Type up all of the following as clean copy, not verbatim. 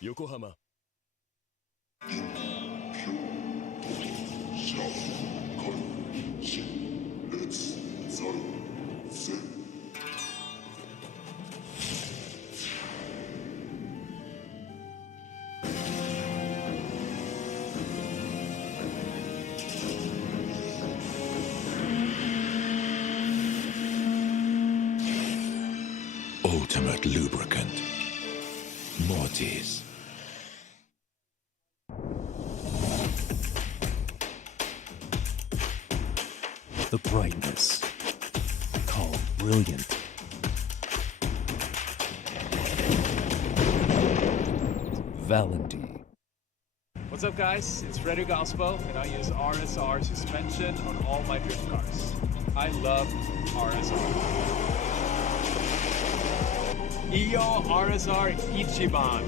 横浜。Ultimate lubricant. Mortis. The brightness. Calm, brilliant. Valenti. What's up guys, it's Frederick Ospo and I use RSR suspension on all my drift cars. I love RSR. Iyo RSR Ichiban.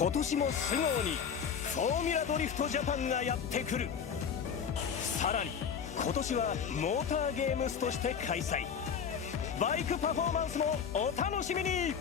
今年も素直にフォーミュラドリフトジャパンがやってくる。さらに今年はモーターゲームスとして開催。バイクパフォーマンスもお楽しみに。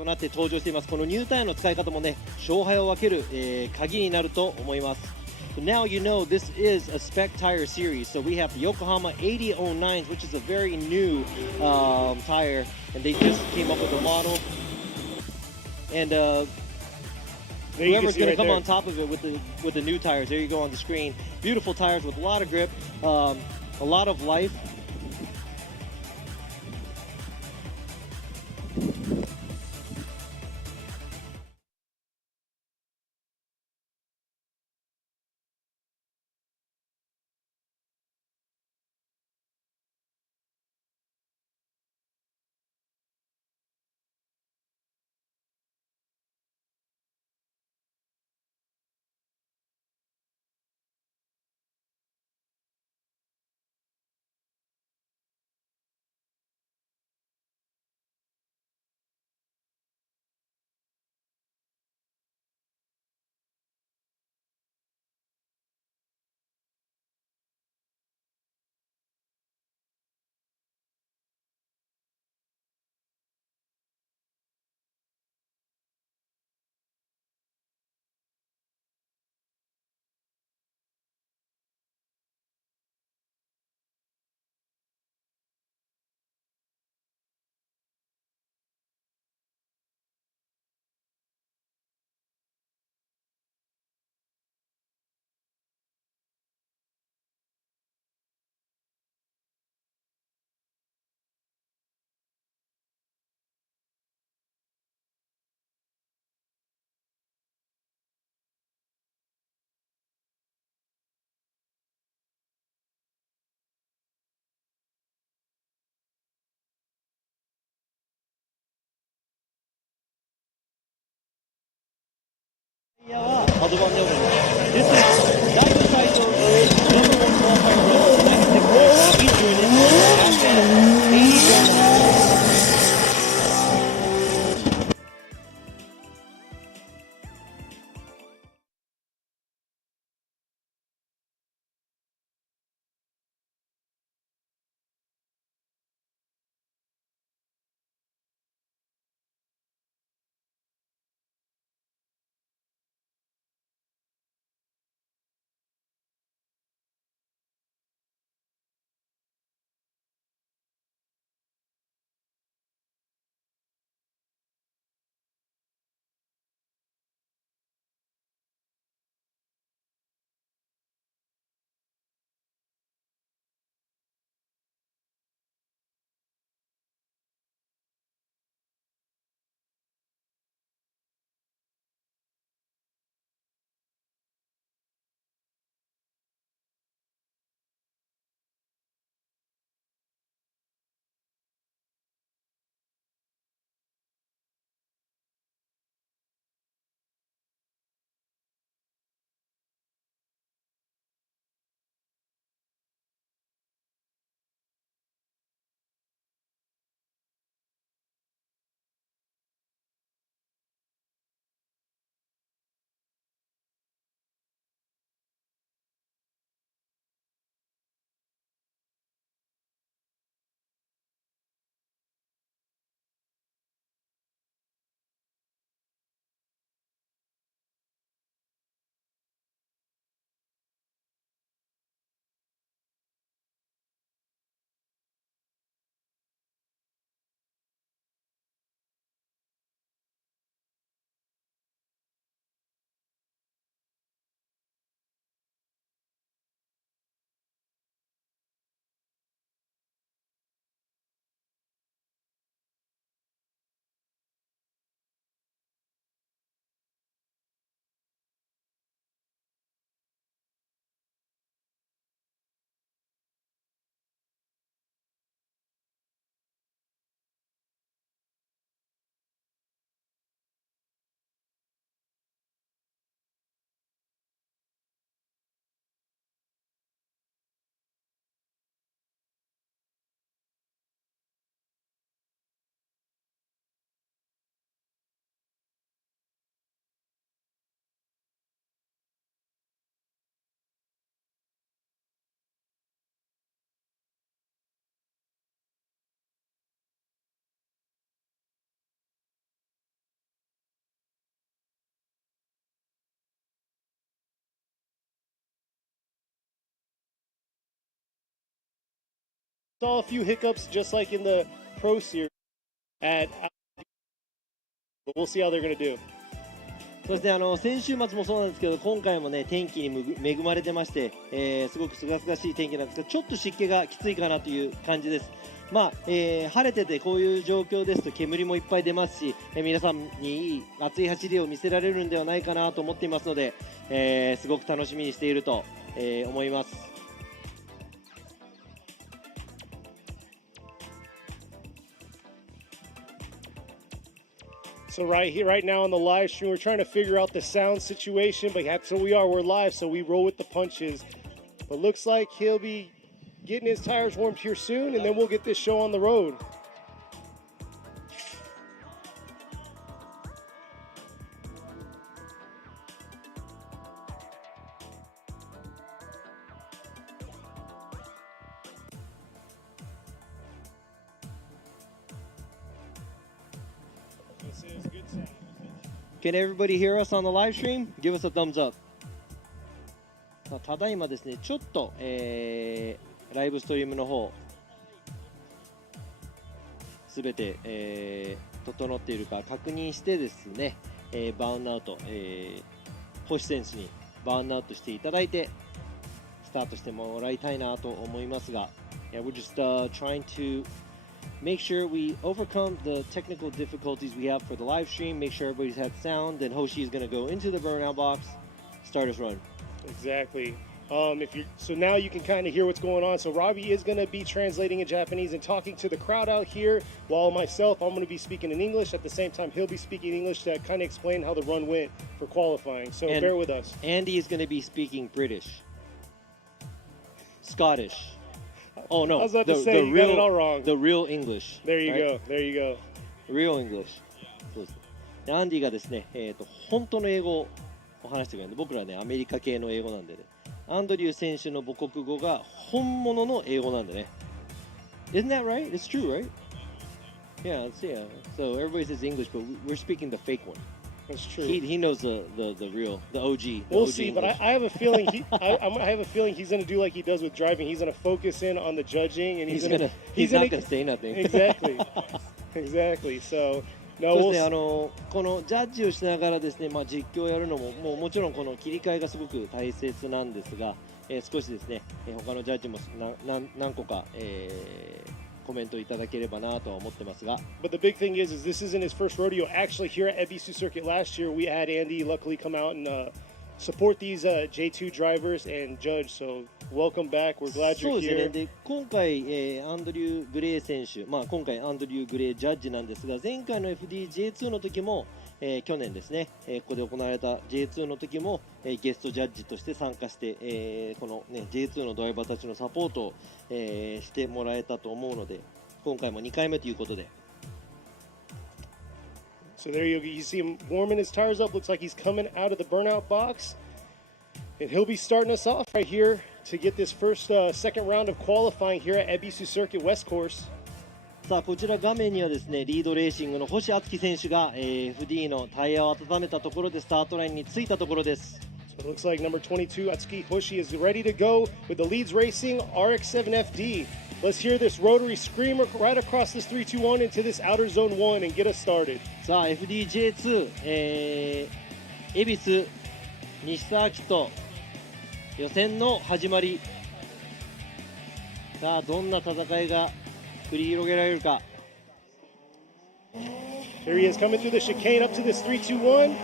となって登場しています。このニュータイヤの使い方もね、勝敗を分ける、鍵になると思います。So now you know this is a spec tire series. So we have the Yokohama 8009s, which is a very new tire, and they just came up with a model. And whoever's going to come on top of it with the new tires, there you go on the screen. Beautiful tires with a lot of grip, a lot of life. This is Daigo Saito, number one qualifier, 96 points. He's doing it. 80 Saw a few hiccups just like in the Pro Series but we'll see how they're going to do. そして先週末もそうなんですけど、今回もね天気に恵まれてまして、すごく清々しい天気なんですけど、ちょっと湿気がきついかなという感じです。まあ晴れててこういう状況ですと煙もいっぱい出ますし、皆さんにいい熱い走りを見せられるんではないかなと思っていますので、すごく楽しみにしていると、思います。So right now on the live stream, we're trying to figure out the sound situation, but that's what we are. We're live, so we roll with the punches. But looks like he'll be getting his tires warmed here soon, and then we'll get this show on the road. This is good sound. Can everybody hear us on the live stream? Give us a thumbs up. ただいまですね、ちょっと、ライブストリームの方すべて、整っているか確認してですね、バーンアウト、星選手にバーンアウトしていただいてスタートしてもらいたいなと思いますが、yeah, we're just trying to make sure we overcome the technical difficulties we have for the live stream, make sure everybody's had sound, then Hoshi is going to go into the burnout box, start his run. Exactly. So now you can kind of hear what's going on. So Robbie is going to be translating in Japanese and talking to the crowd out here, while myself, I'm going to be speaking in English. At the same time, he'll be speaking English to kind of explain how the run went for qualifying. So bear with us. Andy is going to be speaking British, Scottish. Oh no, I was about to say, you got it all wrong. The real English. There you right? go. There you go. Real English. そうです。でアンディがですね、本当の英語を話してくれるんで、僕らねアメリカ系の英語なんでね、アンドリュー選手の母国語が本物の英語なんでね。Isn't that right? It's true, right? Yeah, So everybody says English, but we're speaking the fake one. That's true. He knows the real, the OG. We'll OG see, English. but I have a feeling I have a feeling he's going to do like he does with driving. He's going to focus in on the judging, and he's not going to say nothing. Exactly. Exactly. So. そしてこのジャッジをしながらですね、実況をやるのももちろんこの切り替えがすごく大切なんですが、少しですね、他のジャッジも何個か、コメントいただければなとは思ってますが。But the big thing is this isn't his first rodeo. Actually, here at Ebisu Circuit last year, we had Andy luckily come out and support these J2 drivers and judge. So welcome back. We're glad you're here. そうですね。で今回、アンドリュー・グレー選手、今回アンドリュー・グレージャッジなんですが、前回の FDJ2 の時も、去年ですね、ここで行われた J2 の時も、ゲストジャッジとして参加して、この、ね、J2 のドライバーたちのサポートを、してもらえたと思うので、今回も2回目ということで。So there you go. You see him warming his tires up. Looks like he's coming out of the burnout box. And he'll be starting us off right here to get this second round of qualifying here at Ebisu Circuit West Course. さあこちら画面にはですね、リードレーシングの星敦樹選手が、FD のタイヤを温めたところでスタートラインに着いたところです。So it looks like number 22 Atsuki Hoshi is ready to go with the leads racing RX-7FD. Let's hear this rotary screamer right across this 321 into this outer zone 1 and get us started. さあ FDJ2、恵比寿西沢木と予選の始まり。さあどんな戦いが繰り広げられるか。 Here he is coming through the chicane up to this 321.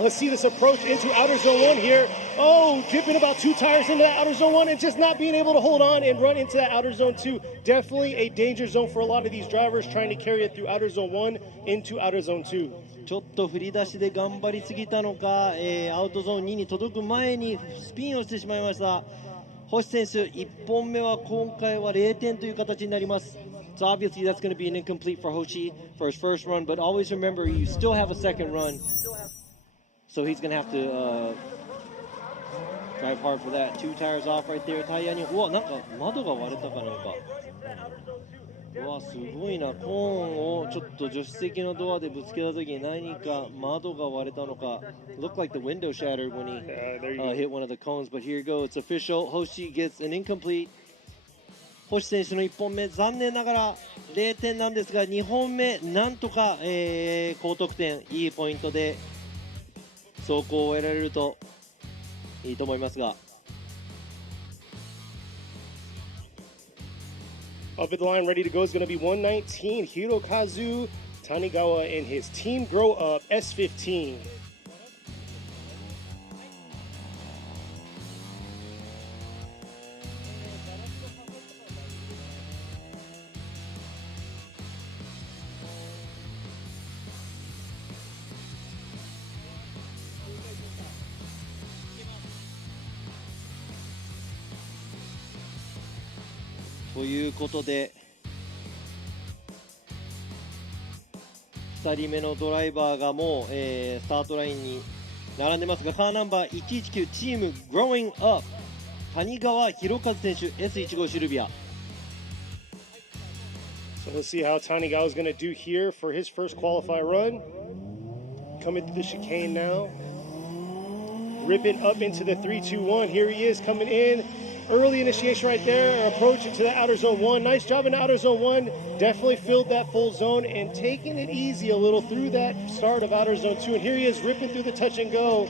Let's see this approach into outer zone 1 here. Oh, dipping about 2 tires into that outer zone 1 and just not being able to hold on and run into that outer zone 2. Definitely a danger zone for a lot of these drivers trying to carry it through outer zone 1 into outer zone 2. ちょっと振り出しで頑張りすぎたのか、アウトゾーン2に届く前にスピンをしてしまいました。星選手1本目は今回は0点という形になります。So obviously that's going to be an incomplete for Hoshi for his first run, but always remember you still have a second run. So he's going to have to drive hard for that. 2 tires off right there. タイヤに、うわ、なんか窓が割れたかなんか。うわ、すごいな。コーンをちょっと助手席のドアでぶつけたときに何か窓が割れたのか。Looked like the window shattered when he hit one of the cones. But here you go. It's official. Hoshi gets an incomplete. 星選手の1本目、残念ながら0点なんですが、2本目、なんとか、高得点、いいポイントで走行を終えられるといいと思いますが。Up at the line, ready to go is going to be 119, Hirokazu Tanigawa in his Team Grow Up S15. ということで、2人目のドライバーがもう、スタートラインに並んでますが、カーナンバー119チーム Growing Up 谷川博和選手 S15 シルビア。 So let's see how Tanigawa is going to do here for his first qualify run. Coming through the chicane now. Ripping up into the 3-2-1. Here he is coming in. Early initiation right there, approach into the outer zone 1. Nice job in the outer zone 1. Definitely filled that full zone and taking it easy a little through that start of outer zone 2. And here he is ripping through the touch and go.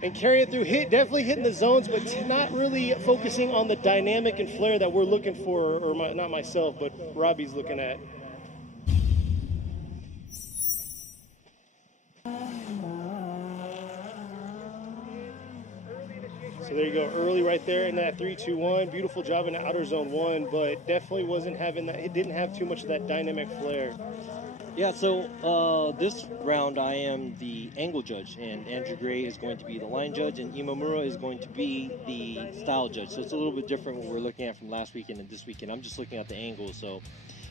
And carrying through, definitely hitting the zones, but not really focusing on the dynamic and flair that we're looking for, or not myself, but Robbie's looking at. So there you go, early right there in that 3-2-1. Beautiful job in the outer zone 1, but definitely wasn't having that. It didn't have too much of that dynamic flair. Yeah, so this round I am the angle judge, and Andrew Gray is going to be the line judge, and Imamura is going to be the style judge. So it's a little bit different what we're looking at from last weekend and this weekend. I'm just looking at the angles. So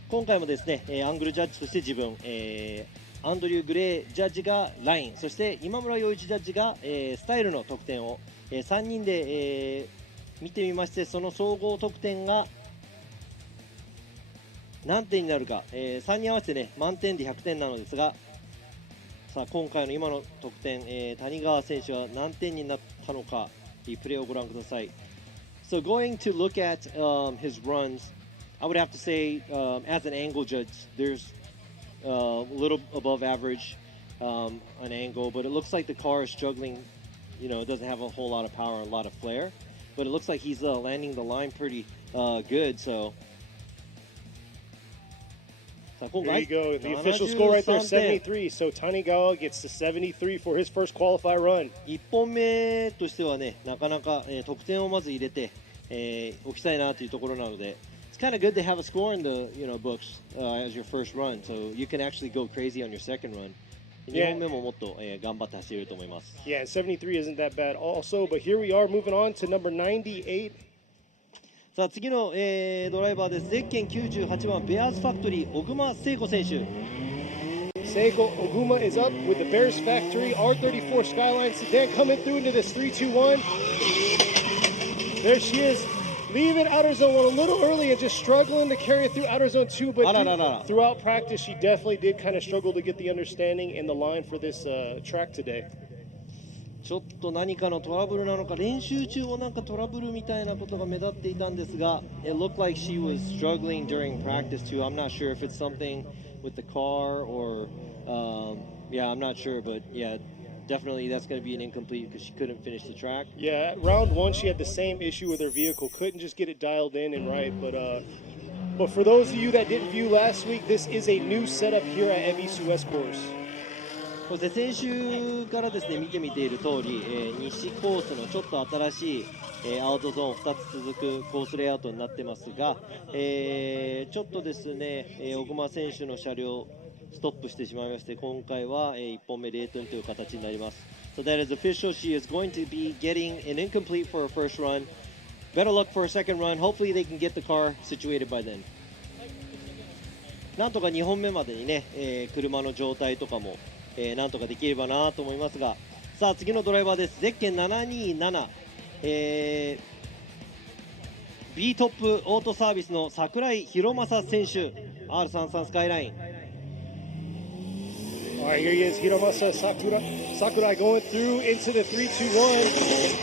今回もですね、アングルジャッジとして自分、アンドリュー・グレージャッジがライン、そして今村洋一ジャッジが、スタイルの得点を、3人で、見てみまして、その総合得点が何点になるか、3人合わせてね満点で100点なのですが、さあ今回の今の得点、谷川選手は何点になったのか、リプレイをご覧ください。So going to look at his runs, I would have to say as an angle judge, there's a little above average an angle, but it looks like the car is struggling. You know, it doesn't have a whole lot of power and a lot of flair, but it looks like he's landing the line pretty good. So there you go. The official score right there, 73. So Tanigawa gets to 73 for his first qualify run. 1本目としてはね、なかなか、得点をまず入れて、おきたいなというところなので、it's kind of good to have a score in the books as your first run, so you can actually go crazy on your second run. 2本目ももっと、頑張って走れると思います。Yeah, and 73 isn't that bad also, but here we are moving on to number 98. さあ次の、ドライバーです。ゼッケン98番ベアーズファクトリー小熊聖子選手。Seiko Oguma is up with the Bears Factory R34 Skyline sedan coming through into this 3-2-1. There she is, leaving outer zone 1 a little early and just struggling to carry it through outer zone 2. But throughout practice, she definitely did kind of struggle to get the understanding and the line for this track today. ちょっと何かのトラブルなのか、練習中もなんかトラブルみたいなことが目立っていたんですが、it looked like she was struggling during practice too. I'm not sure if it's something with the car or, yeah, I'm not sure, but yeah, definitely that's going to be an incomplete because she couldn't finish the track. Yeah, round 1 she had the same issue with her vehicle, couldn't just get it dialed in and right, but for those of you that didn't view last week, this is a new setup here at Ebisu West Course. そして先週からですね見てみている通り、西コースのちょっと新しい、アウトゾーン2つ続くコースレイアウトになってますが、ちょっとですね、小熊選手の車両ストップしてしまいまして、今回は、1本目0点という形になります。So that is official. She is going to be getting an incomplete for her first run. Better luck for her second run. Hopefully they can get the car situated by then. なんとか2本目までにね、車の状態とかもなんとかできればなと思いますが、さあ次のドライバーです。ゼッケン727、B トップオートサービスの櫻井宏正選手 R33 スカイライン。 All right, here he is, Hiromasa Sakurai going through into the 3-2-1.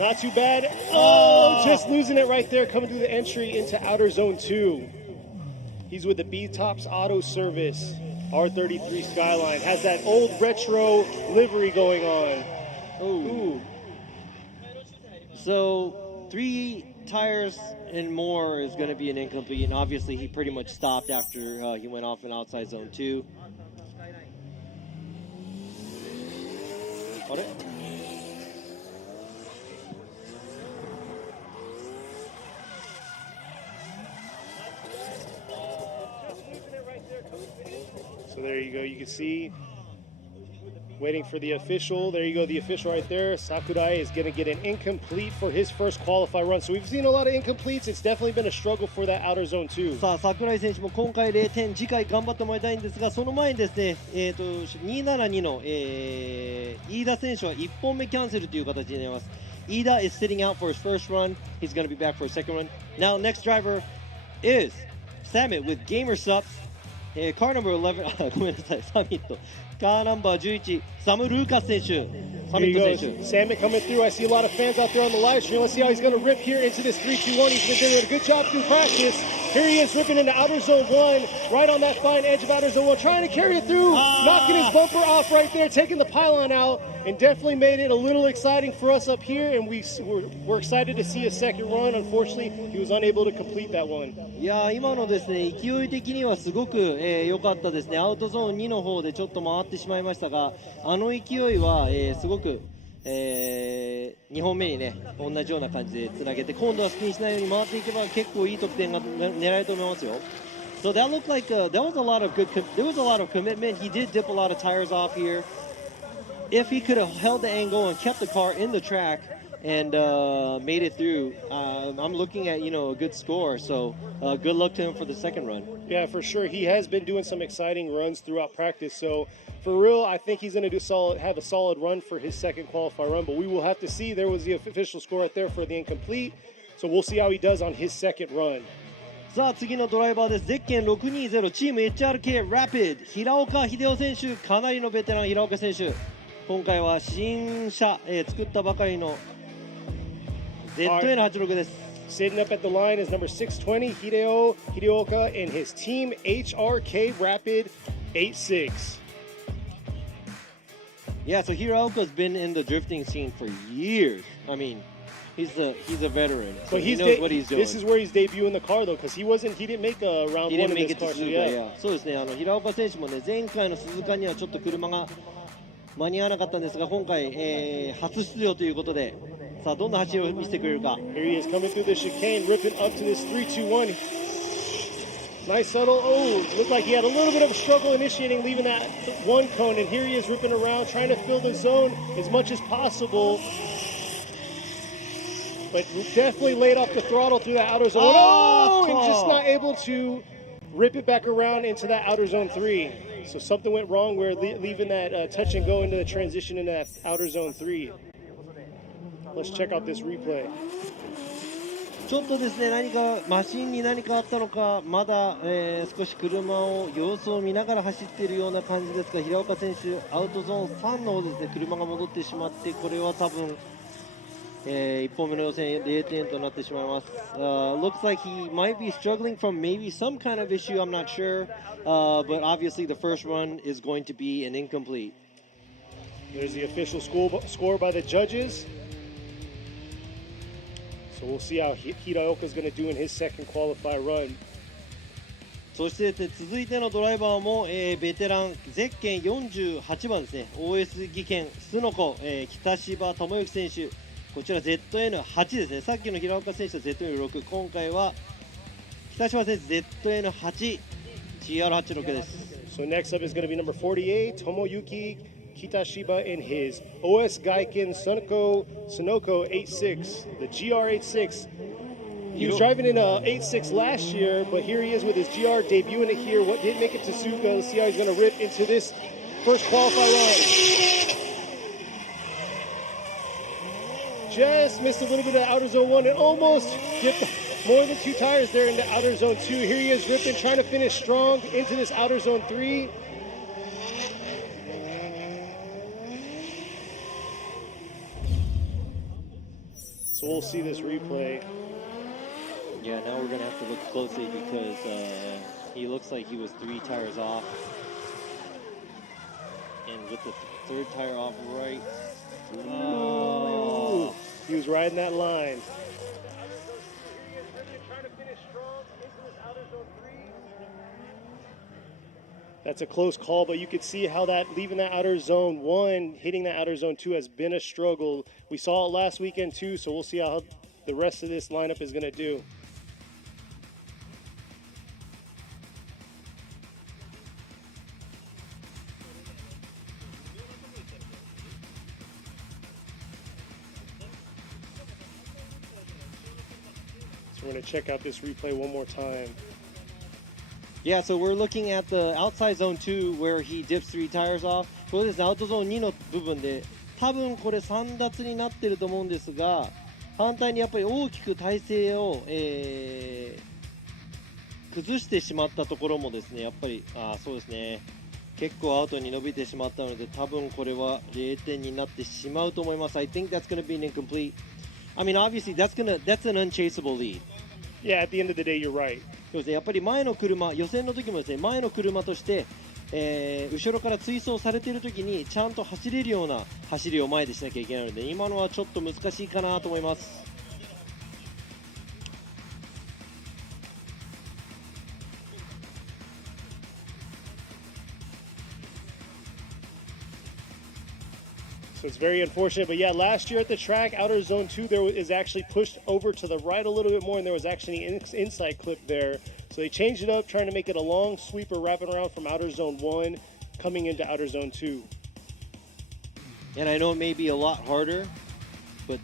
Not too bad. Oh, just losing it right there, coming through the entry into outer zone 2. He's with the B-Tops Auto Service. R33 Skyline. Has that old retro livery going on. Ooh. So 3 tires and more is going to be an incomplete, and obviously he pretty much stopped after he went off in outside zone 2. So there you go. You can see, waiting for the official. There you go, the official right there. Sakurai is going to get an incomplete for his first qualify run. So we've seen a lot of incompletes. It's definitely been a struggle for that outer zone 2. さあ櫻井選手も今回0点、次回頑張ってもらいたいんですが、その前にですね、272の、飯田選手は1本目キャンセルという形になります。飯田 is sitting out for his first run. He's going to be back for a second run. Now next driver is Samit with Gamer Subs. Car number 11、ごめんなさい、サミット。カーナンバー11、サム・ルーカス選手。サミット選手。Samit coming through. I see a lot of fans out there on the live stream. Let's see how he's going to rip here into this 3-2-1. He's been doing a good job through practice. Here he is ripping into outer zone 1, right on that fine edge of outer zone 1, trying to carry it through, knocking his bumper off right there, taking the pylon out, and definitely made it a little exciting for us up here, and we're excited to see a second run. Unfortunately, he was unable to complete that one. いや今のですね、勢い的にはすごく良かったですね。アウトゾーン2の方でちょっと回ってしまいましたが、あの勢いは、すごく、2本目にね、同じような感じでつなげて、今度はスピンしないように回っていけば結構いい得点が狙えると思いますよ。So that looked like there was a lot of commitment. He did dip a lot of tires off here. If he could have held the angle and kept the car in the track and made it through, I'm looking at a good score. So good luck to him for the second run. Yeah, for sure. He has been doing some exciting runs throughout practice. So for real, I think he's going to have a solid run for his second qualify run. But we will have to see. There was the official score right there for the incomplete. So we'll see how he does on his second run. さあ次のドライバーです。ゼッケン620チーム HRK ラピッド平岡秀夫選手、かなりのベテラン平岡選手。今回は新車、作ったばかりの ZN86 です。Sitting up at the line is number 620 Hideoka and his team HRK Rapid 86. Yeah, so Hideoka's been in the drifting scene for years. I mean, he's a veteran. So he knows what he's doing. This is where he's debuting the car though, because he didn't make a round one in this car. Yeah. そうですね。平岡選手もね、前回の鈴鹿にはちょっと車が間に合わなかったんですが、今回、初出場ということで、さあどんな走りを見せてくれるか。Here he is coming through the chicane, ripping up to this 3-2-1. Nice subtle. Oh, looked like he had a little bit of a struggle initiating, leaving that one cone, and here he is ripping around, trying to fill the zone as much as possible. But definitely laid off the throttle through that outer zone. Oh, and just not able to rip it back around into that outer zone 3. So something went wrong where leaving that touch and go into the transition into that outer zone 3. Let's check out this replay. ちょっとですね、何かマシンに何かあったのか、まだ、少し車を様子を見ながら走っているような感じですが、平岡選手、アウトゾーン3の方ですね、車が戻ってしまって、これは多分、1本目の予選0点となってしまいます。Looks like he might be struggling from maybe some kind of issue, I'm not sure. But obviously the first run is going to be an incomplete. There's the official score by the judges. So we'll see how Hiraoka is going to do in his second qualify run. そして続いてのドライバーも、ベテランゼッケン48番ですね。OS 技研スノコ、北芝智之選手。こちら ZN8 ですね。さっきの平岡選手は ZN6。今回は北芝選手 ZN8 GR86 です。So next up is going to be number 48 Tomoyuki Kitashiba in his OS Gaiken Sonoko 86, the GR86. He was driving in a 86 last year, but here he is with his GR debuting it here. What didn't make it to Suzuka? Let's see how he's going to rip into this first qualify run. Just missed a little bit of outer zone 1 and almost dipped more than 2 tires there into outer zone 2. Here he is ripping, trying to finish strong into this outer zone 3. So we'll see this replay. Yeah, now we're going to have to look closely because he looks like he was 3 tires off. And with the third tire off right. Oh. He was riding that line. That's a close call, but you could see how that leaving that outer zone 1, hitting that outer zone 2 has been a struggle. We saw it last weekend too, so we'll see how the rest of this lineup is going to do. So we're going to check out this replay one more time. Yeah, so we're looking at the outside zone 2 where he dips 3 tires off. これですね、アウトゾーン2の部分で、多分これ3奪になってると思うんですが、反対にやっぱり大きく体勢を、崩してしまったところもですね、やっぱり、そうですね、結構アウトに伸びてしまったので、多分これは0点になってしまうと思います。I think that's going to be an incomplete. I mean, obviously, that's an unchaseable lead. Yeah, at the end of the day, you're right. そうですね、やっぱり前の車、予選の時もですね、前の車として、後ろから追走されている時にちゃんと走れるような走りを前でしなきゃいけないので、今のはちょっと難しいかなと思います。So it's very unfortunate, but yeah, last year at the track, outer zone 2, there is actually pushed over to the right a little bit more, and there was actually an inside clip there. So they changed it up, trying to make it a long sweeper wrapping around from outer zone 1, coming into outer zone 2. And I know it may be a lot harder, but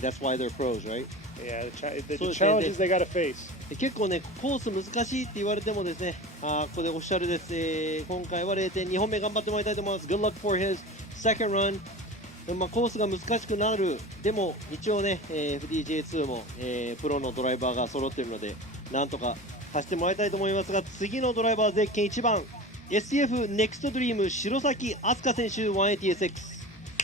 that's why they're pros, right? Yeah, the challenges they got to face. 結構ね、コース難しいって言われてもですね、ここでオフィシャルです。今回は0点、2本目頑張ってもらいたいと思います。Good luck for his second run. コースが難しくなる、でも一応ね、FDJ2 も、プロのドライバーが揃っているので、なんとか走ってもらいたいと思いますが、次のドライバーゼッケン1番、SF ネクストドリーム白崎飛鳥選手 180SX。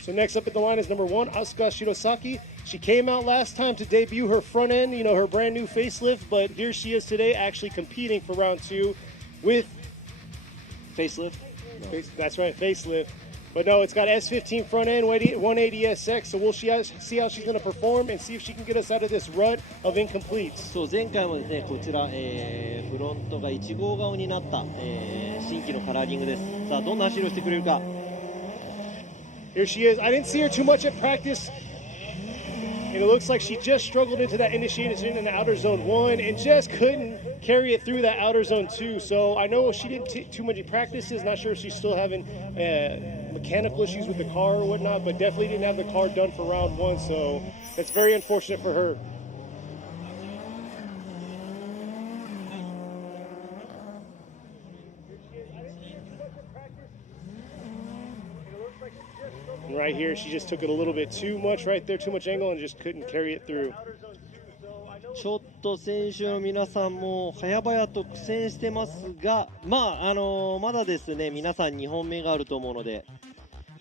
So next up at the line is number 1, Asuka Shirosaki. She came out last time to debut her front end, you know, her brand new facelift, but here she is today actually competing for round 2 with Facelift? No. That's right, facelift. But no, it's got S15 front end, 180SX, so we'll see how she's going to perform and see if she can get us out of this rut of incompletes. そう前回もですね、こちら、フロントが1号顔になった、新規のカラーリングです。さあ、どんな走りをしてくれるか。Here she is. I didn't see her too much at practice. And it looks like she just struggled into that initiation in the outer zone 1 and just couldn't carry it through that outer zone 2. So I know she didn't take too many practices. Not sure if she's still having mechanical issues with the car or whatnot, but definitely didn't have the car done for round 1. So that's very unfortunate for her. And right here, she just took it a little bit too much right there, too much angle, and just couldn't carry it through. ちょっと選手の皆さんも早々と苦戦してますが、まだですね、皆さん2本目があると思うので。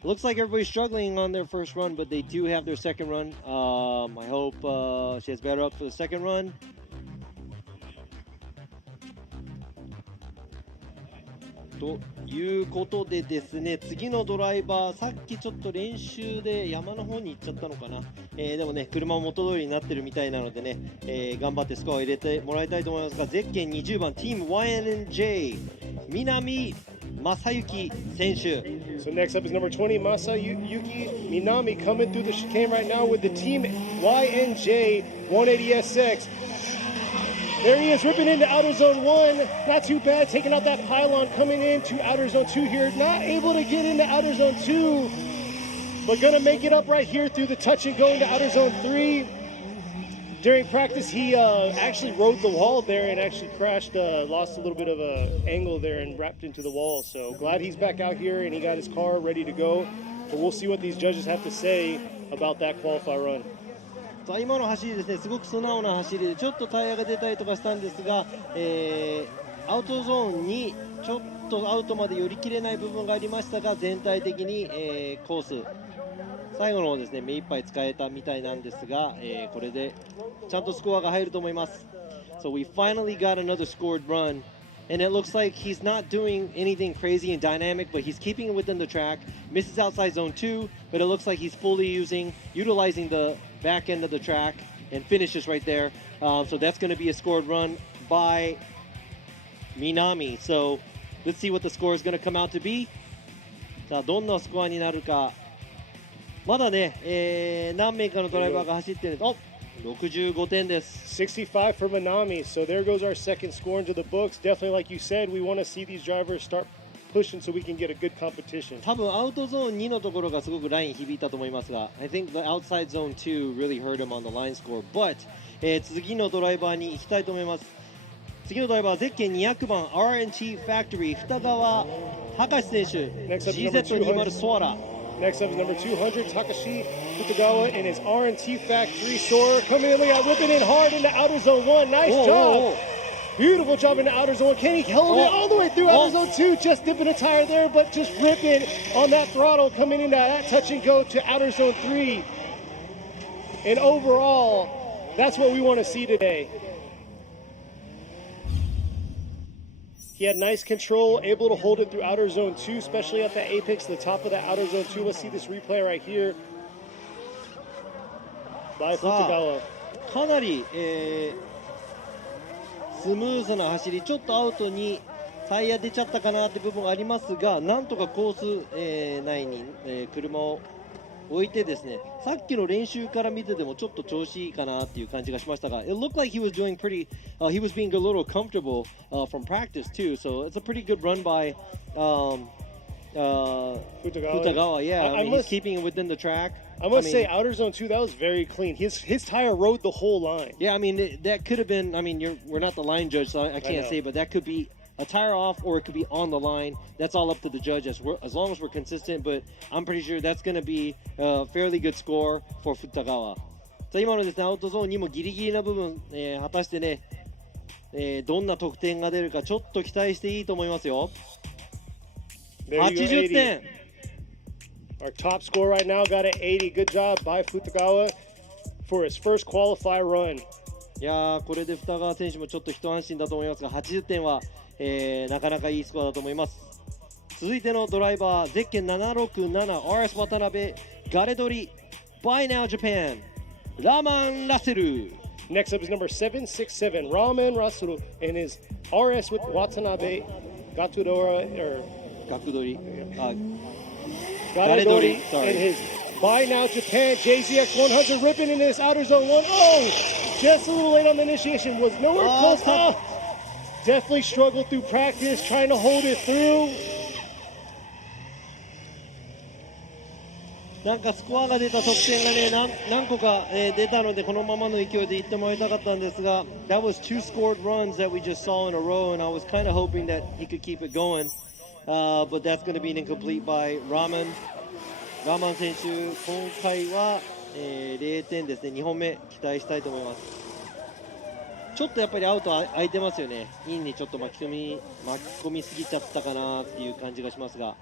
Looks like everybody's struggling on their first run, but they do have their second run. I hope she has better up for the second run. ということでですね、次のドライバー、さっきちょっと練習で山の方に行っちゃったのかな。でもね、車も元通りになってるみたいなのでね、頑張ってスコアを入れてもらいたいと思いますが、ゼッケン20番、Team YNJ、南正幸選手。So next up is number 20, Masayuki Minami, coming through the chicane right now with the Team YNJ 180SX. There he is, ripping into outer zone 1. Not too bad, taking out that pylon, coming into outer zone 2 here. Not able to get into outer zone 2, but gonna make it up right here through the touch and go into outer zone 3. During practice, he actually rode the wall there and actually crashed, lost a little bit of an angle there and wrapped into the wall. So glad he's back out here and he got his car ready to go. But we'll see what these judges have to say about that qualify run. さあ今の走りですね、すごく素直な走りでちょっとタイヤが出たりとかしたんですが、アウトゾーンにちょっとアウトまで寄り切れない部分がありましたが、全体的に、コース最後の方ですね、目いっぱい使えたみたいなんですが、これでちゃんとスコアが入ると思います。So we finally got another scored run, and it looks like he's not doing anything crazy and dynamic, but he's keeping it within the track. Misses outside zone 2, but it looks like he's fully utilizing the back end of the track and finishes right there. So that's going to be a scored run by Minami. So let's see what the score is going to come out to be. さあどんなスコアになるか。まだね、何名かのドライバーが走ってるんです。お、65点です。65 for Minami. So there goes our second score into the books. Definitely, like you said, we want to see these drivers start pushing so we can get a good competition. 多分アウトゾーン2のところがすごくライン響いたと思いますが、I think the outside zone 2 really hurt him on the line score. But、次のドライバーに行きたいと思います。次のドライバーはゼッケン200番 RNT Factory 二川博史選手 GZ20 スワラ。Next up is number 200, Takashi Futagawa in his R&T Factory Soarer. Coming in, look at ripping in hard into outer zone 1. Nice job. Beautiful job in the outer zone. Can he hold it all the way through outer zone 2? Just dipping a tire there, but just ripping on that throttle. Coming into that touch and go to outer zone 3. And overall, that's what we want to see today. He had nice control, able to hold it through outer zone 2, especially at the apex, the top of the outer zone 2. Let's see this replay right here by Futagawa. かなり、スムーズな走り、ちょっとアウトにタイヤ出ちゃったかなって部分がありますが、なんとかコース、内に、車を置いてですね、さっきの練習から見ててもちょっと調子いいかなっていう感じがしましたが、It looked like he was doing pretty, he was being a little comfortable from practice too, so it's a pretty good run by Futagawa. Yeah, I mean, he's keeping it within the track. I must say, outer zone 2, that was very clean. His tire rode the whole line. Yeah, I mean, that could have been, I mean, we're not the line judge, so I can't say, but that could be a tire off or it could be on the line. That's all up to the judge as long as we're consistent, but I'm pretty sure that's going to be a fairly good score for Futagawa. さあ今のですね、アウトゾーンにもギリギリな部分、果たしてね、どんな得点が出るかちょっと期待していいと思いますよ。80点。Our top score right now got an 80. Good job by Futagawa for his first qualify run. いやー、これで二川選手もちょっと一安心だと思いますが、80点は、なかなかいいスコアだと思います。続いてのドライバー、ゼッケン 767RS 渡辺ガレドリ By Now Japan ラーマン・ラッセル。 Next up is number 767 Ramen Rasuru in his RS with Watanabe Gatudora or Gakudori. Garedori in his By Now Japan JZX 100 ripping in this outer zone 1. Oh, just a little late on the initiation. Was nowhere close. Oh, definitely struggled through practice, trying to hold it through. なんかスコアが出た得点がね、何個か、出たのでこのままの勢いでいってもらいたかったんですが、That was two scored runs that we just saw in a row, and I was kind of hoping that he could keep it going. But that's going to be an incomplete by Raman. ラーマン選手、今回は、0点ですね。2本目期待したいと思います。ちょっとやっぱりアウト空いてますよね。インにちょっと巻き込みすぎちゃったかなっていう感じがしますが。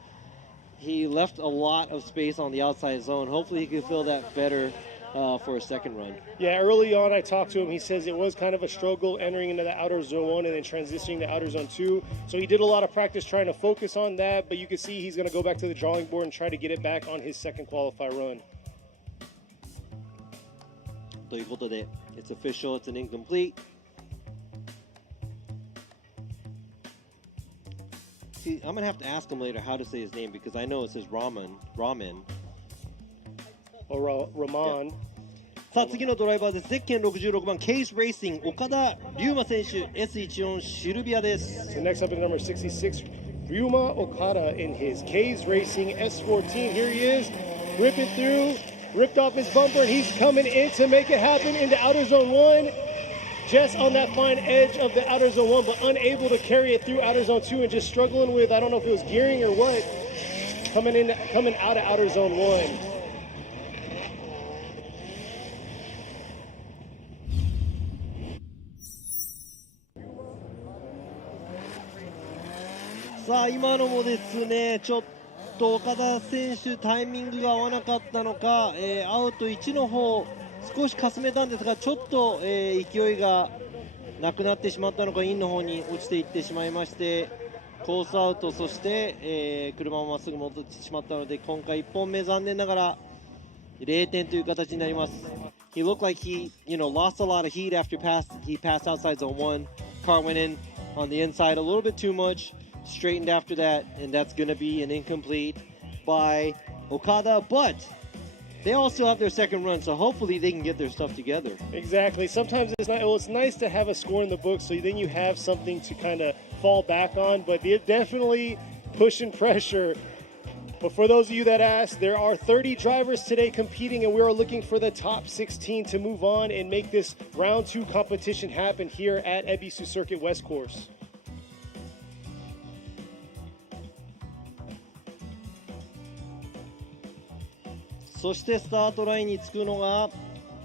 He left a lot of space on the outside zone. Hopefully he can fill that better for a second run. Yeah, early on I talked to him. He says it was kind of a struggle entering into the outer zone 1 and then transitioning to outer zone 2. So he did a lot of practice trying to focus on that, but you can see he's going to go back to the drawing board and try to get it back on his second qualify run. ということで、It's official, it's an incomplete. See, I'm going to have to ask him later how to say his name because I know it says Ramen. Or Raman. さあ次のドライバーです。ゼッケン66番ケースレーシング岡田龍馬選手 S14 シルビアです。So next up is number 66 Ryuma Okada in his K's Racing S14. Here he is, ripping through, ripped off his bumper, and he's coming in to make it happen into outer zone 1. Just on that fine edge of the outer zone 1, but unable to carry it through outer zone 2 and just struggling with, I don't know if it was gearing or what, coming out of outer zone 1. さあ今のもですね、ちょっと岡田選手タイミングが合わなかったのか、アウト1の方少しかすめたんですがちょっと、勢いがなくなってしまったのかインの方に落ちていってしまいましてコースアウトそして、車もまっすぐ戻ってしまったので今回1本目残念ながら0点という形になります。He looked like he, lost a lot of heat after he passed outside zone 1. Car went in on the inside a little bit too much, straightened after that, and that's going to be an incomplete by Okada. But they all still have their second run, so hopefully they can get their stuff together. Exactly. Sometimes it's nice to have a score in the book, so then you have something to kind of fall back on. But they're definitely pushing pressure. But for those of you that asked, there are 30 drivers today competing, and we are looking for the top 16 to move on and make this round 2 competition happen here at Ebisu Circuit West Course. そしてスタートラインにつくのが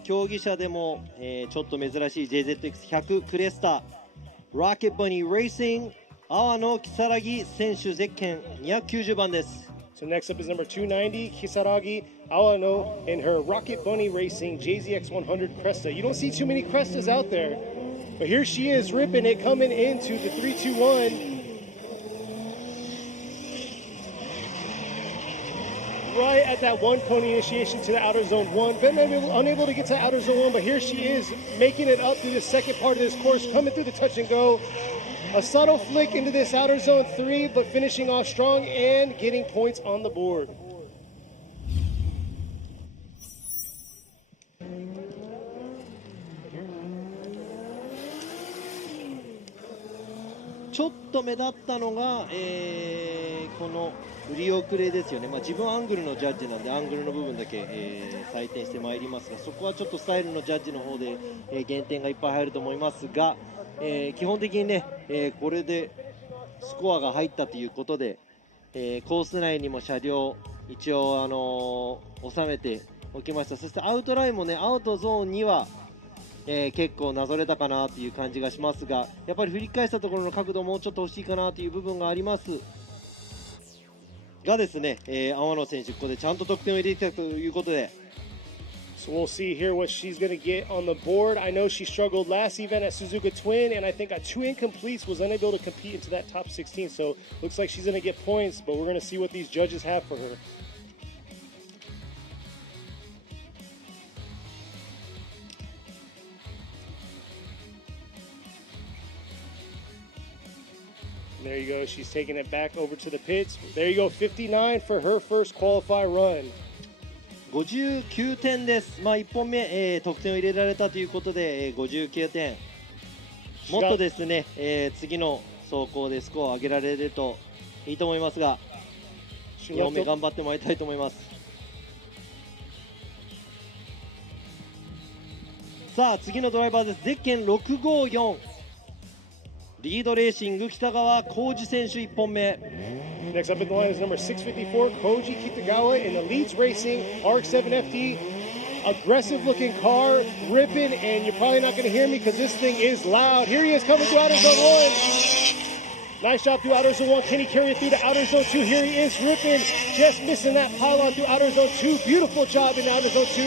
競技者でも、ちょっと珍しい JZX100 クレスタロケットバニーレーシング阿野木更木選手ゼッケン290番です。So next up is number 290, Kisaragi Awano in her Rocket Bunny Racing JZX100 Cresta. You don't see too many Crestas out there, but here she is ripping it coming into the 321. Right at that one pony initiation to the outer zone 1. Been unable to get to outer zone 1, but here she is making it up through the second part of this course, coming through the touch and go. A subtle flick into this outer zone 3, but finishing off strong and getting points on the board. ちょっと目立ったのが、この振り遅れですよね、自分はアングルのジャッジなんでアングルの部分だけ、採点してまいりますがそこはちょっとスタイルのジャッジの方で、減点がいっぱい入ると思いますが、基本的にね、これでスコアが入ったということで、コース内にも車両一応、収めておきました。そしてアウトラインもねアウトゾーンには、結構なぞれたかなという感じがしますがやっぱり振り返したところの角度もうちょっと欲しいかなという部分がありますがですね、阿野選手ここでちゃんと得点を入れてきたということでSo we'll see here what she's going to get on the board. I know she struggled last event at Suzuka Twin, and I think got 2 incompletes, was unable to compete into that top 16. So looks like she's going to get points, but we're going to see what these judges have for her. There you go. She's taking it back over to the pits. There you go. 59 for her first qualify run. 59点です。1本目、得点を入れられたということで、59点。もっとですね、次の走行でスコアを上げられるといいと思いますが、2本目頑張ってもらいたいと思います。さあ、次のドライバーです。ゼッケン654。リードレーシング北川浩二選手1本目。Next up in the line is number 654, Koji Kitagawa in the Leeds Racing RX-7FD. Aggressive looking car, ripping, and you're probably not going to hear me because this thing is loud. Here he is coming through outer zone 1. Nice job through outer zone 1. Can he carry it through to outer zone 2? Here he is ripping, just missing that pylon through outer zone 2. Beautiful job in outer zone 2.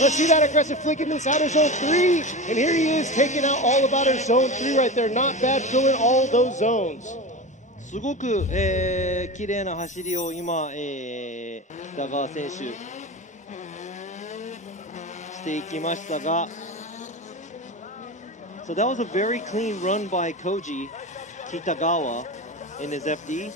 Let's see that aggressive flick in this outer zone 3. And here he is taking out all of outer zone 3 right there. Not bad filling all those zones. すごく、綺麗な走りを今、北川選手していきましたが So that was a very clean run by Koji Kitagawa in his FD.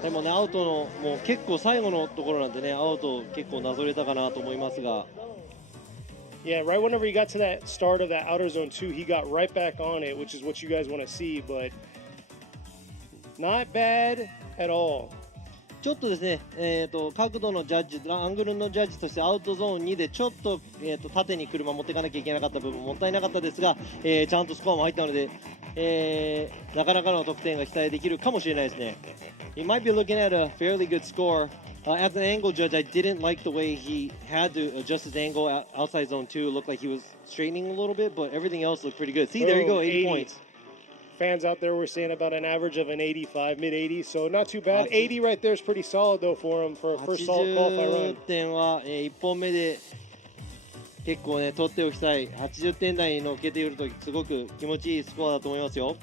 でもねアウトのもう結構最後のところなんでねアウト結構なぞれたかなと思いますが Yeah, right whenever he got to that start of that outer zone 2, he got right back on it, which is what you guys want to see, but not bad at all. ちょっとですね、角度のジャッジ、アングルのジャッジとしてアウトゾーン2でちょっと、縦に車持っていかなきゃいけなかった部分もったいなかったですが、ちゃんとスコアも入ったので、なかなかの得点が期待できるかもしれないですね。He might be looking at a fairly good score. As an angle judge, I didn't like the way he had to adjust his angle outside zone 2. It looked like he was straightening a little bit, but everything else looked pretty good. See, there you go, 80 points. Fans out there were saying about an average of an 85, mid 80s, so not too bad. 80 right there is pretty solid though for him for a first solid qualify 80 run. 点は、1本目で結構ね取っておきたい。80点台に乗っけているとすごく気持ちいいスコアだと思いますよ。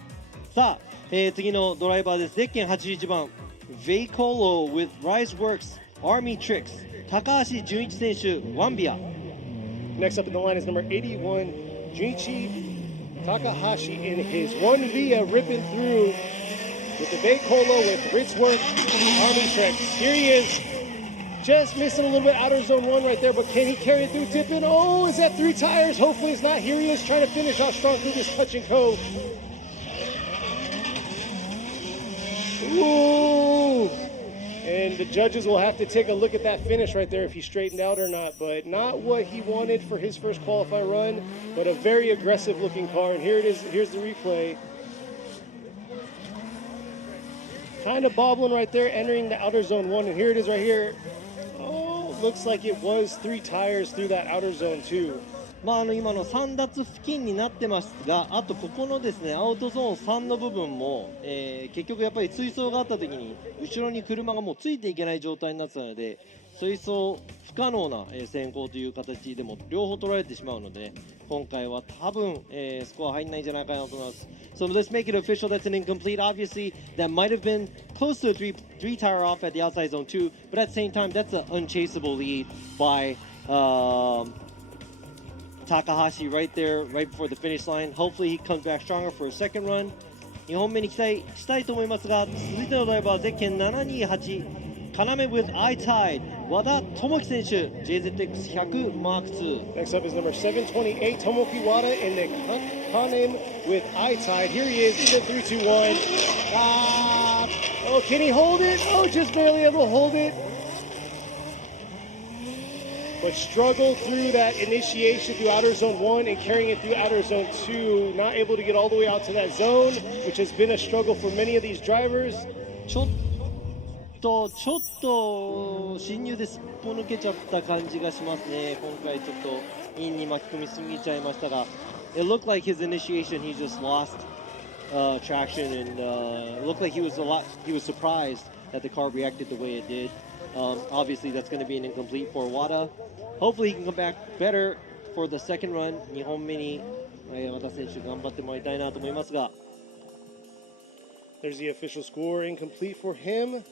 さあ、次のドライバーです。ゼッケン81番 Veicolo with Riseworks Army Tricks 高橋純一選手ワンビア。 Next up in the line is number 81, Junichi Takahashi in his 1V ripping through with the Veicolo with Ritzwork Army Tricks. Here he is, just missing a little bit outer zone 1 right there, but can he carry it through? Dipping, oh, is that 3 tires? Hopefully it's not. Here he is trying to finish off strong through this touch and go. Ooh! And the judges will have to take a look at that finish right there if he straightened out or not. But not what he wanted for his first qualify run, but a very aggressive looking car. And here it is. Here's the replay. Kind of bobbling right there, entering the outer zone 1. And here it is right here. Oh, looks like it was 3 tires through that outer zone 2. まあ、今の3脱付近になってますが、あとここのですねアウトゾーン3の部分も、結局やっぱり追走があった時に後ろに車がもうついていけない状態になってたので、追走不可能な先行という形でも両方取られてしまうので、今回は多分、スコア入んないんじゃないかなと思います。So let's make it official. That's an incomplete. Obviously, that might have been close to a three tire off at the outside zone 2, but at the same time, that's an unchaseable lead by Takahashi right there, right before the finish line. Hopefully he comes back stronger for a second run. 2本目に期待したいと思いますが、続いてのドライバー、ゼッケン728、要 with iTide、和田智樹選手、JZX100 M2。 Next up is number 728, Tomoki Wada in the Kanem with iTide. Here he is, he's in 3-2-1. Oh, can he hold it? Oh, just barely able to hold it. But struggled through that initiation through outer zone 1 and carrying it through outer zone 2. Not able to get all the way out to that zone, which has been a struggle for many of these drivers. ちょっと進入ですっぽ抜けちゃった感じがしますね。今回ちょっとインに巻き込みすぎちゃいましたが、it looked like his initiation he just lost traction and it looked like he was surprised that the car reacted the way it did. Obviously that's going to be an incomplete for Wada. Hopefully he can come back better for the second run. 2本目に和田選手頑張ってもらいたいなと思いますが。There's the official score, incomplete for him.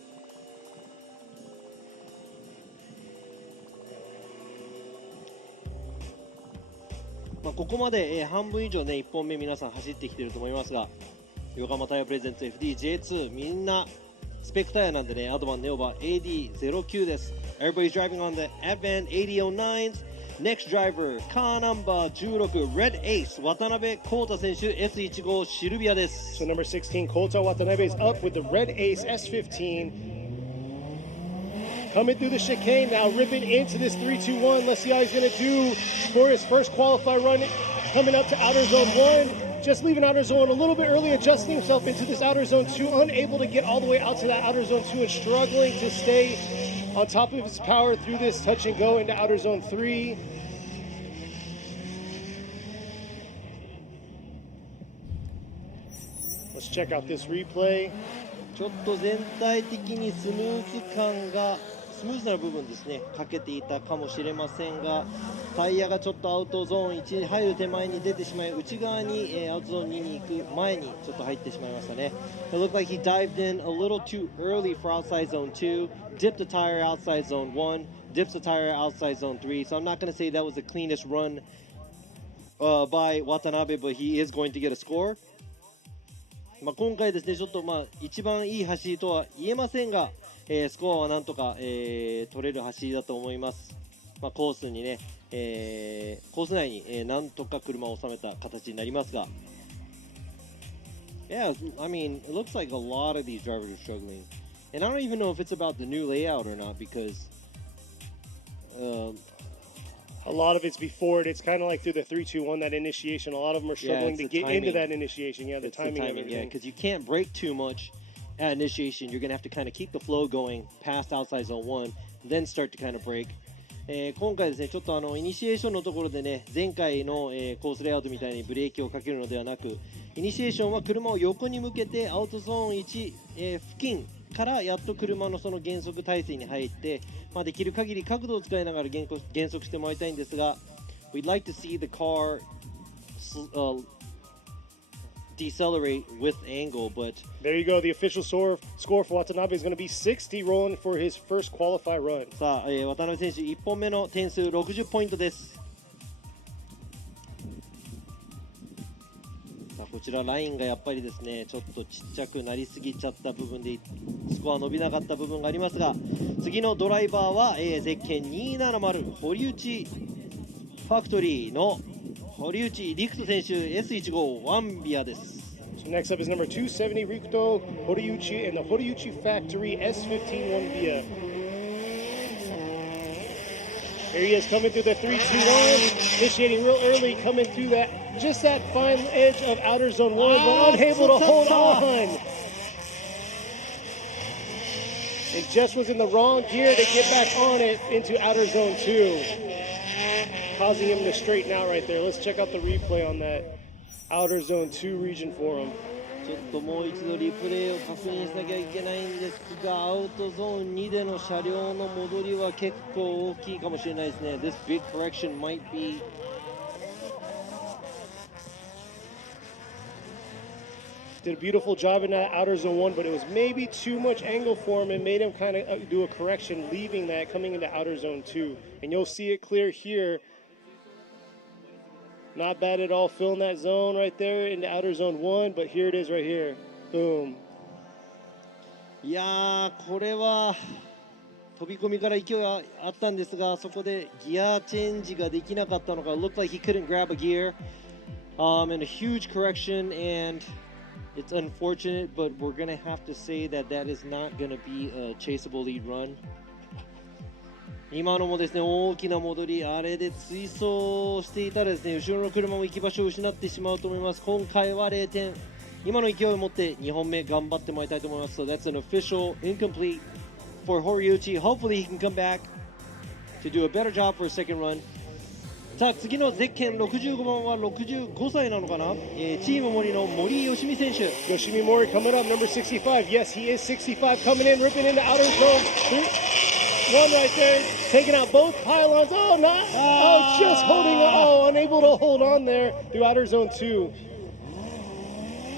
まあここまで半分以上ね1本目皆さん走ってきてると思いますが、横浜タイヤプレゼンツ FDJ2 みんなスペックタイヤなんでね、アドバンネオバ AD09 です。Everybody's driving on the Advan 8009s. Next driver, car number 16 Red Ace 渡辺浩太選手 S15 シルビアです。 So number 16, Kota Watanabe is up with the Red Ace S15. Coming through the chicane now, ripping into this 3-2-1. Let's see how he's going to do for his first qualify run. Coming up to outer zone 1. Just leaving outer zone a little bit early, adjusting himself into this outer zone 2. Unable to get all the way out to that outer zone 2 and struggling to stay on top of his power through this touch and go into outer zone 3. Let's check out this replay. ちょっと全体的にスムーズな部分ですねかけていたかもしれませんが、タイヤがちょっとアウトゾーン1に入る手前に出てしまい、内側に、アウトゾーン2に行く前にちょっと入ってしまいましたね。 It looked like he dived in a little too early for outside zone 2, dipped the tire outside zone 1, dips the tire outside zone 3, so I'm not going to say that was the cleanest run by Watanabe, but he is going to get a score. まあ今回ですねちょっと一番いい走りとは言えませんが、スコアはなんとか、取れる走りだと思います。コースにね、コース内に、なんとか車を収めた形になりますが、Yeah, I mean, it looks like a lot of these drivers are struggling, and I don't even know if it's about the new layout or not because. A lot of it's before it. It's kind of like through the 3-2-1, that initiation. A lot of them are struggling to get into that initiation. Yeah, the timing of everything. Yeah, because you can't brake too much at initiation. You're going to have to kind of keep the flow going past outside zone 1, then start to kind of brake. 今回ですね、ちょっとイニシエーションのところでね、前回の、コースレイアウトみたいにブレーキをかけるのではなく、イニシエーションは車を横に向けてアウトゾーン1、付近からやっと車のその減速体制に入って、できる限り角度を使いながら減速してもらいたいんですが、We'd like to see the car decelerate with angle, but There you go. The official score for Watanabe is going to be 60, rolling for his first qualify run. さあ、渡辺選手1本目の点数60ポイントです。さあこちらラインがやっぱりですね、ちょっとちっちゃくなりすぎちゃった部分でスコア伸びなかった部分がありますが、次のドライバーは、ゼッケン270堀内ファクトリーの堀内陸斗選手 S15 ワンビアです。So next up is number 270, Rikuto Horiuchi and the Horiuchi Factory S15 1 via. Here he is coming through the 3-2-1, initiating real early, coming through just that fine edge of outer zone 1, but unable to hold on. And just was in the wrong gear to get back on it into outer zone 2, causing him to straighten out right there. Let's check out the replay on that outer zone 2 region for him. ちょっともう一度リプレイを確認しなきゃいけないんですが、アウトゾーン2での車両の戻りは結構大きいかもしれないですね。This big correction might be Did a beautiful job in that outer zone 1, but it was maybe too much angle for him and made him kind of do a correction, leaving that, coming into outer zone 2. And you'll see it clear here. Not bad at all, filling that zone right there in the outer zone 1, but here it is right here. Boom. いやー、これは飛び込みから勢いはあったんですが、そこでギアチェンジができなかったのか、looked like he couldn't grab a gear, and a huge correction, and it's unfortunate, but we're going to have to say that that is not going to be a chaseable lead run. 今のもですね、大きな戻り、あれで追走していたらですね、後ろの車も行き場所を失ってしまうと思います。今回は0点。今の勢いを持って2本目頑張ってもらいたいと思います。So that's an official incomplete for Horiuchi. Hopefully he can come back to do a better job for a second run. さあ次のゼッケン65番は65歳なのかな、チーム森の森吉美選手。 Yoshimi Mori coming up, number 65. Yes, he is 65, coming in, ripping into outer zone 1 right there, taking out both pylons. Just holding, unable to hold on there through outer zone 2.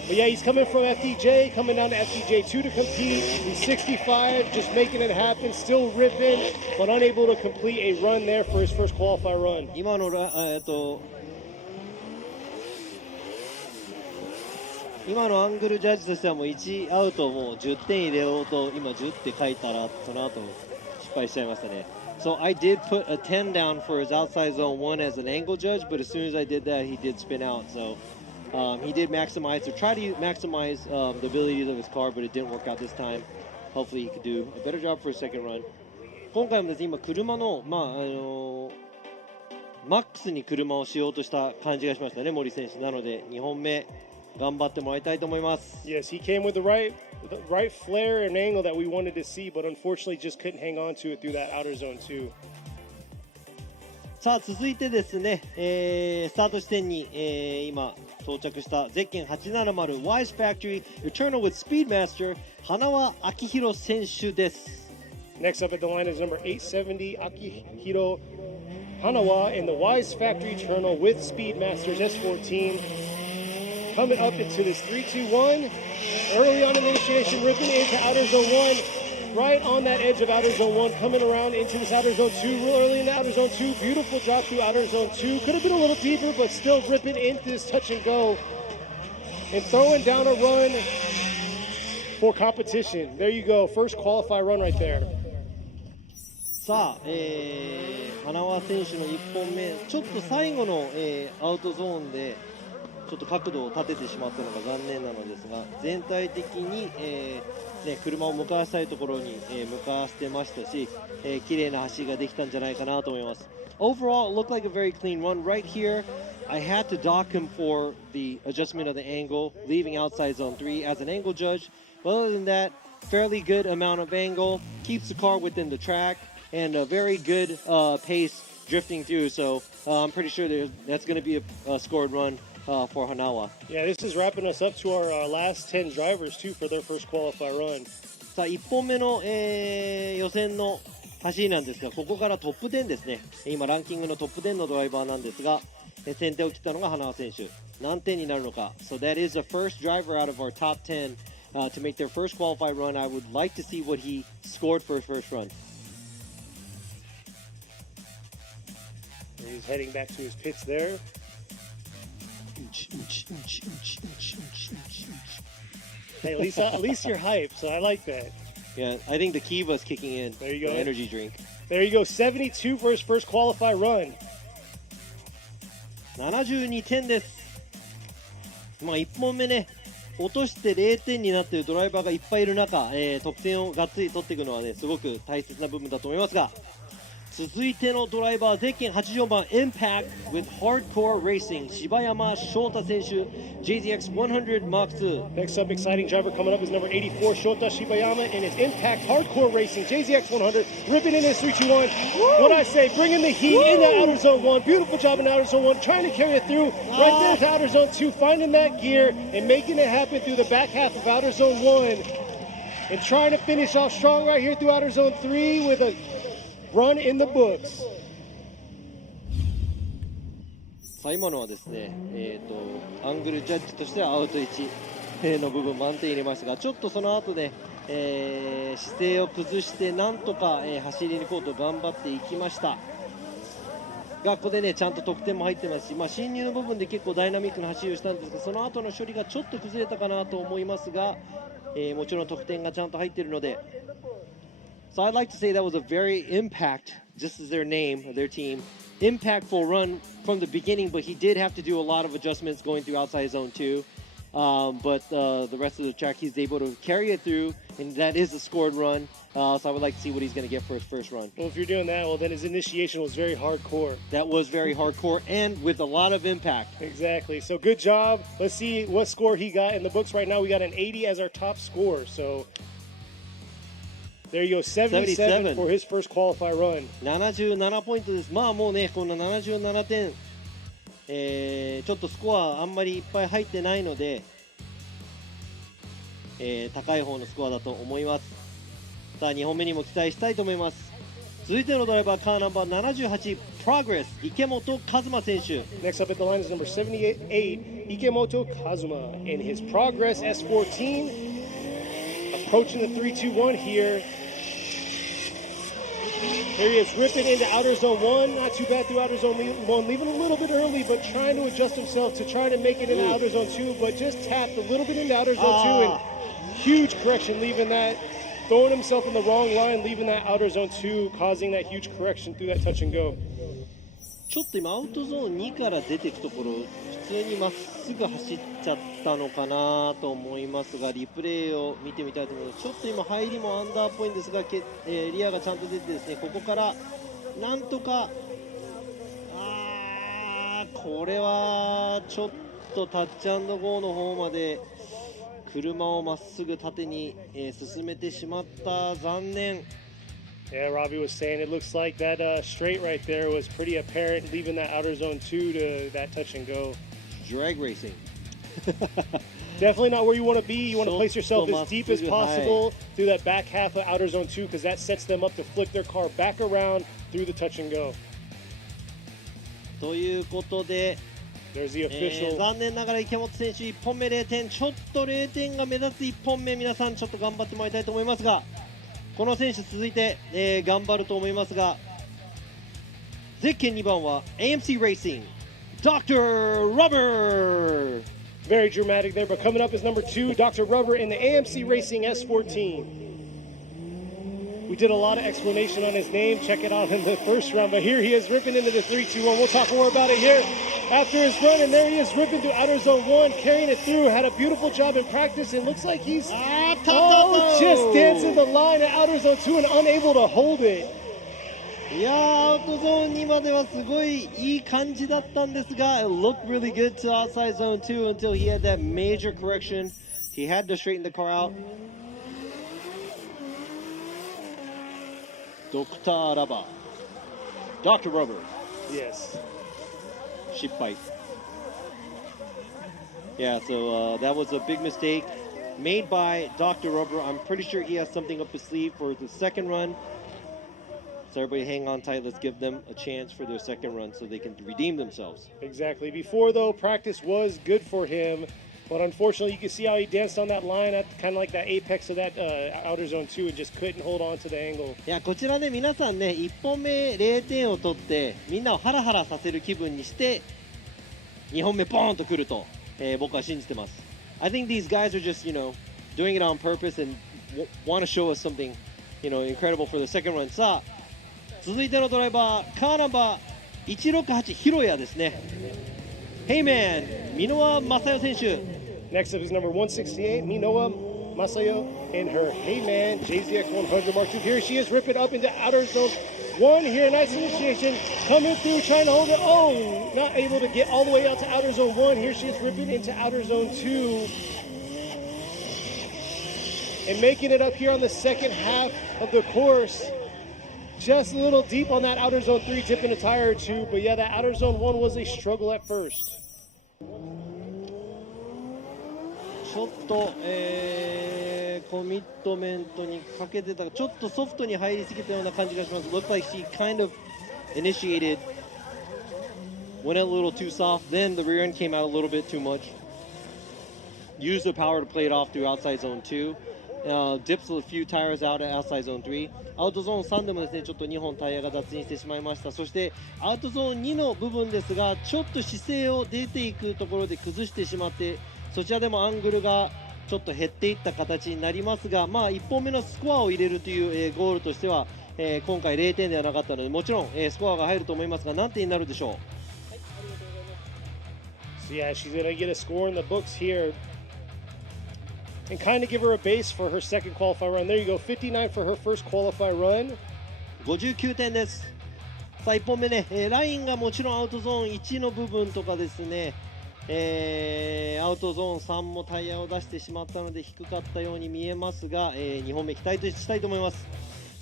But yeah, he's coming from FDJ, coming down to FDJ2 to compete. He's 65, just making it happen, still ripping, but unable to complete a run there for his first qualify run. 今のアングルジャッジとしてはもう1アウトもう10点入れようと今10って書いたらその後失敗しちゃいましたね。So I did put a 10 down for his outside zone 1 as an angle judge, but as soon as I did that, he did spin out. So he did maximize, or try to maximize the abilities of his car, but it didn't work out this time. Hopefully he could do a better job for his second run. 今回もですね、今車のマックスに車をしようとした感じがしましたね、森選手。なので2本目頑張ってもらいたいと思います。Yes, he came with the right flare and angle that we wanted to see, but unfortunately just couldn't hang on to it through that outer zone 2. さあ続いてですね、スタート地点に、今到着したゼッケン870 Wise Factory Eternal with Speedmaster 花輪明宏選手です。 Next up at the line is number 870 Akihiro Hanawa in the Wise Factory Eternal with Speedmasters S14. Coming up into this 3-2-1. Early on in initiation, ripping into outer zone 1. Right on that edge of outer zone 1. Coming around into this outer zone 2. Real early in the outer zone 2. Beautiful drop through outer zone 2. Could have been a little deeper, but still ripping into this touch and go. And throwing down a run for competition. There you go. First qualify run right there. さあ、花輪選手の1本目、ちょっと最後の、アウトゾーンでちょっと角度を立ててしまったのが残念なのですが、全体的に、車を向かわせたいところに、向かわせてましたし、綺麗な走りができたんじゃないかなと思います。Overall, it looked like a very clean run. Right here, I had to dock him for the adjustment of the angle, leaving outside zone 3 as an angle judge. But other than that, fairly good amount of angle, keeps the car within the track, and a very good pace drifting through. So I'm pretty sure that's going to be a scored run for Hanawa. Yeah, this is wrapping us up to our last 10 drivers, too, for their first qualify run. さあ1本目の、予選の走りなんですが、ここからトップ10ですね。今ランキングのトップ10のドライバーなんですが、先手を切ったのが花輪選手。何点になるのか。So that is the first driver out of our top 10 to make their first qualify run. I would like to see what he scored for his first run. He's heading back to his pits there. Hey, at least you're hyped, so I like that. Yeah, I think the Kiva's kicking in. There you go. The energy drink. There you go. 72 for his first qualify run. 72点です。まあ1本目ね、落として0点になっているドライバーがいっぱいいる中、得点をがっつり取っていくのはね、すごく大切な部分だと思いますが、続いてのドライバー、ゼッケン84番 Impact with Hardcore Racing 柴山翔太選手 JZX100 Mach2. Next up, exciting driver coming up is number 84 Shota Shibayama in his Impact Hardcore Racing JZX100, ripping in his 321. What I say, bringing the heat into outer zone 1. Beautiful job in outer zone 1, trying to carry it through right there to outer zone 2, finding that gear and making it happen through the back half of outer zone 1, and trying to finish off strong right here through outer zone 3 with a run in the books. さあ今のはですね、アングルジャッジとしてはアウト1の部分満点入れましたが、ちょっとその後で、姿勢を崩してなんとか、走りに行こうと頑張っていきましたが、ここでねちゃんと得点も入ってますし、まあ、進入の部分で結構ダイナミックな走りをしたんですが、その後の処理がちょっと崩れたかなと思いますが、もちろん得点がちゃんと入っているので。So I'd like to say that was a very impact, just as their name, their team, impactful run from the beginning, but he did have to do a lot of adjustments going through outside zone 2. But the rest of the track, he's able to carry it through, and that is a scored run. So I would like to see what he's going to get for his first run. Well, if you're doing that, well, then his initiation was very hardcore. That was very hardcore and with a lot of impact. Exactly. So good job. Let's see what score he got in the books right now. We got an 80 as our top score. So there you go, 77 for his first qualify run. 77ポイントです。まあもうね、この77点、ちょっとスコアあんまりいっぱい入ってないので、高い方のスコアだと思います。さあ2本目にも期待したいと思います。続いてのドライバー、カーナンバー78 Progress 池本和馬選手。 Next up at the line is number 78 Ikemoto Kazuma in his Progress S14, approaching the 321 here. Here he is ripping into outer zone 1. Not too bad through outer zone 1. Leaving a little bit early, but trying to adjust himself to try to make it into outer zone 2. But just tapped a little bit into outer zone 2. And huge correction, leaving that. Throwing himself in the wrong line, leaving that outer zone 2, causing that huge correction through that touch and go. ちょっと今アウトゾーン2から出ていくところ、普通にまっすぐ走っちゃったのかなと思いますが、リプレイを見てみたいと思います。ちょっと今入りもアンダーっぽいんですが、リアがちゃんと出てですね、ここからなんとか、これはちょっとタッチアンドゴーの方まで車をまっすぐ縦に、進めてしまった。残念。Yeah, Robbie was saying it looks like that straight right there was pretty apparent, leaving that outer zone 2 to that touch and go. Drag racing. Definitely not where you want to be. You want to place yourself as deep as possible through that back half of outer zone 2, because that sets them up to flip their car back around through the touch and go. ということで、There's the official. 残念ながら池本選手1本目0点、ちょっと0点が目立つ1本目、皆さんちょっと頑張ってもらいたいと思いますが、この選手続いて、頑張ると思いますが、ゼッケン2番は AMC Racing Dr. Rubber. Very dramatic there, but coming up is number 2, Dr. Rubber in the AMC Racing S14. We did a lot of explanation on his name. Check it out in the first round, but here he is ripping into the 3-2-1. We'll talk more about it here after his run, and there he is ripping through outer zone 1, carrying it through. Had a beautiful job in practice. It looks like he's just dancing the line at outer zone 2 and unable to hold it. いやー、アウトゾーン2まではすごいいい感じだったんですが、it looked really good to outside zone 2 until he had that major correction. He had to straighten the car out. ドクターラバー Dr. Rubber Yes. 失敗。Yeah, so that was a big mistake made by Dr. Rubber. I'm pretty sure he has something up his sleeve for the second run. So everybody hang on tight. Let's give them a chance for their second run so they can redeem themselves. Exactly. Before, though, practice was good for him. But unfortunately, you can see how he danced on that line at kind of like that apex of that outer zone 2 and just couldn't hold on to the angle. いや、こちらね、皆さんね、1本目0点を取って、みんなをハラハラさせる気分にして、2本目ポーンと来ると、僕は信じてます。I think these guys are just, doing it on purpose and want to show us something, incredible for the second run. さあ、続いてのドライバー、カーナンバー168ヒロヤですね。Hey man、箕輪正代選手。Next up is number 168, Minoa Masayo in her Hey Man JZX 100 Mark II. Here she is ripping up into outer zone 1 here. Nice initiation. Coming through, trying to hold it. Oh, not able to get all the way out to outer zone 1. Here she is ripping into outer zone 2. And making it up here on the second half of the course. Just a little deep on that outer zone 3, tipping a tire or two. But yeah, that outer zone 1 was a struggle at first. ちょっと、コミットメントにかけてた、ちょっとソフトに入りすぎたような感じがします。Looked like she kind of initiated, went a little too soft, then the rear end came out a little bit too much. Used the power to play it off through outside zone 2. Dips a few tires out at outside zone 3. アウトゾーン3でもですね、ちょっと2本タイヤが脱輪してしまいました。そしてアウトゾーン2の部分ですが、ちょっと姿勢を出ていくところで崩してしまって、そちらでもアングルがちょっと減っていった形になりますが、1本目のスコアを入れるという、ゴールとしては、今回0点ではなかったので、もちろん、スコアが入ると思いますが、何点になるでしょう。So yeah, she's gonna get a score in the books here and kind of give her a base for her second qualify run. There you go, 59 for her first qualify run. 59点です。さあ1本目ね、ラインがもちろんアウトゾーン1の部分とかですね、アウトゾーン3もタイヤを出してしまったので低かったように見えますが、2本目期待したいと思います。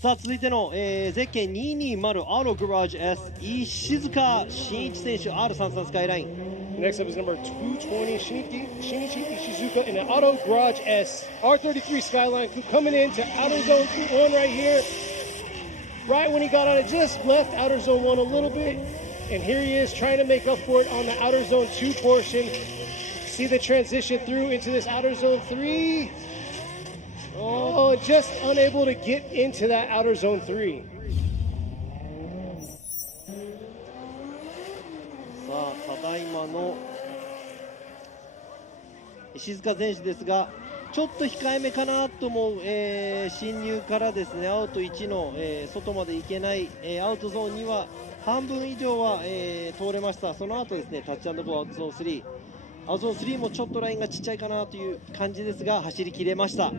さあ続いての、ゼッケン220アートグラージ S 石塚真一選手 R33 スカイライン。Next up is number 220 Shinichi Ishizuka in an Auto Garage S R33 Skyline coming into outer zone 1 right here. Right when he got on it, just left outer zone 1 a little bit. And here he is trying to make up for it on the outer zone 2 portion. See the transition through into this outer zone 3. Oh, just unable to get into that outer zone 3. さあ、ただいまの石塚選手ですが、ちょっと控えめかなと思う、進入からですね、アウト1の、外まで行けない、アウトゾーンには半分以上は、通れました。その後ですね、タッチ&ゴーアウトゾーン3。アウトゾーン3もちょっとラインがちっちゃいかなという感じですが、走り切れました。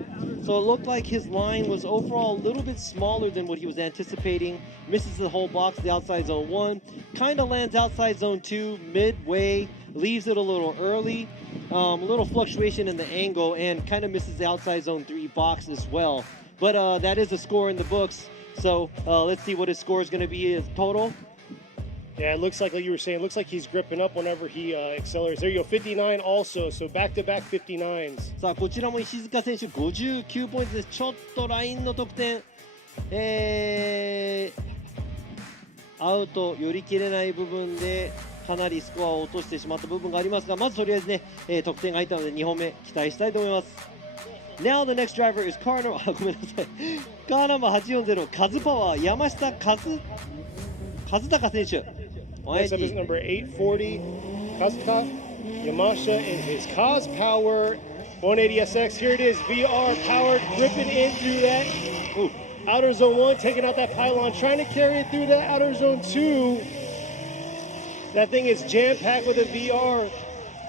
So it looked like his line was overall a little bit smaller than what he was anticipating. Misses the whole box, the outside zone 1. Kind of lands outside zone 2 midway. Leaves it a little early. A little fluctuation in the angle and kind of misses the outside zone 3 box as well. But that is a score in the books. So let's see what his score is going to be as total. Yeah, it looks like you were saying, it looks like he's gripping up whenever he accelerates. There you go, 59 also, so back-to-back 59s. さあこちらも石塚選手59ポイントです。ちょっとラインの得点、アウト寄り切れない部分でかなりスコアを落としてしまった部分がありますが、まずとりあえずね、得点が入ったので2本目期待したいと思います。Now the next driver is car number ごめんなさい、カーナンバー840カズパワー山下和孝選手。Next up is number 840, Kazuka Yamashita in his Kaz Power 180SX. Here it is, VR powered, ripping in through that outer zone 1, taking out that pylon, trying to carry it through that outer zone 2. That thing is jam-packed with a VR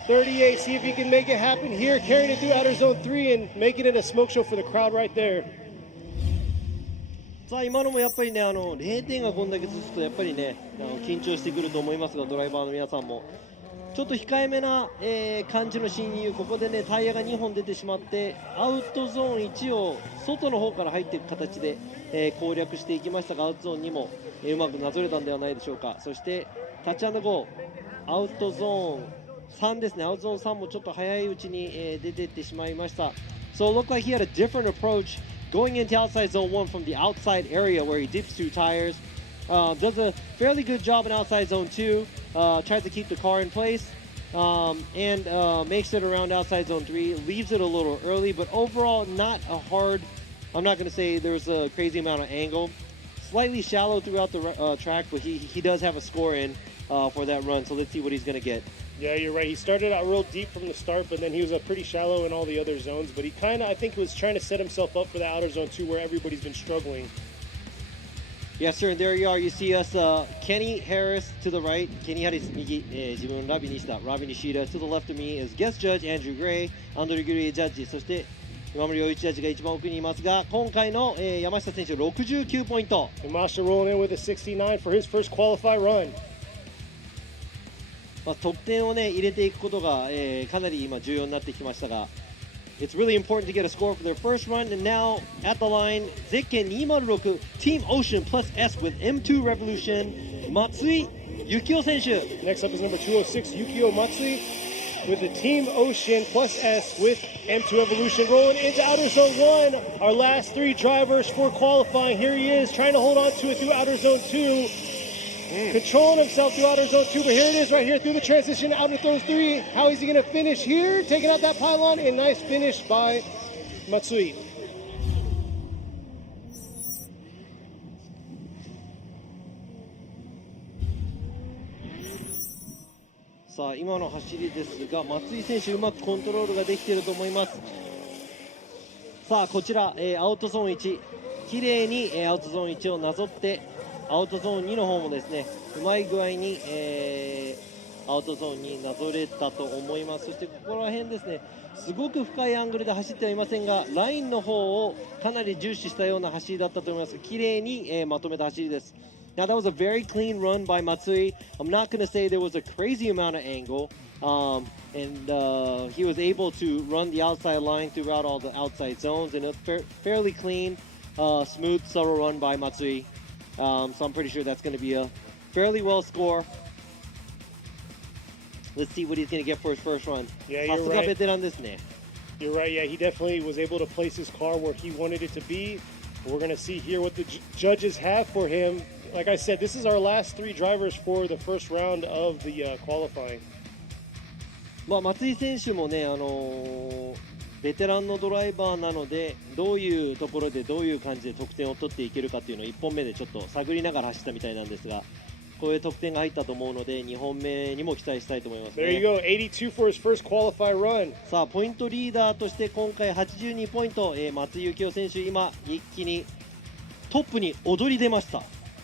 38. See if he can make it happen here, carrying it through outer zone 3 and making it a smoke show for the crowd right there. さあ今のもやっぱりね、0点がこんだけ続くとやっぱりね、緊張してくると思いますが、ドライバーの皆さんもちょっと控えめな、感じの進入、ここでねタイヤが2本出てしまってアウトゾーン1を外の方から入っていく形で、攻略していきましたが、アウトゾーン2も、うまくなぞれたんではないでしょうか。そしてタッチ&ゴーアウトゾーン3ですね、アウトゾーン3もちょっと早いうちに、出てってしまいました。So it looked like he had a different approach going into outside zone 1 from the outside area where he dips 2 tires. Does a fairly good job in outside zone 2, tries to keep the car in place, and makes it around outside zone 3, leaves it a little early, but overall not a hard, I'm not going to say there was a crazy amount of angle. Slightly shallow throughout the track, but he does have a score in for that run, so let's see what he's going to get. Yeah, you're right. He started out real deep from the start, but then he was pretty shallow in all the other zones. But he kind of, I think, was trying to set himself up for the outer zone 2 where everybody's been struggling. Yes, sir, and there you are. You see us, Kenny Harris to the right, Kenny Harris 右、自分のラビにした、Robbie Nishida. To the left of me is guest judge Andrew Gray, アンドリュー・グレイジャッジ、そして今森陽一ジャッジが一番奥にいますが、今回の、山下選手69ポイント。Yamashita rolling in with a 69 for his first qualify run. 得点をね入れていくことが、かなり今重要になってきましたが、It's really important to get a score for their first run, and now at the line, ゼッケン206 Team Ocean plus S with M2 Revolution 松井幸雄選手。Next up is number 206 Yukio Matsui with the Team Ocean plus S with M2 Evolution rolling into outer zone 1. Our last 3 drivers for qualifying. Here he is trying to hold on to it through outer zone 2. Controlling himself through outer zone 2, but here it is right here through the transition outer zone 3. How is he going to finish here? Taking out that pylon, and nice finish by Matsui. さあ今の走りですが、松井選手うまくコントロールができていると思います。さあこちら、アウトゾーン1、綺麗に、アウトゾーン1をなぞって、アウトゾーン2の方もですね、うまい具合に、アウトゾーンになぞれたと思います。そしてここら辺ですね、すごく深いアングルで走ってはいませんが、ラインの方をかなり重視したような走りだったと思います。綺麗に、まとめた走りです。Now that was a very clean run by Matsui. I'm not going to say there was a crazy amount of angle, and he was able to run the outside line throughout all the outside zones, and a fairly clean, smooth, thorough run by Matsui. So I'm pretty sure that's going to be a fairly well score. Let's see what he's going to get for his first run. Yeah, you're right. さすがベテランですね。 You're right. Yeah, he definitely was able to place his car where he wanted it to be. We're going to see here what the judges have for him. Like I said, this is our last 3 drivers for the first round of the qualifying. まあ松井選手もね、ベテランのドライバーなので、どういうところでどういう感じで得点を取っていけるかっていうのを1本目でちょっと探りながら走ったみたいなんですが、こういう得点が入ったと思うので2本目にも期待したいと思いますね。 There you go, 82 for his first qualify run. さあポイントリーダーとして今回82ポイント、松井幸雄選手今一気にトップに躍り出ました。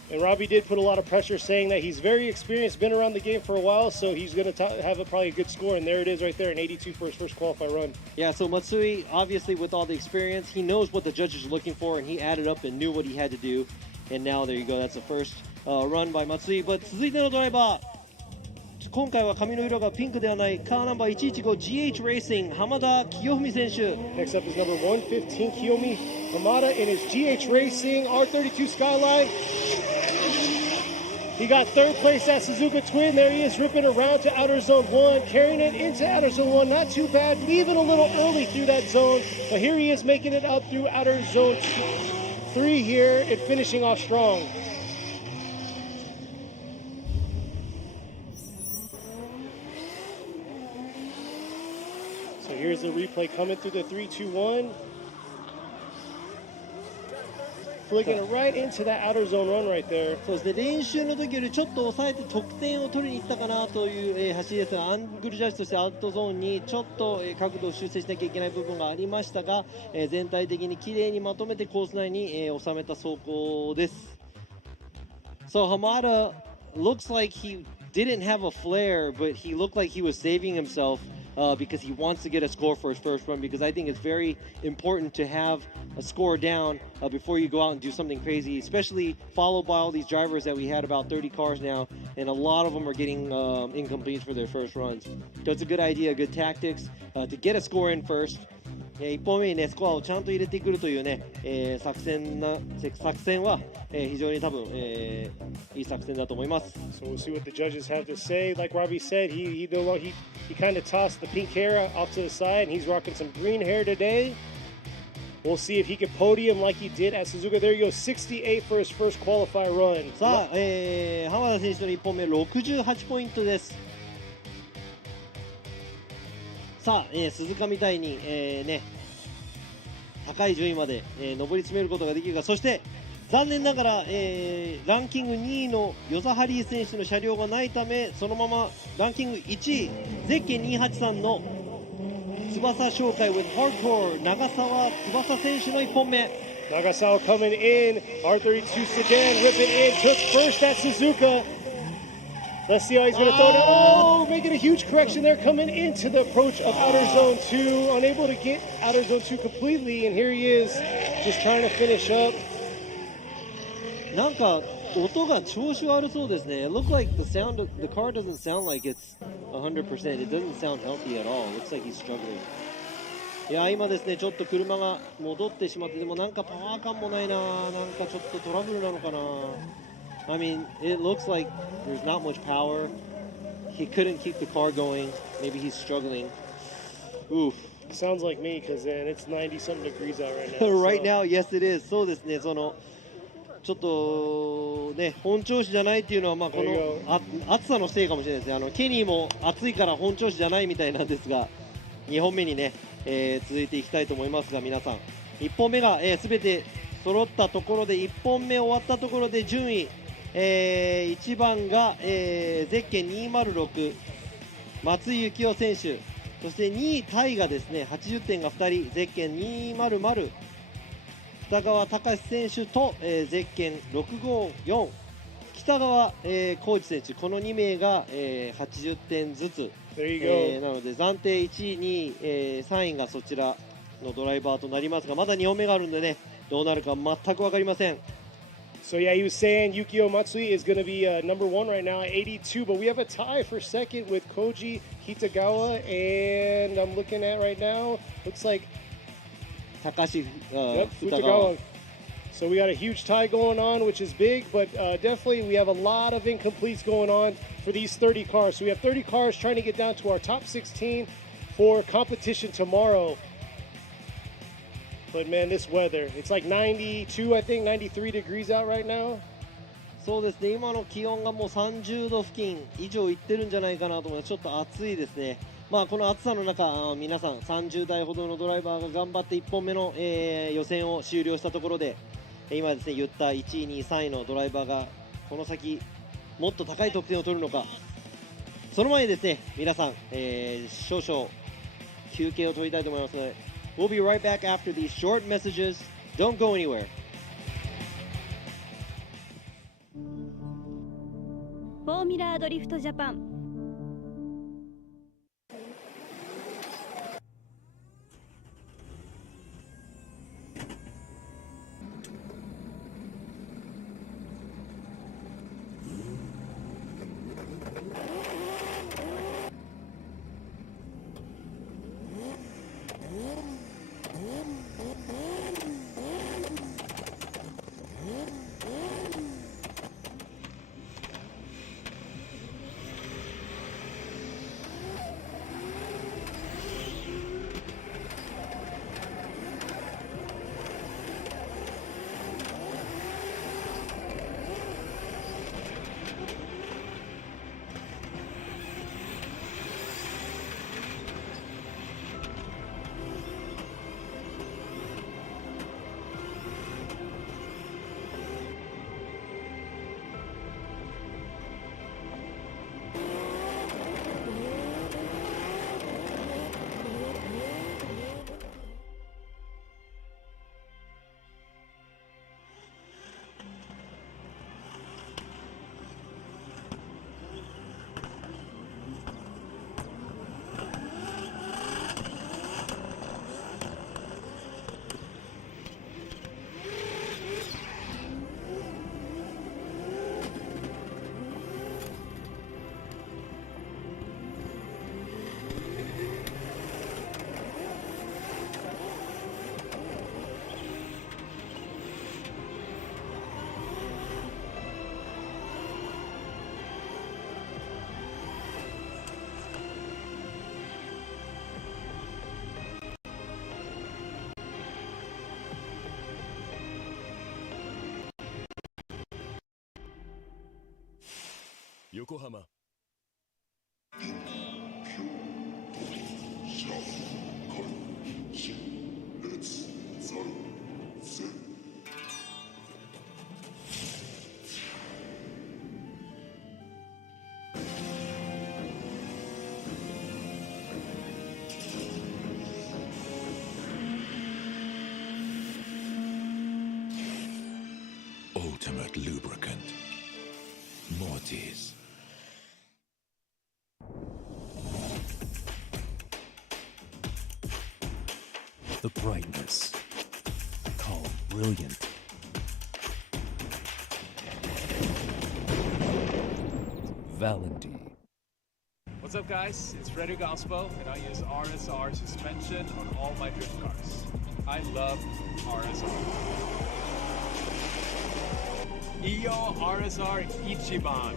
And Robbie did put a lot of pressure, saying that he's very experienced, been around the game for a while, so he's going to have probably a good score. And there it is right there, an 82 for his first qualify run. Yeah, so Matsui, obviously with all the experience, he knows what the judges are looking for, and he added up and knew what he had to do. And now there you go, that's the first run by Matsui. But 続いてのドライバー、今回は髪の色がピンクではないカーナンバー115 GH Racing 浜田清文選手。 Next up is number 115 Kiyomi Hamada in his GH Racing R32 Skyline. He got 3rd place at Suzuka Twin. There he is, ripping around to outer zone 1, carrying it into outer zone 1. Not too bad, leaving a little early through that zone. But here he is, making it up through outer zone 3 here and finishing off strong. So here's the replay coming through the 3-2-1. Flicking it right into that outer zone run right there. そうですね、練習の時よりちょっと抑えて得点を取りに行ったかなという、走りですが、アングルジャッジとしてアウトゾーンにちょっと、角度を修正しなきゃいけない部分がありましたが、全体的に綺麗にまとめてコース内に、収めた走行です。So Hamada looks like he didn't have a flare, but he looked like he was saving himself. Because he wants to get a score for his first run, because I think it's very important to have a score down before you go out and do something crazy, especially followed by all these drivers that we had about 30 cars now, and a lot of them are getting incomplete for their first runs. So it's a good idea, good tactics to get a score in first, 1本目にねスコアをちゃんと入れてくるというね、作戦は、非常に多分、いい作戦だと思います。 So we'll see what the judges have to say. Like Robbie said, he kind of tossed the pink hair off to the side, and he's rocking some green hair today. We'll see if he can podium like he did at Suzuka. There you go, 68 for his first qualifier run. さあ、浜田選手の1本目68ポイントです。さあ、鈴鹿みたいに、ね、高い順位まで、上り詰めることができるか。そして残念ながら、ランキング2位のヨザハリー選手の車両がないため、そのままランキング1位ゼッケン283の翼紹介 with hardcore 長澤翼選手の1本目。 Nagasawa coming in, R32 sedan ripping in, took first at Suzuka. Let's see how he's going to throw it. Oh, making a huge correction there, coming into the approach of outer zone 2, unable to get outer zone 2 completely, and here he is, just trying to finish up. なんか音が調子悪そうですね。It looks like the car doesn't sound like it's 100%. It doesn't sound healthy at all. It looks like he's struggling. いや今ですねちょっと車が戻ってしまって、でもなんかパワー感もないな、なんかちょっとトラブルなのかな。I mean, it looks like there's not much power. He couldn't keep the car going. Maybe he's struggling. Oof. Sounds like me, because it's 90-something degrees out right now. Right now, yes it is. そうですね、そのちょっとね本調子じゃないっていうのは、まあこの暑さのせいかもしれないですね。ケニーも暑いから本調子じゃないみたいなんですが、2本目にね、続いていきたいと思いますが、皆さん1本目が、全て揃ったところで、1本目終わったところで順位、1番が、ゼッケン206松井幸雄選手、そして2位タイがですね80点が2人、ゼッケン200北川隆選手と、ゼッケン654北川、浩二選手、この2名が、80点ずつ、なので暫定1位、2位、3位がそちらのドライバーとなりますが、まだ2本目があるんでね、どうなるか全く分かりません。So yeah, he was saying Yukio Matsui is going to be number 1 right now at 82, but we have a tie for second with Koji Hitagawa, and I'm looking at right now, looks like Futagawa. So we got a huge tie going on, which is big, but definitely we have a lot of incompletes going on for these 30 cars. So we have 30 cars trying to get down to our top 16 for competition tomorrow. But man, this weather, it's like 92, I think, 93 degrees out right now. そうですね、今の気温がもう30度付近以上いってるんじゃないかなと思います。ちょっと暑いですね。まあこの暑さの中、皆さん30台ほどのドライバーが頑張って1本目の、予選を終了したところで、今ですね言った1位、2位、3位のドライバーがこの先もっと高い得点を取るのか。その前にですね皆さん、少々休憩を取りたいと思いますので、We'll be right back after these short messages. Don't go anywhere. フォーミュラードリフトジャパン。横浜。Ultimate lubricant. Mortis. The brightness. Calm, brilliant. Valenti. What's up, guys? It's Frederick Ospo, and I use RSR suspension on all my drift cars. I love RSR. Iyo RSR Ichiban.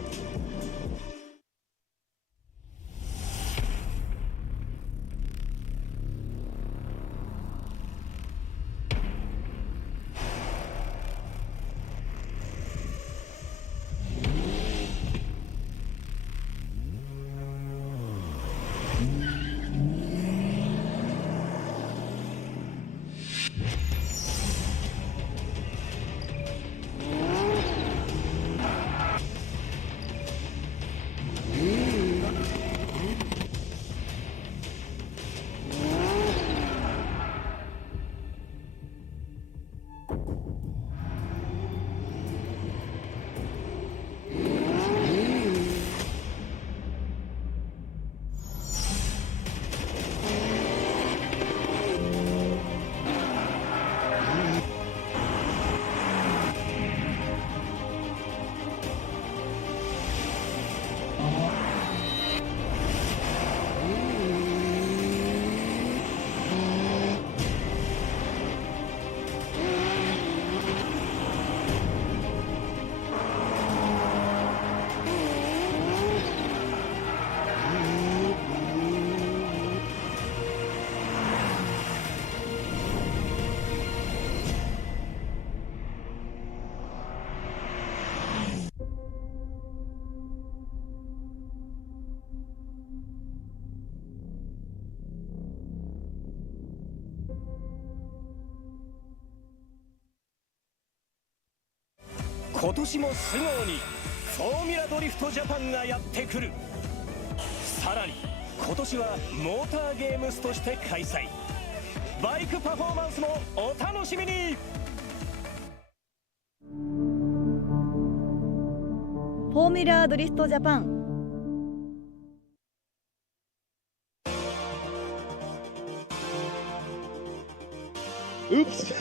今年も素直にフォーミュラドリフトジャパンがやってくる。さらに今年はモーターゲームスとして開催。バイクパフォーマンスもお楽しみに。フォーミュラードリフトジャパン。Oops.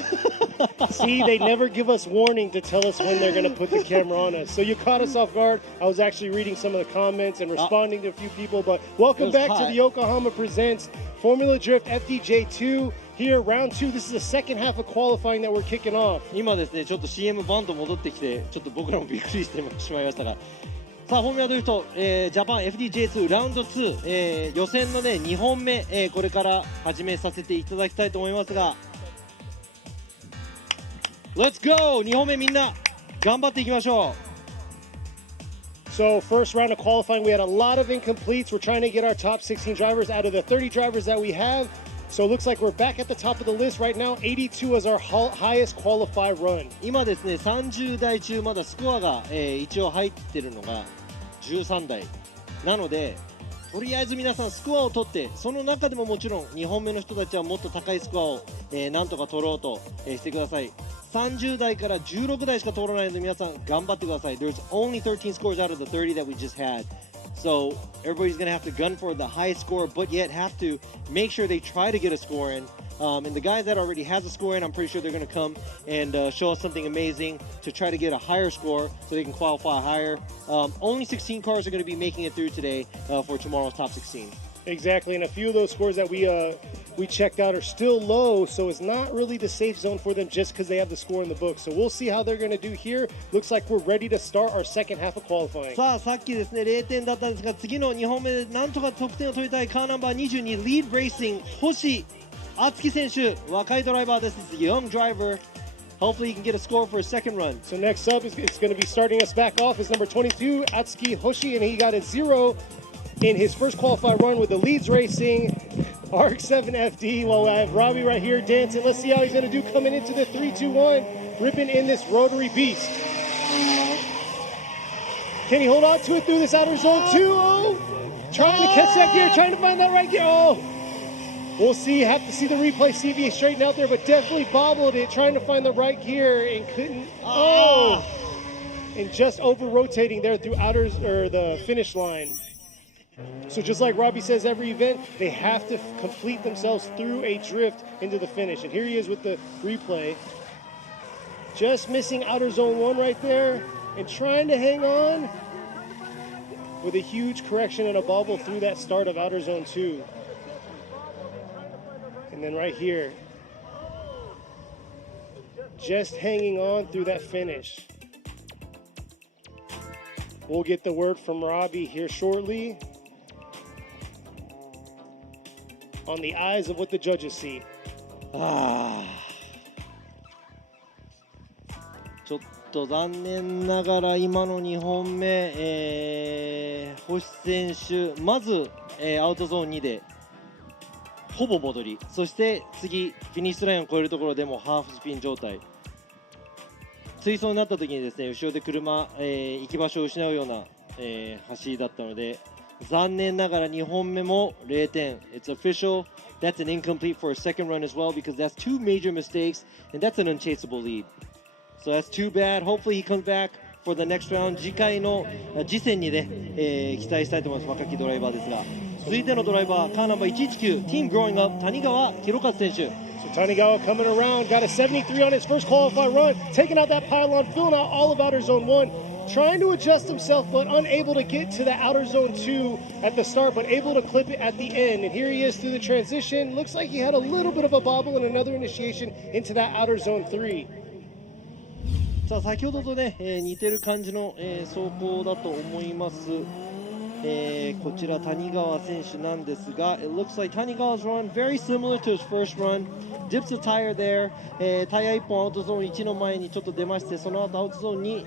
See, they never give us warning to tell us when they're going to put the camera on us. So you caught us off guard. I was actually reading some of the comments and responding to a few people. But welcome back to the Yokohama Presents Formula Drift FDJ2 here, round 2. This is the second half of qualifying that we're kicking off. 今ですね、ちょっと CM バンド戻ってきて、ちょっと僕らもびっくりしてしまいましたが、さあ、フォーミュラドリフト、ジャパン FDJ2 ラウンド2、予選のね、2本目、これから始めさせていただきたいと思いますが、Let's go! 2本目みんな頑張っていきましょう。 So first round of qualifying, we had a lot of incompletes. We're trying to get our top 16 drivers out of the 30 drivers that we have. So it looks like we're back at the top of the list right now. 82 is our highest qualified run. 今ですね、30台中まだスコアが、一応入ってるのが13台なので、とりあえず皆さんスコアを取って、その中でももちろん2本目の人たちはもっと高いスコアを、なんとか取ろうと、してください。30台から16台しか通らないので皆さん頑張ってください。There's only 13 scores out of the 30 that we just had. So everybody's going to have to gun for the highest score, but yet have to make sure they try to get a score in. And the guys that already has a score in, I'm pretty sure they're going to come and show us something amazing to try to get a higher score so they can qualify higher. Only 16 cars are going to be making it through today for tomorrow's top 16. Exactly, and a few of those scores that we checked out are still low, so it's not really the safe zone for them just because they have the score in the book. So we'll see how they're going to do here. Looks like we're ready to start our second half of qualifying. さあ、さっきですね、0点だったんですが、次の2本目でなんとか得点を取りたいカーナンバー22、リードレーシング、星敦樹選手、若いドライバーです。Young driver Hopefully he can get a score for a second run. So next up is going to be starting us back off is number 22, Atsuki Hoshi, and he got a 0 in his first qualified run with the Leeds Racing RX-7 FD. While I have Robbie right here dancing. Let's see how he's going to do coming into the 3-2-1, ripping in this rotary beast. Can he hold on to it through this outer zone 2? Oh, trying to catch that gear, trying to find that right gear. Oh, we'll see. Have to see the replay, see if he straightened out there, but definitely bobbled it, trying to find the right gear and couldn't. Oh, and just over rotating there through the finish line. So just like Robbie says, every event, they have to complete themselves through a drift into the finish. And here he is with the replay. Just missing outer zone 1 right there and trying to hang on with a huge correction and a bobble through that start of outer zone 2. And then right here, just hanging on through that finish. We'll get the word from Robbie here shortly on the eyes of what the judges see. ちょっと残念ながら今の2本目、星選手まず、アウトゾーン2でほぼ戻り、そして次フィニッシュラインを越えるところでもハーフスピン状態、追走になった時にですね、後ろで車、行き場所を失うような、走りだったので、残念ながら2本目も0点。It's official. That's an incomplete for a second run as well because that's 2 major mistakes and that's an unchaseable lead. So that's too bad. Hopefully he comes back for the next round. 次回の次戦にね、期待したいと思います。若きドライバーですが、続いてのドライバー、カーナンバー119、Team Growing Up、谷川博和選手。So Tanigawa coming around, got a 73 on his first qualified run, taking out that pylon, filling out all of outer zone 1, trying to adjust himself, but unable to get to the outer zone 2 at the start, but able to clip it at the end. And here he is through the transition. Looks like he had a little bit of a bobble and another initiation into that outer zone 3. さあ先ほどとね、似てる感じの、走行だと思います。こちら谷川選手なんですが、it looks like Tanigawa's run very similar to his first run. Dips a tire there. タイヤ1本アウトゾーン1の前にちょっと出まして、その後アウトゾーン2、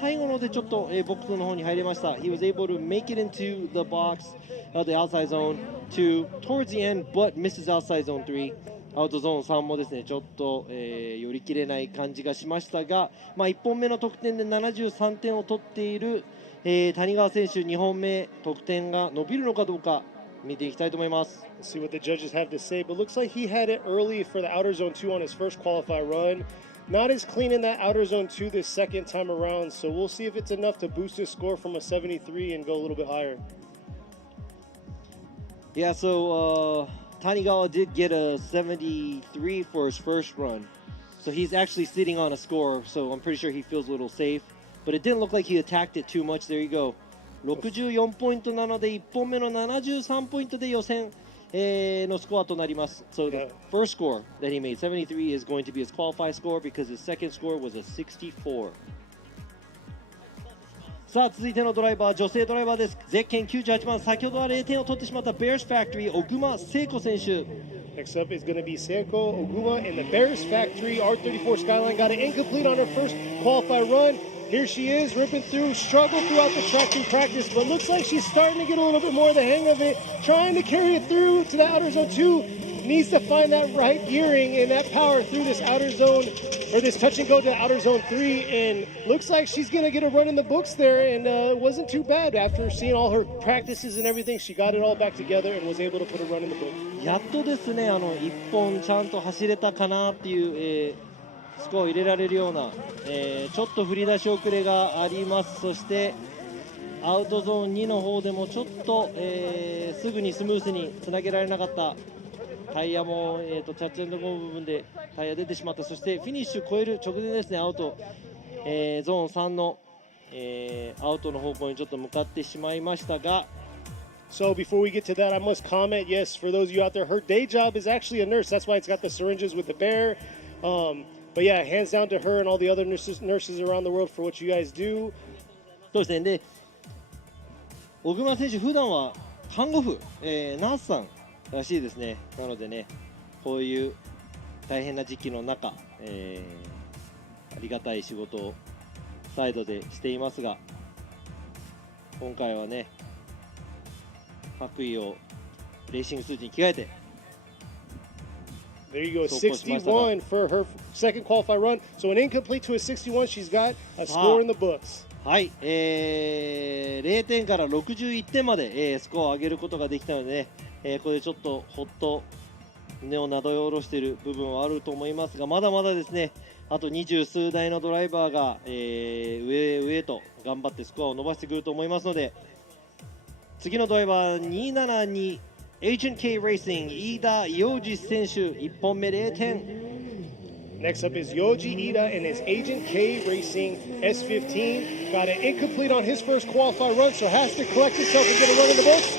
最後のでちょっと、ボックスの方に入りました。He was able to make it into the box of the outside zone 2 towards the end, but misses outside zone 3. アウトゾーン3もですね、ちょっと、寄り切れない感じがしましたが、まあ、1本目の得点で73点を取っている、谷川選手、2本目得点が伸びるのかどうか見ていきたいと思います。Let's see what the judges have to say, but looks like he had it early for the outer zone 2 on his first qualified run. Not as clean in that outer zone 2 this second time around, so we'll see if it's enough to boost his score from a 73 and go a little bit higher. Yeah, so Tanigawa did get a 73 for his first run, so he's actually sitting on a score, so I'm pretty sure he feels a little safe, but it didn't look like he attacked it too much. There you go. 64ポイントなので1本目の73ポイントで予選のスコアとなります。So the first score that he made, 73, is going to be his qualified score because his second score was a 64. さあ続いてのドライバー、女性ドライバーです。ゼッケン98番、先ほどは0点を取ってしまった Bears Factory 小熊聖子選手。Next up is going to be Seiko Oguma in the Bears Factory R34 Skyline. Got it incomplete on her first qualified run. Here she is, ripping through, struggled throughout the track in practice, but looks like she's starting to get a little bit more of the hang of it, trying to carry it through to the outer zone 2. Needs to find that right gearing and that power through this outer zone, or this touch and go to the outer zone 3, and looks like she's going to get a run in the books there, and it wasn't too bad. After seeing all her practices and everything, she got it all back together and was able to put a run in the book. やっとですね、1本ちゃんと走れたかなっていう、スコアを入れられるような、ちょっと振り出し遅れがあります。そしてアウトゾーン2の方でもちょっと、すぐにスムーズにつなげられなかった。タイヤも、チャッチ&ゴー部分でタイヤ出てしまった。そしてフィニッシュ超える直前ですね、アウト、ゾーン3の、アウトの方向にちょっと向かってしまいましたが、So before we get to that, I must comment, yes, for those of you out there, her day job is actually a nurse. That's why it's got the syringes with the bear. But yeah, hands down to her and all the other nurses around the world for what you guys do. そうですね。で、小熊選手普段は看護婦、ナースさんらしいですね。なのでね、こういう大変な時期の中、りがたい仕事をサイドでしていますが、今回はね、白衣をレーシングスーツに着替えて There you go, 走行しましたが、 61 for her second qualified run. So an incomplete to a 61, she's got a score in the books. はい、0点から61点まで、スコアを上げることができたので、これでちょっとほっと胸をなどよ下ろしている部分はあると思いますが、まだまだですね、あと20数台のドライバーが、上へと頑張ってスコアを伸ばしてくると思いますので、次のドライバー272 Agent K Racing 飯田洋二選手、1本目0点。 Next up is Yoji Ida and his Agent K Racing S15. Got an incomplete on his first qualified run, so has to collect himself and get a run in the books.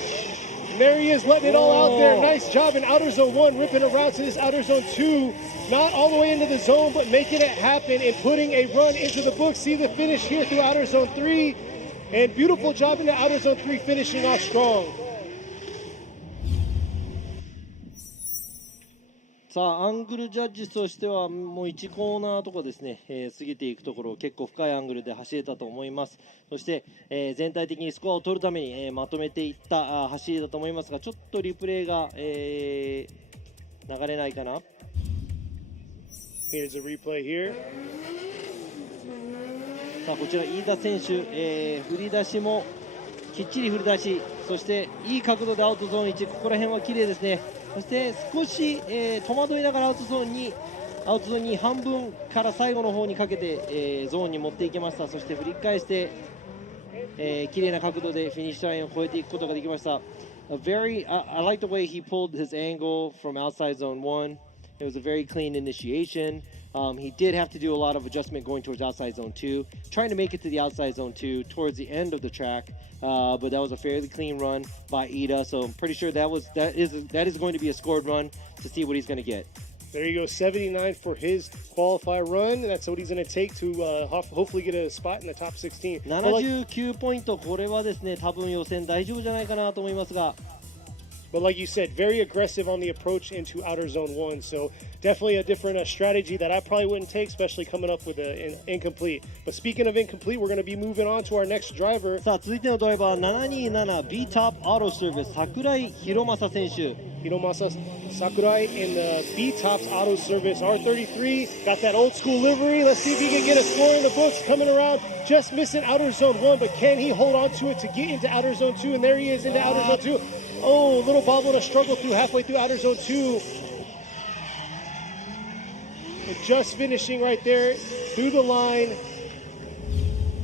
And there he is, letting it all out there. Nice job in outer zone 1, ripping around to this outer zone 2. Not all the way into the zone, but making it happen and putting a run into the books. See the finish here through outer zone 3. And beautiful job in the outer zone 3, finishing off strong. さあ、アングルジャッジとしてはもう1コーナーとかですね、過ぎていくところを結構深いアングルで走れたと思います。そして、全体的にスコアを取るために、まとめていった走りだと思いますが、ちょっとリプレイが、流れないかな。 Here's a replay here. さあ、こちら飯田選手、振り出しもきっちり振り出し、そしていい角度でアウトゾーン1、ここら辺は綺麗ですね。そして少し、戸惑いながらアウトゾーンに半分から最後の方にかけて、ゾーンに持っていけました。そして振り返して、綺麗な角度でフィニッシュラインを越えていくことができました。I like the way he pulled his angle from outside zone 1. It was a very clean initiation. He did have to do a lot of adjustment going towards outside zone 2, trying to make it to the outside zone 2 towards the end of the track, but that was a fairly clean run by Ida, so I'm pretty sure that is going to be a scored run to see what he's going to get. There you go, 79 for his qualified run. That's what he's going to take to hopefully get a spot in the top 16. 79ポイント、これはですね、多分予選大丈夫じゃないかなと思いますが。 But like you said, very aggressive on the approach into outer zone 1. So definitely a different strategy that I probably wouldn't take, especially coming up with an incomplete. But speaking of incomplete, we're going to be moving on to our next driver. さあ、続いてのドライバー727 B Top Auto Service 櫻井宏正選手。 Hiromasa Sakurai in the B Tops Auto Service R33. Got that old school livery. Let's see if he can get a score in the books. Coming around, just missing outer zone 1, but can he hold on to it to get into outer zone 2? And there he is into outer zone 2. Oh, a little bobble and a struggle through halfway through outer zone 2. But just finishing right there through the line.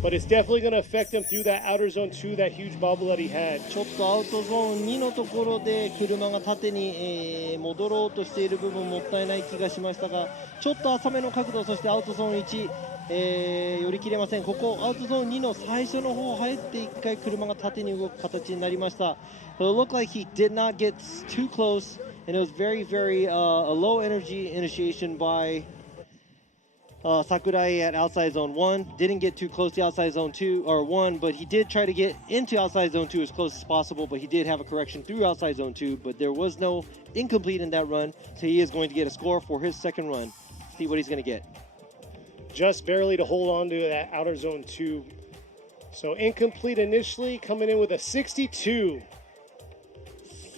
But it's definitely going to affect him through that outer zone 2, that huge bobble that he had. ちょっとアウトゾーン2のところで車が縦に、戻ろうとしている部分もったいない気がしましたが、ちょっと浅めの角度、そしてアウトゾーン1、寄り切れません。ここアウトゾーン2の最初の方入って1回車が縦に動く形になりました。It looked like he did not get too close, and it was very, a low energy initiation by Sakurai at outside zone 1. Didn't get too close to outside zone 2 or 1, but he did try to get into outside zone 2 as close as possible, but he did have a correction through outside zone 2, but there was no incomplete in that run, so he is going to get a score for his second run. See what he's going to get. Just barely to hold on to that outer zone 2. So incomplete initially, coming in with a 62.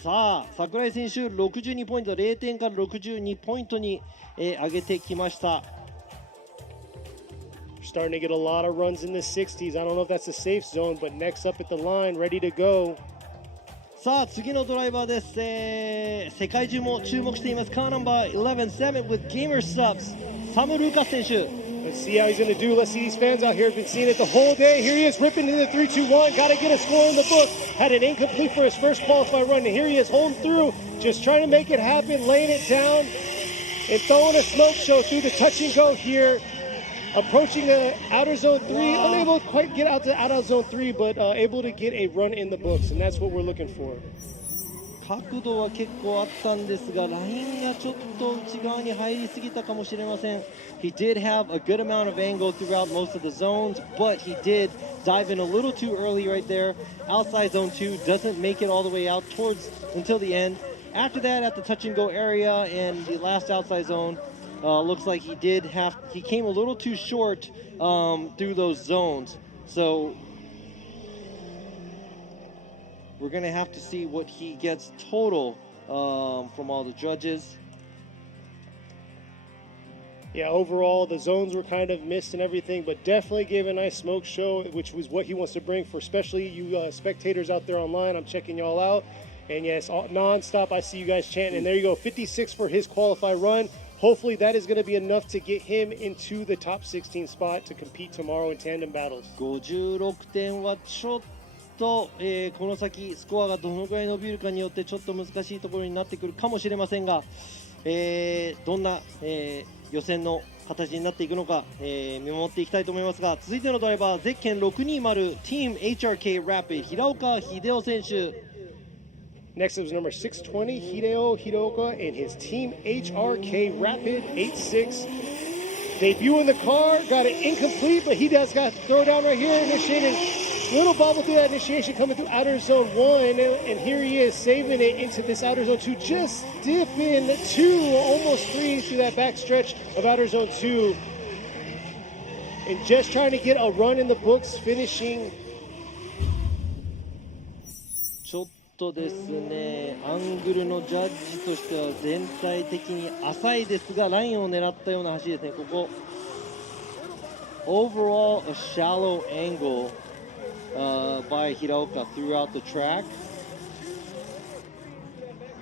さあ、櫻井選手62ポイント、0点から62ポイントに、上げてきました。Starting to get a lot of runs in the 60s. I don't know if that's a safe zone, but next up at the line, ready to go. さあ、次のドライバーです。世界中も注目しています。カーナンバー11 7 with Gamer Subs サム・ルーカス選手。 Let's see how he's going to do. Let's see these fans out here have been seeing it the whole day. Here he is ripping into the 3-2-1. Got to get a score in the book. Had an incomplete for his first qualified run. And here he is holding through, just trying to make it happen, laying it down, and throwing a smoke show through the touch and go here. Approaching the outer zone 3. Unable to quite get out to outer zone 3, but able to get a run in the books. And that's what we're looking for. 角度は結構あったんですが、ラインがちょっと内側に入りすぎたかもしれません。He did have a good amount of angle throughout most of the zones, but he did dive in a little too early right there. Outside zone 2 doesn't make it all the way out until the end. After that, at the touch and go area and the last outside zone, looks like he came a little too short through those zones. So we're going to have to see what he gets total from all the judges. Yeah, overall, the zones were kind of missed and everything, but definitely gave a nice smoke show, which was what he wants to bring for especially you spectators out there online. I'm checking y'all out. And yes, non-stop, I see you guys chanting. And there you go, 56 for his qualify run. Hopefully that is going to be enough to get him into the top 16 spot to compete tomorrow in tandem battles. 56点はちょっと、この先スコアがどのくらい伸びるかによってちょっと難しいところになってくるかもしれませんが、どんな、予選の形になっていくのか、見守っていきたいと思いますが、続いてのドライバーゼッケン620 Team HRK Rapid 平岡秀夫選手。Next up is number 620, Hideo Hiroka and his Team HRK Rapid 86. Debut in the car, got it incomplete, but he does got to throw down right here, initiated. Little bobble through that initiation coming through outer zone 1, and here he is saving it into this outer zone 2, just dipping 2, almost 3 through that back stretch of outer zone 2. And just trying to get a run in the books, finishing. ちょっとですね、アングルのジャッジとしては全体的に浅いですが、ラインを狙ったような走りですね。ここ overall a shallow angle by Hiraoka throughout the track,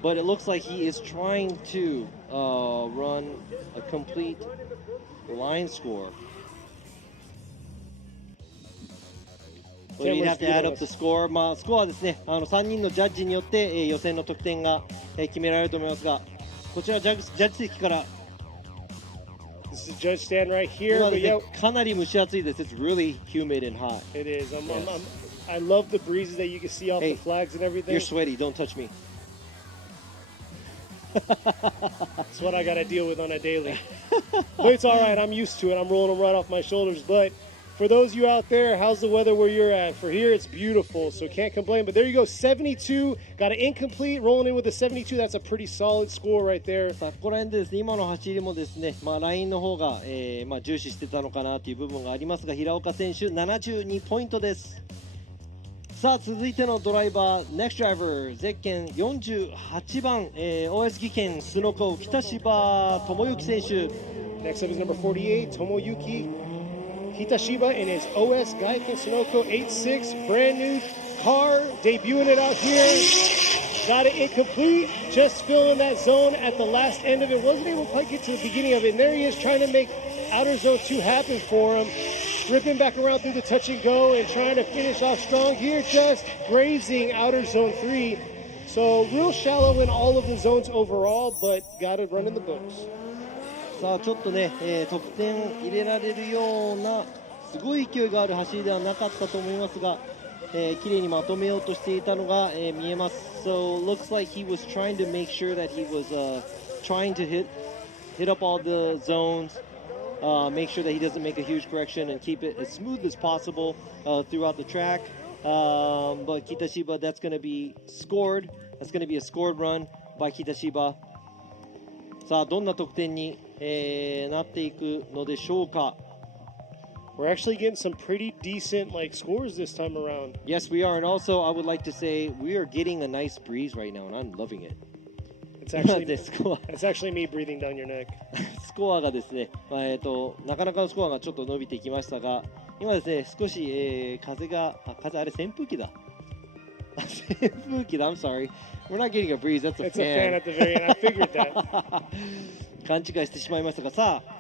but it looks like he is trying to run a complete line score. Well, you'd have to add up the score. まあスコアはですね、3人のジャッジによって、予選の得点が、決められると思いますが、こちらジャッジ席から。This is judge stand right here. 今ですね、かなり蒸し暑いです。It's really humid and hot. It is. I love the breezes that you can see off the flags and everything. You're sweaty. Don't touch me. That's what I got to deal with on a daily. But it's all right. I'm used to it. I'm rolling them right off my shoulders. But for those of you out there, how's the weather where you're at? For here, it's beautiful, so can't complain. But there you go, 72. Got an incomplete, rolling in with a 72. That's a pretty solid score right there. さあここら辺でですね、今の走りもですね、ラインの方が、重視してたのかなという部分がありますが、平岡選手72ポイントです。さあ続いてのドライバー Next Driver ゼッケン48番、OS 技研スノコ北柴智之選手。 Next up is number 48, Tomoyuki Hitashiba in his OS Gaiken Sunoco 86, brand new car, debuting it out here. Got it incomplete, just filling that zone at the last end of it. Wasn't able to quite get to the beginning of it. And there he is trying to make outer zone 2 happen for him. Ripping back around through the touch and go and trying to finish off strong here, just grazing outer zone 3. So real shallow in all of the zones overall, but got it run in the books. さあちょっとね、得点入れられるようなすごい勢いがある走りではなかったと思いますが、綺麗にまとめようとしていたのが、見えます。So looks like he was trying to make sure that he was trying to hit up all the zones, make sure that he doesn't make a huge correction and keep it as smooth as possible throughout the track. But Kitashiba, that's going to be scored. That's going to be a scored run by Kitashiba. さあどんな得点に、なっていくのでしょうか。 We're actually getting some pretty decent scores this time around. Yes, we are, and also I would like to say we are getting a nice breeze right now, and I'm loving it. It's actually me breathing down your neck. スコアがですね、なかなかのスコアがちょっと伸びてきましたが、今ですね少し、風あれ扇風機だ。扇風機だ。I'm sorry. We're not getting a breeze. That's a fan. It's a fan at the very end. I figured that. 勘違いしてしまいましたが、さあ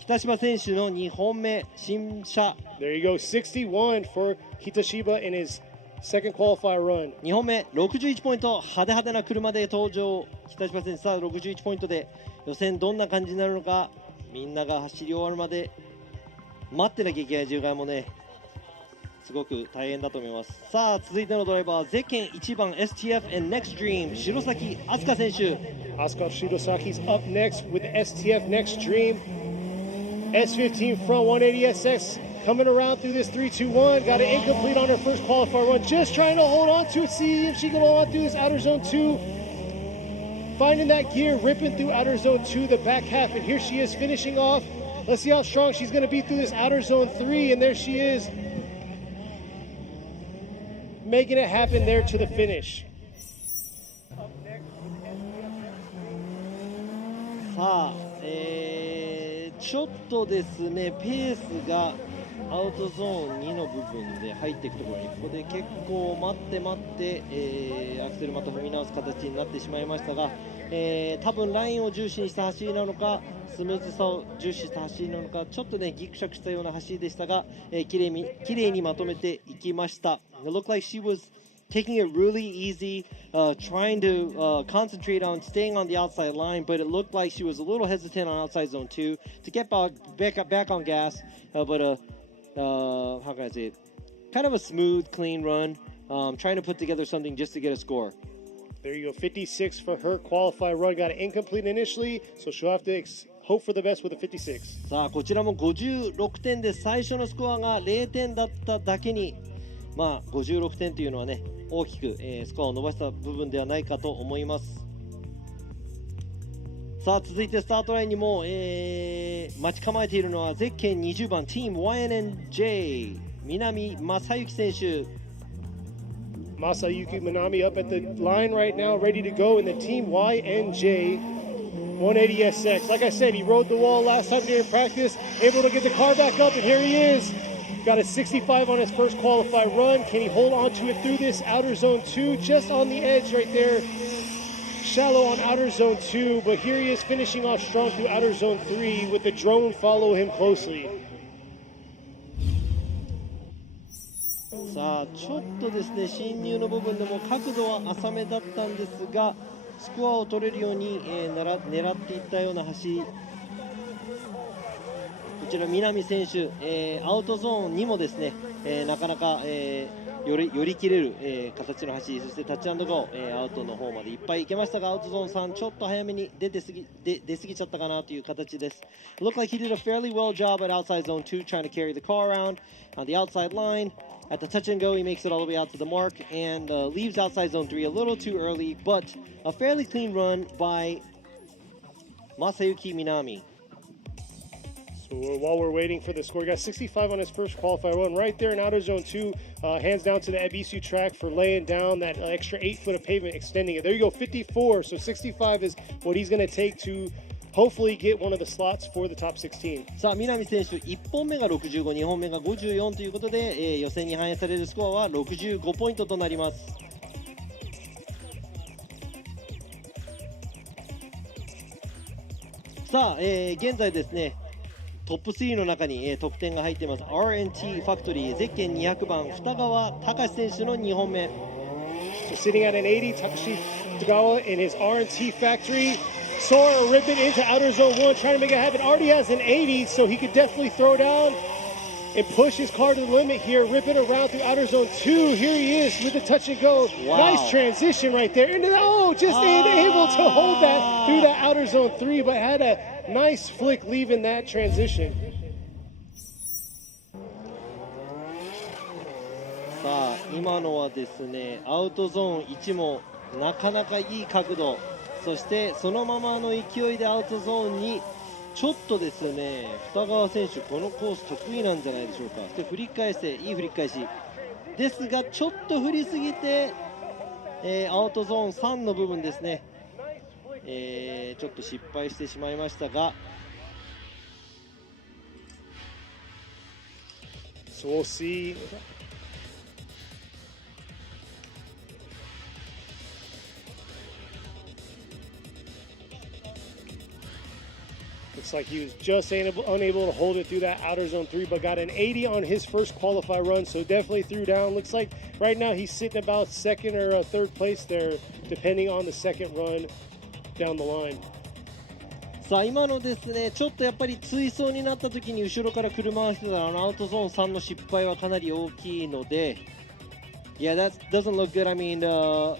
北柴選手の2本目新車。 There you go, 61 for Hitashiba in his second qualifier run. 2本目61ポイント、派手派手な車で登場。北柴選手、さあ61ポイントで予選どんな感じになるのか、みんなが走り終わるまで待ってなきゃいけない渋滞もね、すごく大変だと思います。さあ続いてのドライバーゼッケン1番 STF and Next Dream 白崎飛鳥選手。 Asuka Shirosaki's up next with STF Next Dream. S15 front 180SX coming around through this 3-2-1. Got it incomplete on her first qualifier run. Just trying to hold on to it, see if she can hold on through this outer zone 2. finding that gear, ripping through outer zone 2, the back half, and here she is finishing off. Let's see how strong she's going to be through this outer zone 3, and there she is, making it happen there to the finish. さあ、ちょっとですね、ペースがアウトゾーン2の部分で入っていくところに、ここで結構待って、アクセルまた踏み直す形になってしまいましたが、多分ラインを重視した走りなのか、スムーズさを重視した走りなのか、ちょっとねギクシャクしたような走りでしたが、綺麗にまとめていきました。It looked like she was taking it really easy, trying to concentrate on staying on the outside line, but it looked like she was a little hesitant on outside zone 2 to get back on gas, but how can I say it? Kind of a smooth, clean run, trying to put together something just to get a score. There you go, 56 for her qualify run. Got it incomplete initially, so she'll have to hope for the best with a 56. さあこちらも56点で最初のスコアが0点だっただけに、まあ56点というのはね大きく、スコアを伸ばした部分ではないかと思います。さあ続いてスタートラインにも、待ち構えているのはゼッケン20番チーム YNNJ 南正幸選手。Masayuki Minami up at the line right now, ready to go in the Team YNJ 180SX. Like I said, he rode the wall last time during practice, able to get the car back up, and here he is. Got a 65 on his first qualify run. Can he hold on to it through this outer zone 2? Just on the edge right there. Shallow on outer zone 2, but here he is finishing off strong through outer zone 3 with the drone follow him closely. さあちょっとですね進入の部分でも角度は浅めだったんですがスコアを取れるように、狙っていったような走り。こちら南選手、アウトゾーンにもですね、なかなか、寄り切れる、形の走り、そしてタッチ&ゴー、アウトの方までいっぱい行けましたがアウトゾーン3ちょっと早めに出過ぎちゃったかなという形です。It looked like he did a fairly well job at outside zone 2 trying to carry the car around on the outside line. At the touch and go, he makes it all the way out to the mark and leaves outside zone 3 a little too early, but a fairly clean run by Masayuki Minami. So while we're waiting for the score, he got 65 on his first qualify run right there in outer zone 2. Hands down to the Ebisu track for laying down that extra 8 foot of pavement, extending it. There you go, 54. So 65 is what he's going to take to hopefully get one of the slots for the top 16. さあ南選手1本目が65、2本目が54ということで、予選に反映されるスコアは65ポイントとなります。さあ、現在ですねトップ3の中に、得点が入っています RNT ファクトリーゼッケン200番二川隆選手の2本目。 So sitting at an 80, Takashi Tagawa in his RNT factory. Sora ripping into outer zone 1, trying to make it happen. Already has an 80, so he could definitely throw down and push his car to the limit here. Ripping around through outer zone 2. Here he is with the touch and go. Wow. Nice transition right there. And just able to hold that through that outer zone 3, but had a nice flick leaving that transition. さあ今のはですねアウトゾーン1もなかなかいい角度、そしてそのままの勢いでアウトゾーンにちょっとですね二川選手このコース得意なんじゃないでしょうか。で振り返していい振り返しですがちょっと振りすぎて、アウトゾーン3の部分ですね、ちょっと失敗してしまいましたが So we'll see. Looks like he was just unable to hold it through that outer zone 3, but got an 80 on his first qualify run, so definitely threw down. Looks like right now he's sitting about second or third place there, depending on the second run down the line. さあ今のですねちょっとやっぱり追走になった時に後ろから車が来てたアウトゾーン3の失敗はかなり大きいので Yeah, that doesn't look good. I mean,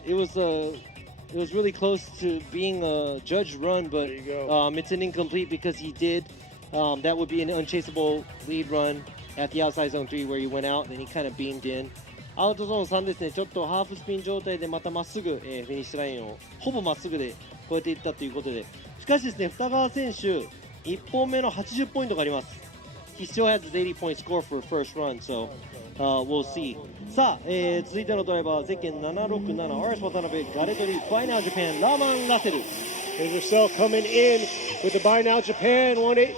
it was really close to being a judge run, but it's an incomplete because he did. That would be an unchaseable lead run at the outside zone 3 where he went out and he kind of beamed in. アウトゾーン3ですねちょっとハーフスピン状態でまたまっすぐ、フィニッシュラインをほぼまっすぐで超えていったということで、しかしですね、二川選手、1本目の80ポイントがあります。He still has his 80 point score for first run, so we'll see. さあ、続いてのドライバー、ゼッケン767、RS 渡辺、ガレトリ、Buy Now Japan、ラーマン・ラセル。There's yourself coming in with the Buy Now Japan 18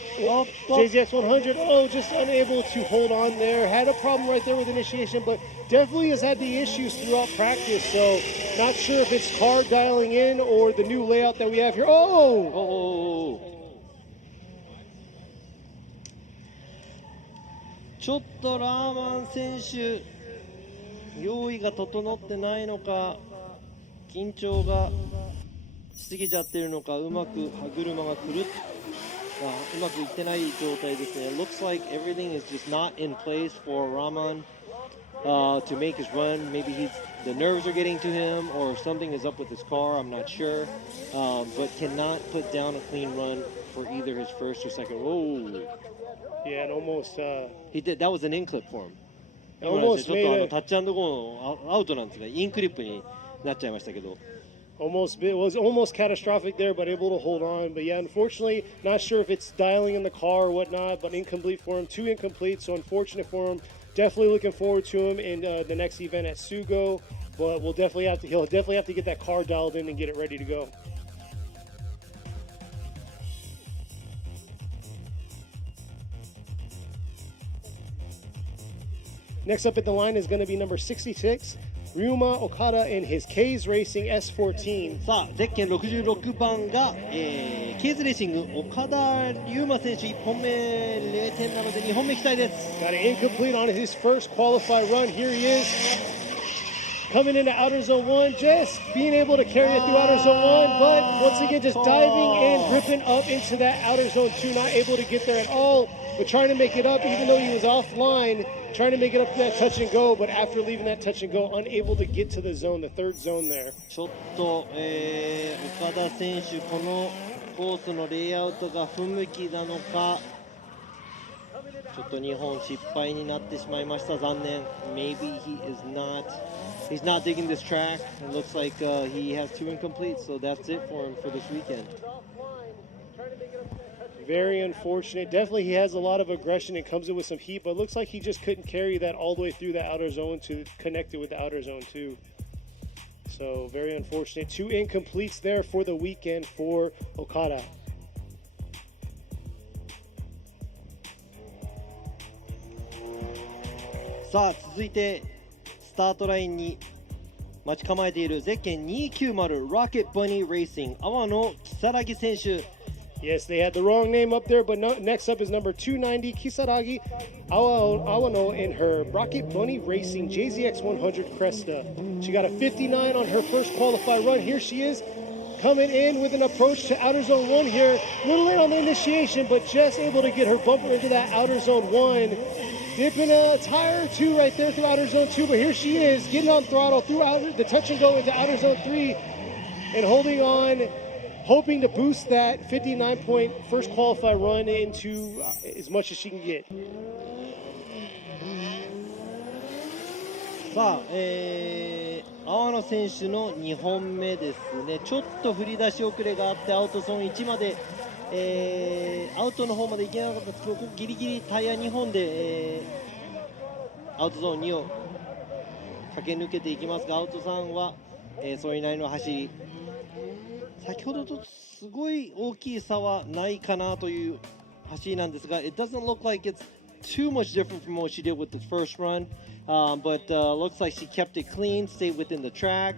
JZX 100. Oh, just unable to hold on there. Had a problem right there with initiation, but definitely has had the issues throughout practice. So not sure if it's car dialing in or the new layout that we have here. Oh! ちょっとラーマン選手、用意が整ってないのか、緊張がしすぎちゃってるのか、うまく歯車がうまくいってない状態ですね。Looks like everything is just not in place for Rahman to make his run. Maybe the nerves are getting to him or something is up with his car. I'm not sure, but cannot put down a clean run for either his first or second. Whoa! Yeah, and almost he did. That was an in clip for him. Almost ちょっとタッチアンドゴーのアウトなんですが、インクリップになっちゃいましたけど。it was almost catastrophic there, but able to hold on. But yeah, unfortunately, not sure if it's dialing in the car or whatnot, but incomplete for him. 2 incomplete, so unfortunate for him. Definitely looking forward to him in the next event at Sugo, but he'll definitely have to get that car dialed in and get it ready to go. Next up at the line is going to be number 66, Ryuma Okada in his K's Racing S14. さあ、ゼッケン66番が、ケーズレーシング、岡田龍馬選手1本目0点なので2本目期待です。Got it incomplete on his first qualified run. Here he is. Coming into outer zone 1, just being able to carry it through outer zone 1, but once again just diving and ripping up into that outer zone 2, not able to get there at all, but trying to make it up even though he was offline, trying to make it up to that touch and go, but after leaving that touch and go, unable to get to the zone, the third zone there. ちょっと、岡田選手、このコースのレイアウトが不向きなのか、ちょっと2本失敗になってしまいました。残念。Maybe he's not digging this track. It looks like he has 2 incomplete, so that's it for him for this weekend. Very unfortunate. Definitely he has a lot of aggression and comes in with some heat, but it looks like he just couldn't carry that all the way through the outer zone to connect it with the outer zone too. So very unfortunate. 2 incompletes there for the weekend for Okada. さあ、続いてスタートラインに待ち構えているゼッケン290 Rocket Bunny Racing 阿野如月選手。Yes, they had the wrong name up there, but next up is number 290, Kisaragi Awano in her Rocket Bunny Racing JZX 100 Cresta. She got a 59 on her first qualified run. Here she is, coming in with an approach to outer zone 1 here. A little late on the initiation, but just able to get her bumper into that outer zone 1. Dipping a tire or 2 right there through outer zone 2, but here she is, getting on throttle through the touch and go into outer zone 3 and holding on, hoping to boost that 59-point first qualified run into as much as she can get. さあ、阿野選手の2本目ですね。ちょっと振り出し遅れがあってアウトゾーン1まで、アウトの方まで行けなかったんですけど、ここギリギリタイヤ2本で、アウトゾーン2を駆け抜けていきますが、アウト3は、それなりの走り。先ほどとすごい大きい差はないかなという走りなんですが、It doesn't look like it's too much different from what she did with the first run, but looks like she kept it clean, stayed within the track,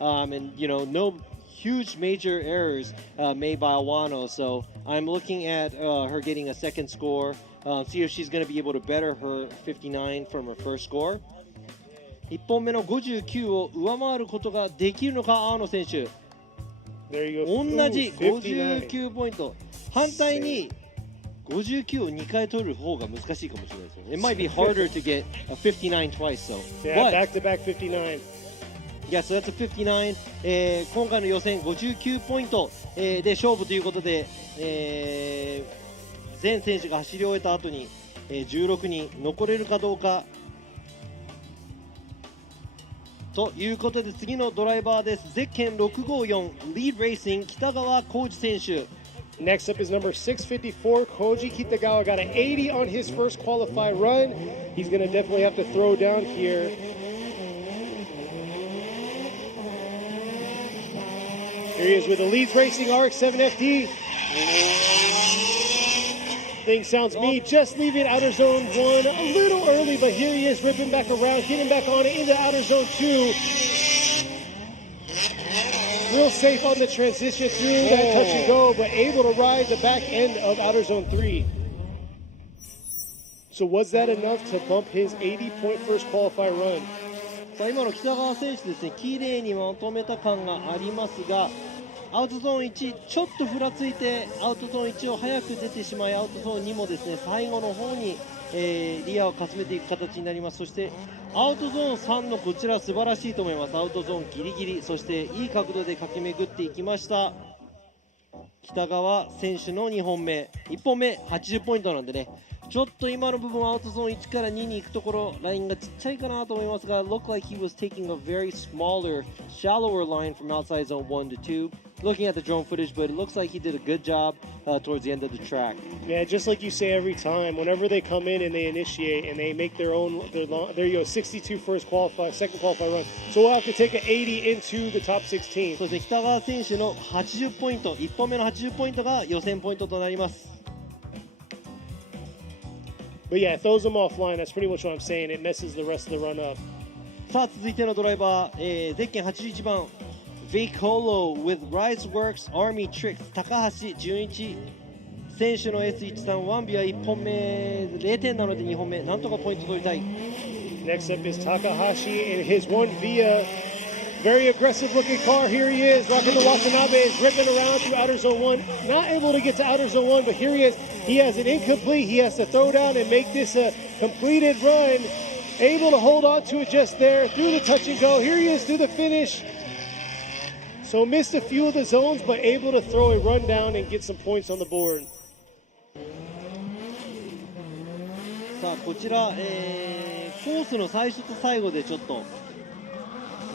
and no huge major errors made by Awano. So I'm looking at her getting a second score, see if she's going to be able to better her 59 from her first score. 1本目の59を上回ることができるのか、阿野選手。There you go. 同じ59ポイント。反対に59を2回取る方が難しいかもしれないですよね。It might be harder to get a 59 twice, so. Yeah, back to back 59. Yeah, so that's a 59. 今回の予選59ポイント、で勝負ということで、全選手が走り終えた後に、16に残れるかどうか。ということで次のドライバーです。ゼッケン654リードレーシング北川浩二選手。 Next up is number 654, Koji Kitagawa. Got an 80 on his first qualify run. He's going to definitely have to throw down here. Here he is with the Leeds Racing RX-7FD. Thing sounds me just leaving outer zone 1 a little early, but here he is ripping back around, getting back on it into outer zone 2. Real safe on the transition through that touch and go, but able to ride the back end of outer zone 3. So was that enough to bump his 80-point first qualify run? さあ今の北川選手ですね、綺麗にまとめた感がありますが、アウトゾーン1ちょっとふらついてアウトゾーン1を早く出てしまい、アウトゾーン2もですね最後の方に、リアをかすめていく形になります。そしてアウトゾーン3のこちら素晴らしいと思います。アウトゾーンギリギリ、そしていい角度で駆け巡っていきました北川選手の2本目。1本目80ポイントなんでね、ちょっと今の部分アウトゾーン1から2に行くところラインがちっちゃいかなと思いますが、 looked like he was taking a very smaller shallower line from outside zone 1 to 2. Looking at the drone footage, but it looks like he did a good job towards the end of the track. Yeah, just like you say every time, whenever they come in and they initiate and they make their own, there you go, 62 first qualify, second qualify run. So we'll have to take an 80 into the top 16. そして北川選手の80ポイント、1本目の80ポイントが予選ポイントとなります。 But yeah, it throws them offline. That's pretty much what I'm saying. It messes the rest of the run up. さあ続いてのドライバー、ゼッケン81番 Vacolo with Riseworks Army Tricks 高橋純一選手の S13 ワンビは1本目0点なので2本目なんとかポイント取りたい。 Next up is Takahashi in his one via. Very aggressive looking car. Here he is, rocking the Watanabe, is ripping around through outer zone 1. Not able to get to outer zone 1, but here he is. He has an incomplete. He has to throw down and make this a completed run. Able to hold on to it just there through the touch and go. Here he is through the finish. So missed a few of the zones, but able to throw a run down and get some points on the board. さあこちら、コースの最初と最後でちょっと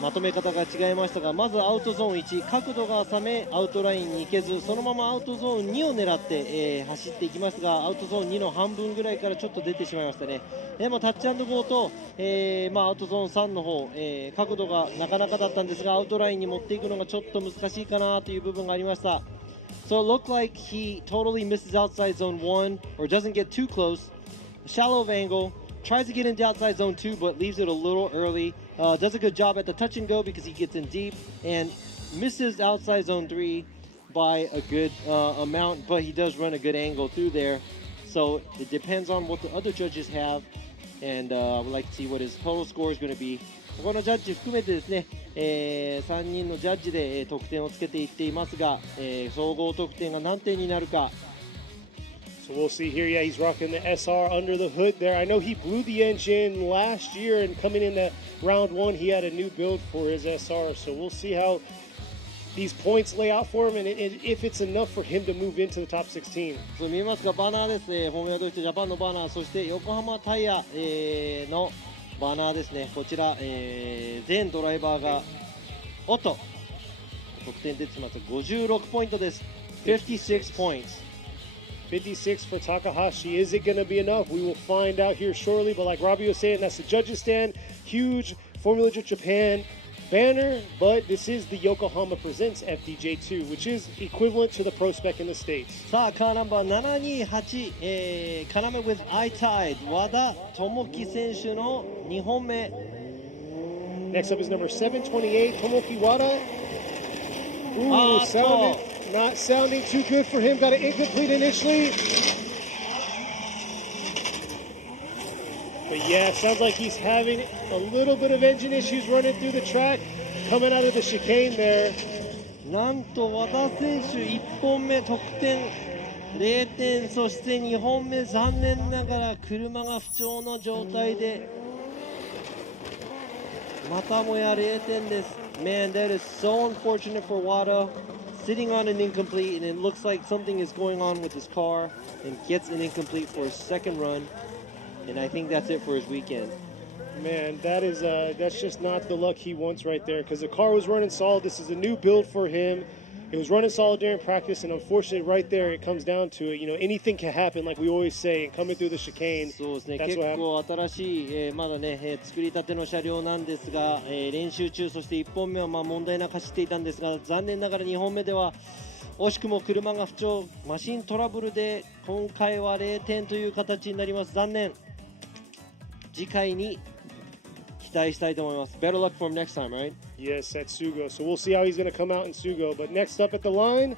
まとめ方が違いましたが、まずアウトゾーン1角度が浅めアウトラインに行けず、そのままアウトゾーン2を狙って、走っていきますが、アウトゾーン2の半分ぐらいからちょっと出てしまいましたね。でもタッチ&ゴーと、アウトゾーン3の方、角度がなかなかだったんですが、アウトラインに持っていくのがちょっと難しいかなという部分がありました。 So it looked like he totally misses outside zone 1 or doesn't get too close. Shallow of angle, tries to get into outside zone 2 but leaves it a little early. Does a good job at the touch and go because he gets in deep and misses outside zone 3 by a good amount, but he does run a good angle through there. So it depends on what the other judges have, and I would like to see what his total score is going to be. このジャッジ含めてですね、3人のジャッジで得点をつけていっていますが、総合得点が何点になるか。 So we'll see here. Yeah, he's rocking the SR under the hood there. I know he blew the engine last year, and coming into round 1, he had a new build for his SR. So we'll see how these points lay out for him, and if it's enough for him to move into the top 16. そう見えますか、バナーですね、フォーミュラドリフトジャパンのバナー、そして横浜タイヤ、のバナーですね、こちら、全ドライバーがおっと得点出てしまった。56ポイントです。56 points. 56 for Takahashi. Is it going to be enough? We will find out here shortly. But like Robbie was saying, that's the judges stand. Huge Formula Drift Japan banner. But this is the Yokohama Presents FDJ2, which is equivalent to the Pro Spec in the States. さあカーナンバー728、カナメ with iTide 和田智樹選手の2本目。 Next up is number 728, Tomoki Wada. Not sounding too good for him. Got an incomplete initially. But yeah, sounds like he's having a little bit of engine issues running through the track, coming out of the chicane there. なんと和田選手1本目得点0点、そして2本目残念ながら車が不調の状態でまたもや0点です。 Man, that is so unfortunate for Wada. Sitting on an incomplete, and it looks like something is going on with his car, and gets an incomplete for his second run, and I think that's it for his weekend. Man, that's just not the luck he wants right there, because the car was running solid. This is a new build for him. It was running solid during practice, and unfortunately right there it comes down to it. You know, anything can happen, like we always say, and coming through the chicane. そうですね、 That's 結 what 構新しい、まだね、作りたての車両なんですが、練習中、そして1本目はまあ問題なく走っていたんですが、残念ながら2本目では惜しくも車が不調、マシントラブルで今回は0点という形になります。残念。次回に期待したいと思います。Better luck for him next time, right? Yes, at Sugo. So we'll see how he's going to come out in Sugo. But next up at the line,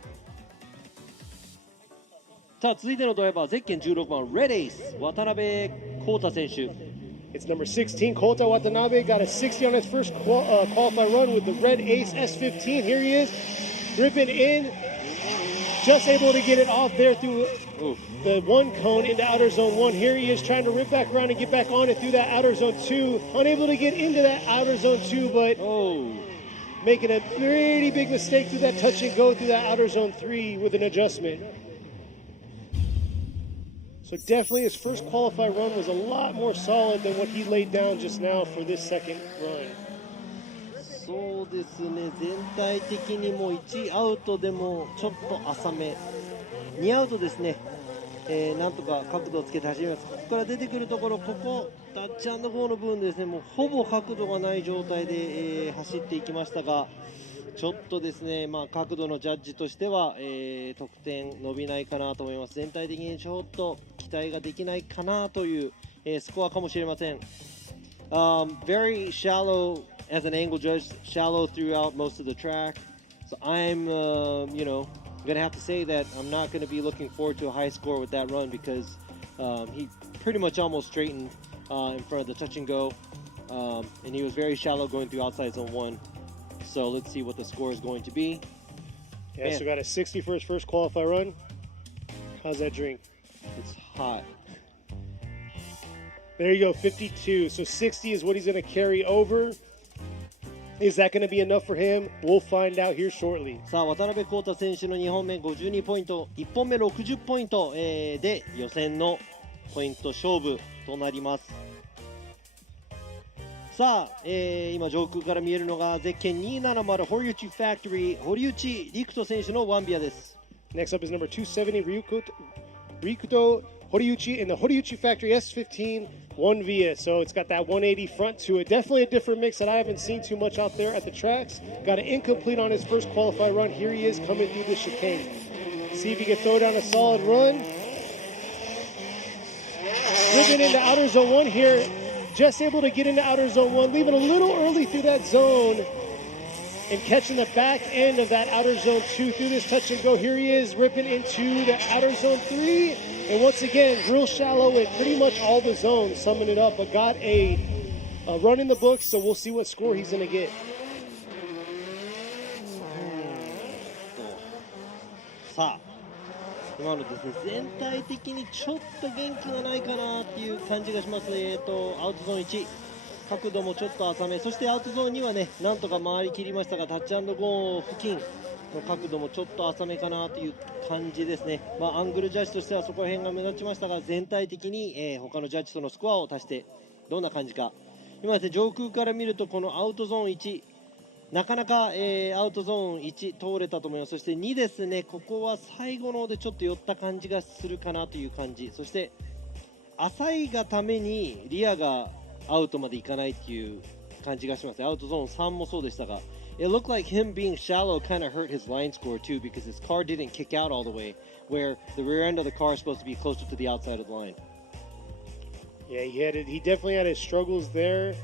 さあ続いてのドライバー、ゼッケン16番、Red Ace、渡辺康太選手。 it's number 16, Kota Watanabe. Got a 60 on his first qualify run with the Red Ace S15. Here he is, ripping in. Just able to get it off there through the one cone into outer zone 1. Here he is trying to rip back around and get back on it through that outer zone 2. Unable to get into that outer zone 2, but making a pretty big mistake through that touch and go through that outer zone 3 with an adjustment. So definitely his first qualify run was a lot more solid than what he laid down just now for this second run. そうですね、全体的にも1アウトでもちょっと浅め、2アウトですね、なんとか角度をつけて走ります。ここから出てくるところ、ここタッチ&ゴーの部分ですね、もうほぼ角度がない状態で、走っていきましたが、ちょっとですね、まあ、角度のジャッジとしては、得点伸びないかなと思います。全体的にちょっと期待ができないかなという、スコアかもしれません。Very shallow as an angle judge, shallow throughout most of the track. So I'm, you know, going to have to say that I'm not going to be looking forward to a high score with that run because he pretty much almost straightened in front of the touch and go. And he was very shallow going through outside zone 1. So let's see what the score is going to be. Yeah, so got a 60 for his first qualify run. How's that drink? It's hot. There you go, 52. So 60 is what he's going to carry over. Is that going to be enough for him? We'll find out here shortly. さあ渡辺康太選手の2本目52ポイント、1本目60ポイント、で予選のポイント勝負となります。さあ、今上空から見えるのがゼッケン270堀内ファクトリー堀内陸斗選手のワンビアです。 Next up is number 270 Ryukuto Horiuchi in the Horiuchi Factory S15 1 Via. So it's got that 180 front to it. Definitely a different mix that I haven't seen too much out there at the tracks. Got an incomplete on his first qualify run. Here he is coming through the chicane. See if he can throw down a solid run. Ripping into outer zone 1 here. Just able to get into outer zone 1. Leaving a little early through that zone. And catching the back end of that outer zone 2 through this touch and go. Here he is ripping into the outer zone 3. And once again, real shallow in pretty much all the zones, summing it up. But got a run in the books, so we'll see what score he's going to get. さあ今のですね、全体的にちょっと元気がないかなっていう感じがします。アウトゾーン1角度もちょっと浅め、そしてアウトゾーン2はねなんとか回り切りましたが、タッチ&ゴー付近の角度もちょっと浅めかなという感じですね。まあ、アングルジャッジとしてはそこら辺が目立ちましたが、全体的に、他のジャッジとのスコアを足してどんな感じか。今ですね、上空から見るとこのアウトゾーン1なかなか、アウトゾーン1通れたと思います。そして2ですね、ここは最後の方でちょっと寄った感じがするかなという感じ。そして浅いがためにリアがアウトまでいかないっていう感じがします。アウトゾーン3もそうでしたが、It looked like him being shallow kind of hurt his line score too because his car didn't kick out all the way, where the rear end of the car is supposed to be closer to the outside of the line. Yeah, he definitely had his struggles there.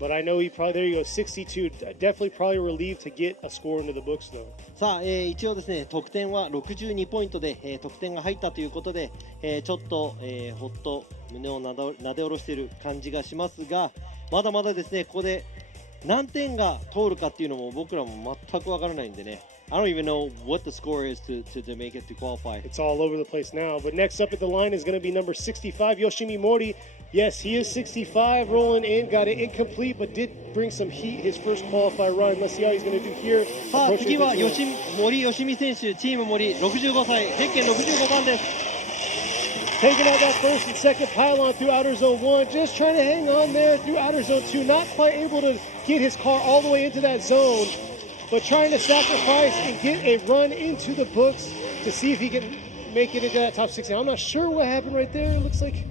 But I know there you go, 62. Definitely probably relieved to get a score into the books though. さあ、一応ですね、得点は62ポイントで、得点が入ったということで、ちょっと、ほっと胸をなで下ろしている感じがしますが、まだまだですね、ここで何点が通るかっていうのも僕らも全くわからないんでね。I don't even know what the score is to make it to qualify. It's all over the place now. But next up at the line is going to be number 65, Yoshimi Mori. Yes, he is 65, rolling in. Got it incomplete, but did bring some heat his first qualify run. Let's see how he's going to do here. さあ、次は森吉美選手、チーム森65歳、ゼッケン65番です。Taking out that first and second pylon through outer zone 1, just trying to hang on there through outer zone 2, not quite able to get his car all the way into that zone, but trying to sacrifice and get a run into the books to see if he can make it into that top 16. I'm not sure what happened right there. It looks like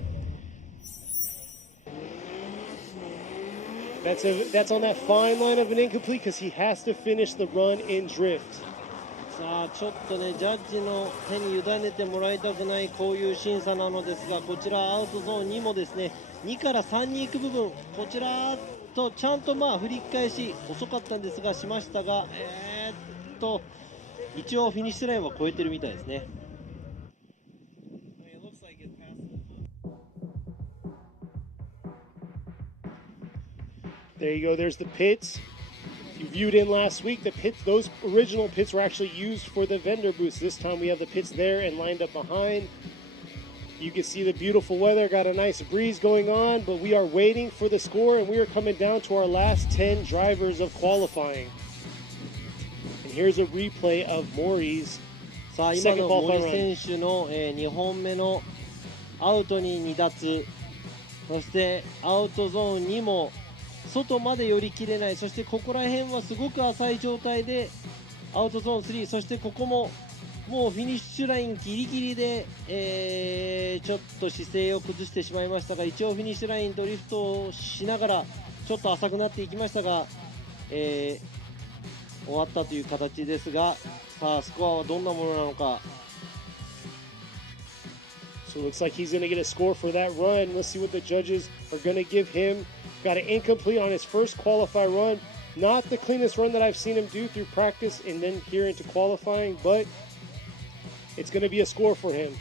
that's on that fine line of an incomplete because he has to finish the run in drift. さあちょっとねジャッジの手に委ねてもらいたくないこういう審査なのですが、こちらアウトゾーン2もですね2から3に行く部分、こちらとちゃんと振り返し遅かったんですがしましたが、一応フィニッシュラインは超えてるみたいですね。There you go. There's the pits. If you viewed in last week, the pits, those original pits were actually used for the vendor booths. This time we have the pits there and lined up behind. You can see the beautiful weather, got a nice breeze going on, but we are waiting for the score, and we are coming down to our last 10 drivers of qualifying. And here's a replay of Mori's さあ今 second の qualifying 森 run. 選手の、2本目のアウトに2脱、そしてアウトゾーン2も外まで寄り切れない、そしてここら辺はすごく浅い状態でアウトゾーン3、そしてここももうフィニッシュラインギリギリで、ちょっと姿勢を崩してしまいましたが、一応フィニッシュラインドリフトをしながらちょっと浅くなっていきましたが、終わったという形ですが、さあスコアはどんなものなのか。 So it looks like he's going to get a score for that run. Let's see what the judges are going to give him. Got an incomplete on his first qualify run. Not the cleanest run that I've seen him do through practice and then here into qualifying, but it's going to be a score for him.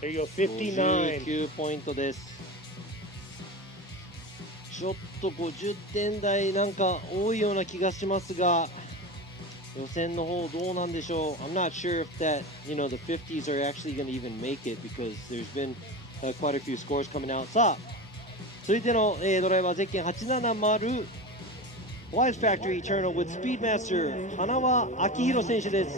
There you go, 59. 59ポイントです。ちょっと50点台なんか多いような気がしますが、予選の方どうなんでしょう。I'm not sure if that, the 50s are actually going to even make it because there's been quite a few scores coming out. さあ、続いての、ドライバーゼッケン870 Wise Factory Eternal with Speedmaster 花輪明宏選手です。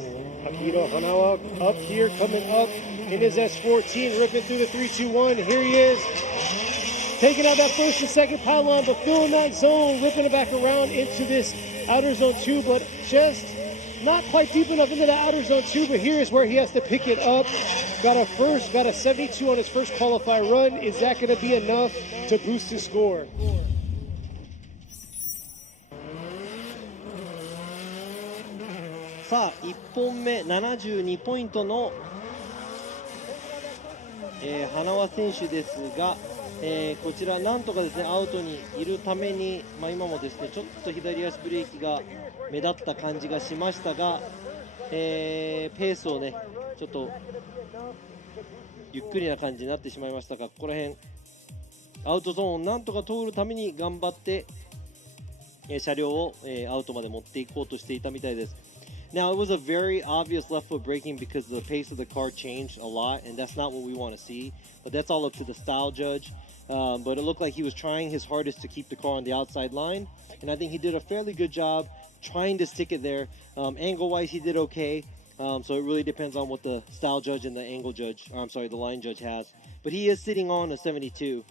Akihiro Hanawa up here, coming up in his S14, ripping through the 3-2-1. Here he is, taking out that first and second pylon, but filling that zone, ripping it back around into this outer zone 2, but just not quite deep enough into the outer zone 2, but here is where he has to pick it up. Got a 72 on his first qualify run. Is that going to be enough to boost his score? さあ1本目72ポイントの、花輪選手ですが、こちらなんとかですねアウトにいるために、今もですねちょっと左足ブレーキが目立った感じがしましたが、ペースをねちょっとゆっくりな感じになってしまいましたが、ここら辺アウトゾーンをなんとか通るために頑張って、車両を、アウトまで持っていこうとしていたみたいです。Now, it was a very obvious left foot braking because the pace of the car changed a lot, and that's not what we want to see. But that's all up to the style judge. But it looked like he was trying his hardest to keep the car on the outside line, and I think he did a fairly good job trying to stick it there. Angle-wise, he did okay. So it really depends on what the style judge and the angle judge, or I'm sorry, the line judge has. But he is sitting on a 72.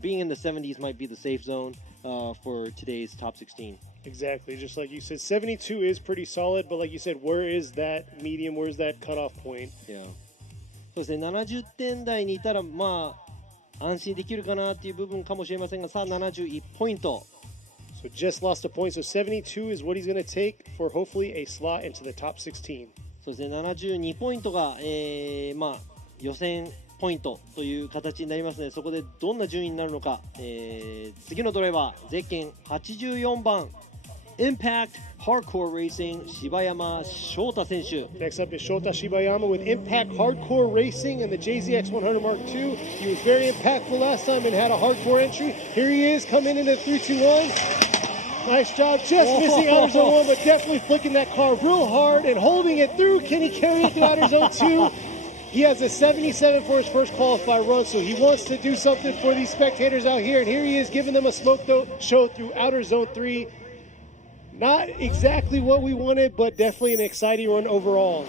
Being in the 70s might be the safe zone for today's top 16. Exactly, just like you said, 72 is pretty solid, but like you said, where is that medium, where's that cutoff point? Yeah. そうですね、70点台にいたら安心できるかなっていう部分かもしれませんが、さあ71ポイント。So just lost a point, so 72 is what he's going to take for hopefully a slot into the top 16. そうですね、72ポイントが、予選ポイントという形になりますので、そこでどんな順位になるのか、次のドライバーゼッケン84番 Impact Hardcore Racing 柴山翔太選手。 Next up is Shota Shibayama with Impact Hardcore Racing and the JZX100 Mark II. He was very impactful last time and had a hardcore entry. Here he is coming into 3-2-1. Nice job, just missing outer zone 1, but definitely flicking that car real hard and holding it through. Can he carry it to outer zone 2? He has a 77 for his first qualified run, so he wants to do something for these spectators out here. And here he is giving them a smoke show through outer zone 3. Not exactly what we wanted, but definitely an exciting run overall.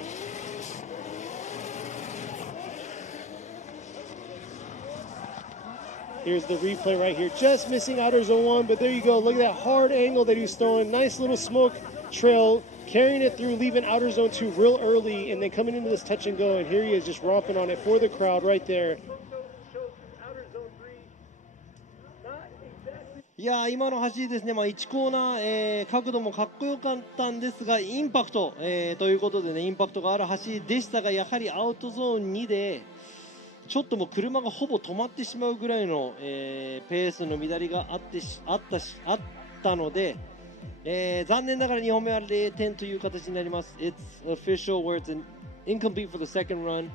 Here's the replay right here. Just missing outer zone 1, but there you go. Look at that hard angle that he's throwing. Nice little smoke trail, carrying it through, leaving outer zone 2 real early, and then coming into this touch and go. And here he is just romping on it for the crowd right there. いやー今の走りですね、1コーナー、角度もかっこよかったんですが、インパクト、ということでね、インパクトがある走りでしたが、やはりアウトゾーン2で、ちょっともう車がほぼ止まってしまうぐらいの、ペースの乱れがあったので、残念ながら2本目は0点という形になります。It's official where it's an incomplete for the second run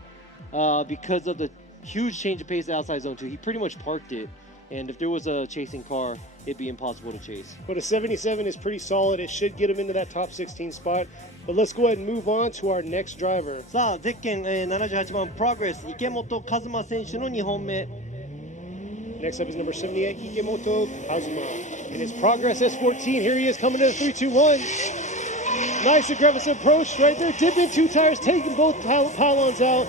because of the huge change of pace outside zone 2. He pretty much parked it, and if there was a chasing car, it'd be impossible to chase. But a 77 is pretty solid. It should get him into that top 16 spot. But let's go ahead and move on to our next driver. さあゼッケン、78番プログレス池本和真選手の2本目。Next up is number 78, Ikemoto Kazuma. In his Progress S14, here he is coming to the 3-2-1. Nice aggressive approach right there, dipping 2 tires, taking both pylons out.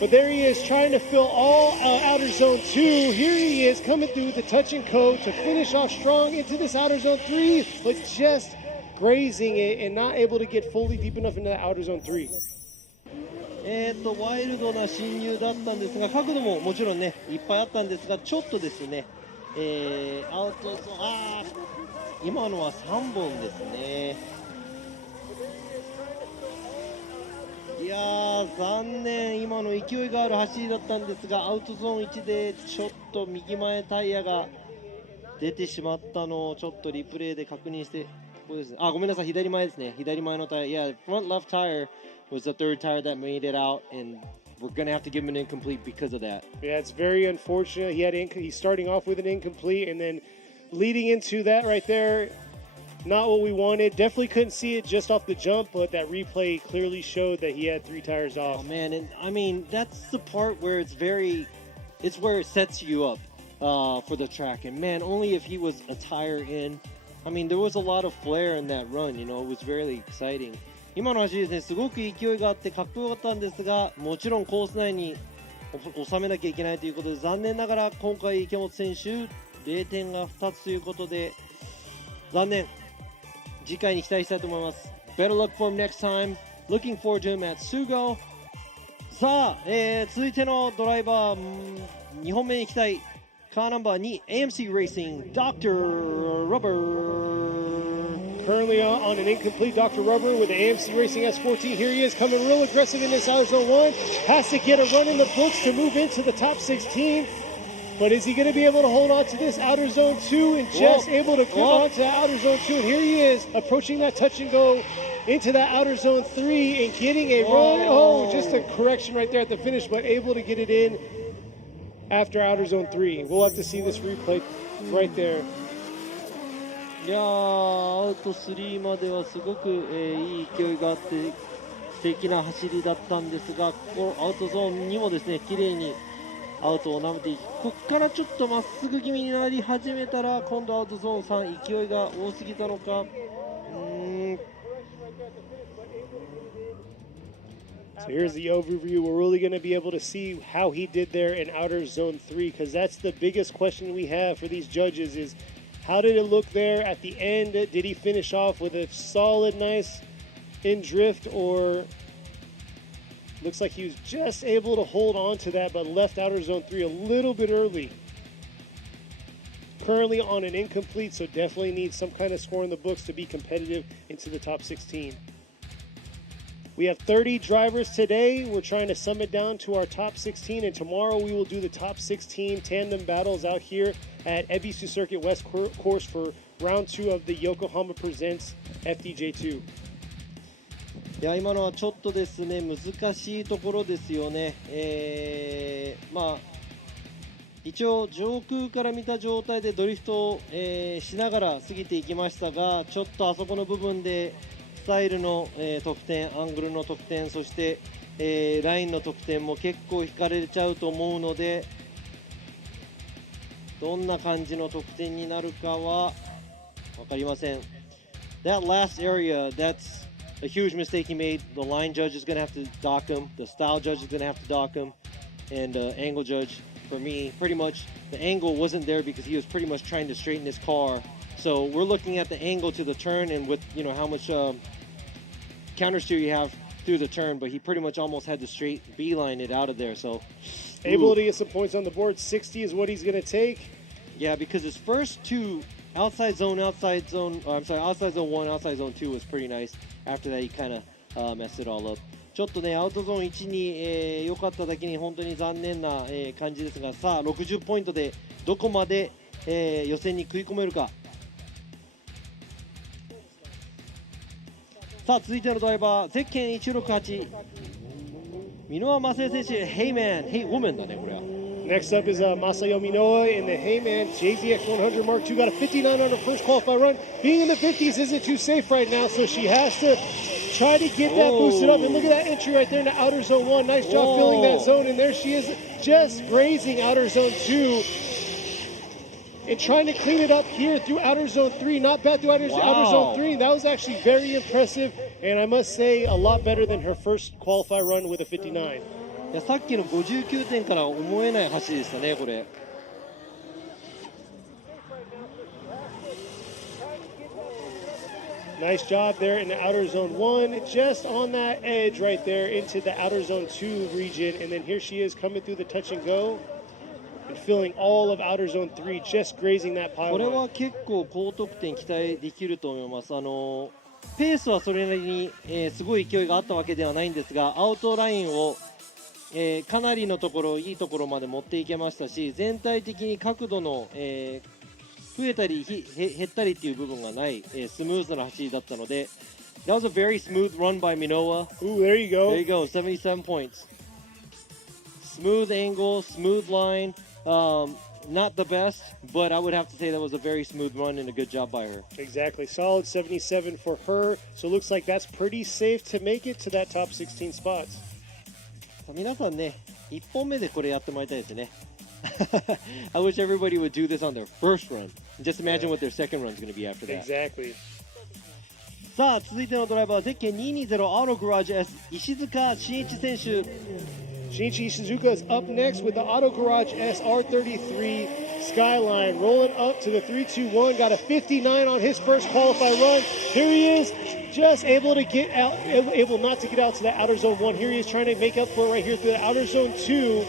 But there he is trying to fill all outer zone 2. Here he is coming through the touch and go to finish off strong into this outer zone 3, but just grazing it and not able to get fully deep enough into the outer zone 3. ワイルドな進入だったんですが、角度ももちろんねいっぱいあったんですが、ちょっとですね、アウトゾーン、今のは3本ですね。いやー残念、今の勢いがある走りだったんですが、アウトゾーン1でちょっと右前タイヤが出てしまったのをちょっとリプレイで確認して、ここですね、ごめんなさい、左前ですね、左前のタイヤ、front left tire was the third tire that made it out, and we're going to have to give him an incomplete because of that. Yeah, it's very unfortunate. He's starting off with an incomplete, and then leading into that right there, not what we wanted. Definitely couldn't see it just off the jump, but that replay clearly showed that he had 3 tires off. Oh man, and I mean that's the part where it's where it sets you up for the track. And man, only if he was a tire in. I mean, there was a lot of flair in that run. You know, it was very exciting. 今の走りですね、すごく勢いがあってかっこよかったんですが、もちろんコース内に収めなきゃいけないということで、残念ながら今回池本選手0点が2つということで残念。次回に期待したいと思います。 Better luck for him next time. Looking forward to him at Sugo. さあ、続いてのドライバー2本目に行きたい。カーナンバー2 AMC Racing Dr. Rubber. Currently on an incomplete Dr. Rubber with the AMC Racing S14. Here he is coming real aggressive in this outer zone 1. Has to get a run in the books to move into the top 16. But is he going to be able to hold on to this outer zone 2 and just able to grip onto that outer zone 2? And here he is approaching that touch and go into that outer zone 3 and getting a run. Oh, just a correction right there at the finish, but able to get it in after outer zone 3. We'll have to see this replay right there. いやーアウト3まではすごく、いい勢いがあって素敵な走りだったんですが、ここアウトゾーンにもですね綺麗にアウトを舐めていき、ここからちょっとまっすぐ気味になり始めたら今度アウトゾーン3勢いが多すぎたのか。So here's the overview. We're really going to be able to see how he did there in outer zone 3, because that's the biggest question we have for these judges is how did it look there at the end? Did he finish off with a solid, nice in drift, or looks like he was just able to hold on to that but left outer zone 3 a little bit early. Currently on an incomplete, so definitely needs some kind of score in the books to be competitive into the top 16. We have 30 drivers today. We're trying to sum it down to our top 16, and tomorrow we will do the top 16 tandem battles out here at Ebisu Circuit West course for round 2 of the Yokohama Presents FDJ2. いや今のはちょっとですね難しいところですよね。まあ一応上空から見た状態でドリフトを、しながら過ぎていきましたが、ちょっとあそこの部分でスタイルの、得点、アングルの得点、そして、ラインの得点も結構引かれちゃうと思うので、どんな感じの得点になるかは分かりません。that last area, that's a huge mistake he made. The line judge is going to have to dock him. The style judge is going to have to dock him. And angle judge, for me, pretty much the angle wasn't there because he was pretty much trying to straighten his car. So we're looking at the angle to the turn and with, you know, how much counter steer you have through the turn, but he pretty much almost had to straight beeline it out of there. So able to get some points on the board. 60 is what he's going to take. Yeah, because his first two outside zone 1, outside zone 2 was pretty nice. After that, he kind of messed it all up. ちょっとね、アウトゾーン1に良かっただけに本当に残念な感じですが、さあ60ポイントでどこまで予選に食い込めるか。さあ続いてのドライバー、ゼッケン168、箕輪正恵選手、Hey Man、Hey Woman だね、これは。Next up is Masayo Minoa in the Heyman JZX 100 Mark II. Got a 59 on her first qualify run. Being in the 50s isn't too safe right now, so she has to try to get that boosted up. And look at that entry right there in the outer zone 1. Nice job filling that zone. And there she is, just grazing outer zone 2. And trying to clean it up here through outer zone 3. Not bad through outer zone 3. That was actually very impressive. And I must say, a lot better than her first qualify run with a 59. いやさっきの59点から思えない走りでしたね、これ。Nice job there in the outer zone 1, just on that edge right there into the outer zone 2 region. And then here she is coming through the touch and go and filling all of outer zone 3, just grazing that pile. これは結構高得点期待できると思います。ペースはそれなりに、すごい勢いがあったわけではないんですが、アウトラインをかなりのところ、いいところまで持っていけましたし、全体的に角度の、増えたり減ったりっていう部分がない、スムーズな走りだったので、That was a very smooth run by Minoa. Ooh, there you go. There you go, 77 points. Smooth angle, smooth line. Not the best, but I would have to say that was a very smooth run and a good job by her. Exactly. Solid 77 for her. So it looks like that's pretty safe to make it to that top 16 spots. 皆さんね、1本目でこれやってもらいたいですね。I wish everybody would do this on their first run. Just imagine what their second run is going to be after that. Exactly. さあ、続いてのドライバー、ゼッケン220アーログラージュ S 石塚真一選手。Shinichi Shizuka is up next with the Auto Garage SR33 Skyline, rolling up to the 321. Got a 59 on his first qualify run. Here he is, just able to get out, able not to get out to the outer zone 1. Here he is trying to make up for it right here through the outer zone 2.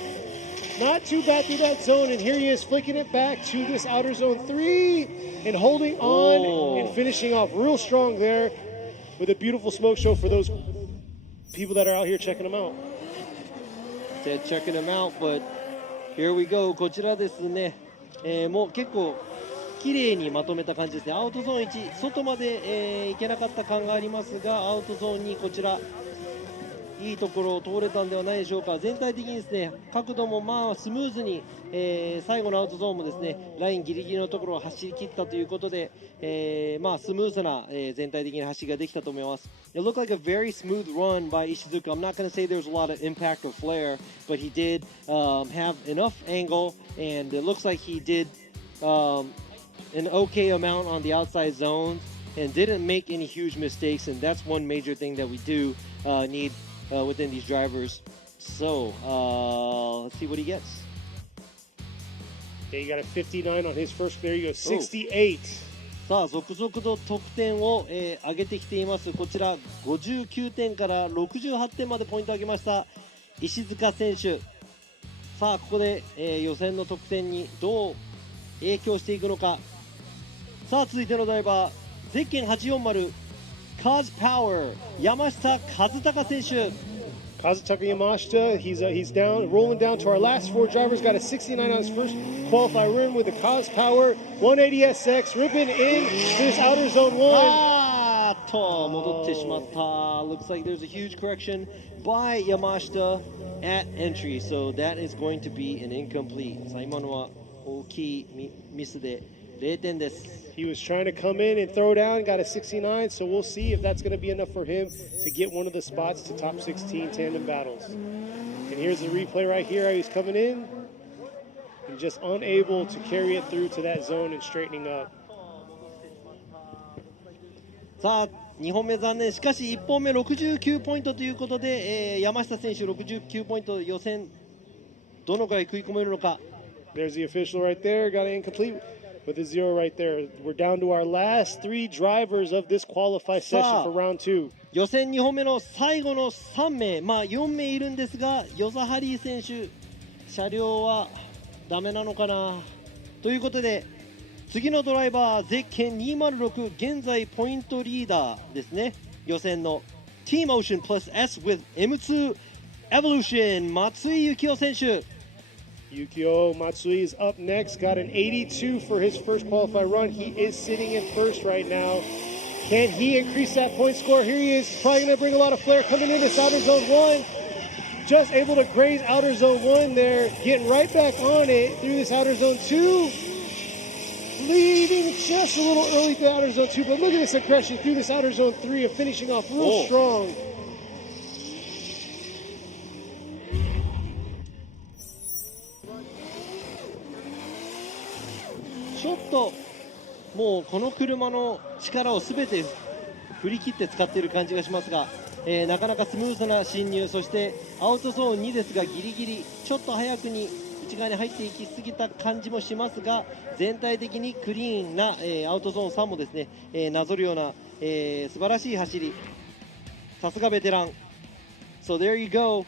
Not too bad through that zone, and here he is flicking it back to this outer zone 3 and holding on and finishing off real strong there with a beautiful smoke show for those people that are out here checking him out. Said checking him out, but here we go. こちらですね、もう結構綺麗にまとめた感じですね。アウトゾーン1、外まで、行けなかった感がありますが、アウトゾーン2、こちらいいところを通れたんではないでしょうか。全体的にですね、角度もまあスムーズに、最後のアウトゾーンもですね、ラインギリギリのところを走り切ったということで、まあスムーズな、全体的な走りができたと思います。It looked like a very smooth run by Ishizuka. I'm not going to say there was a lot of impact or flare, but he did have enough angle, and it looks like he did an okay amount on the outside zones and didn't make any huge mistakes, and that's one major thing that we do need within these drivers. So let's see what he gets. Yeah, you got a 59 on his first. There you go, 68. さあ続々と得点を、上げてきています。こちら59点から68点までポイントを上げました石塚選手。さあここで、予選の得点にどう影響していくのか。さあ続いてのドライバー、ゼッケン840カズパワー山下和孝選手。Kazutaka Yamashita, he's down, rolling down to our last 4 drivers. Got a 69 on his first qualify run with the Cos Power 180SX, ripping in this outer zone 1. 戻ってしまった。Looks like there's a huge correction by Yamashita at entry, so that is going to be an incomplete. さあ今のは大きいミスで0点です。He was trying to come in and throw down, got a 69, so we'll see if that's going to be enough for him to get one of the spots to top 16 tandem battles. And here's the replay right here. He's coming in and just unable to carry it through to that zone and straightening up. さあ2本目残念、しかし1本目69ポイントということで、山下選手69ポイント、予選どのくらい食い込めるのか。 There's the official right there. Got it incomplete with a 0 right there. We're down to our last 3 drivers of this qualify session for round 2. 予選2本目の最後の3名、4名いるんですが、ヨザハリー選手車両はダメなのかなということで、次のドライバーゼッケン206、現在ポイントリーダーですね。予選の Team Ocean Plus S with M2 Evolution 松井幸雄選手。 Yukio Matsui is up next. Got an 82 for his first qualify run. He is sitting in first right now. Can he increase that point score? Here he is. Probably going to bring a lot of flair coming in this outer zone 1. Just able to graze outer zone 1 there. Getting right back on it through this outer zone 2. Leaving just a little early through outer zone 2. But look at this aggression through this outer zone 3 of finishing off real strong. ちょっともうこの車の力を全て振り切って使っている感じがしますが、なかなかスムーズな進入、そしてアウトゾーン2ですがギリギリちょっと早くに内側に入っていきすぎた感じもしますが、全体的にクリーンな、アウトゾーン3もですね、なぞるような、素晴らしい走り、さすがベテラン。 So there you go.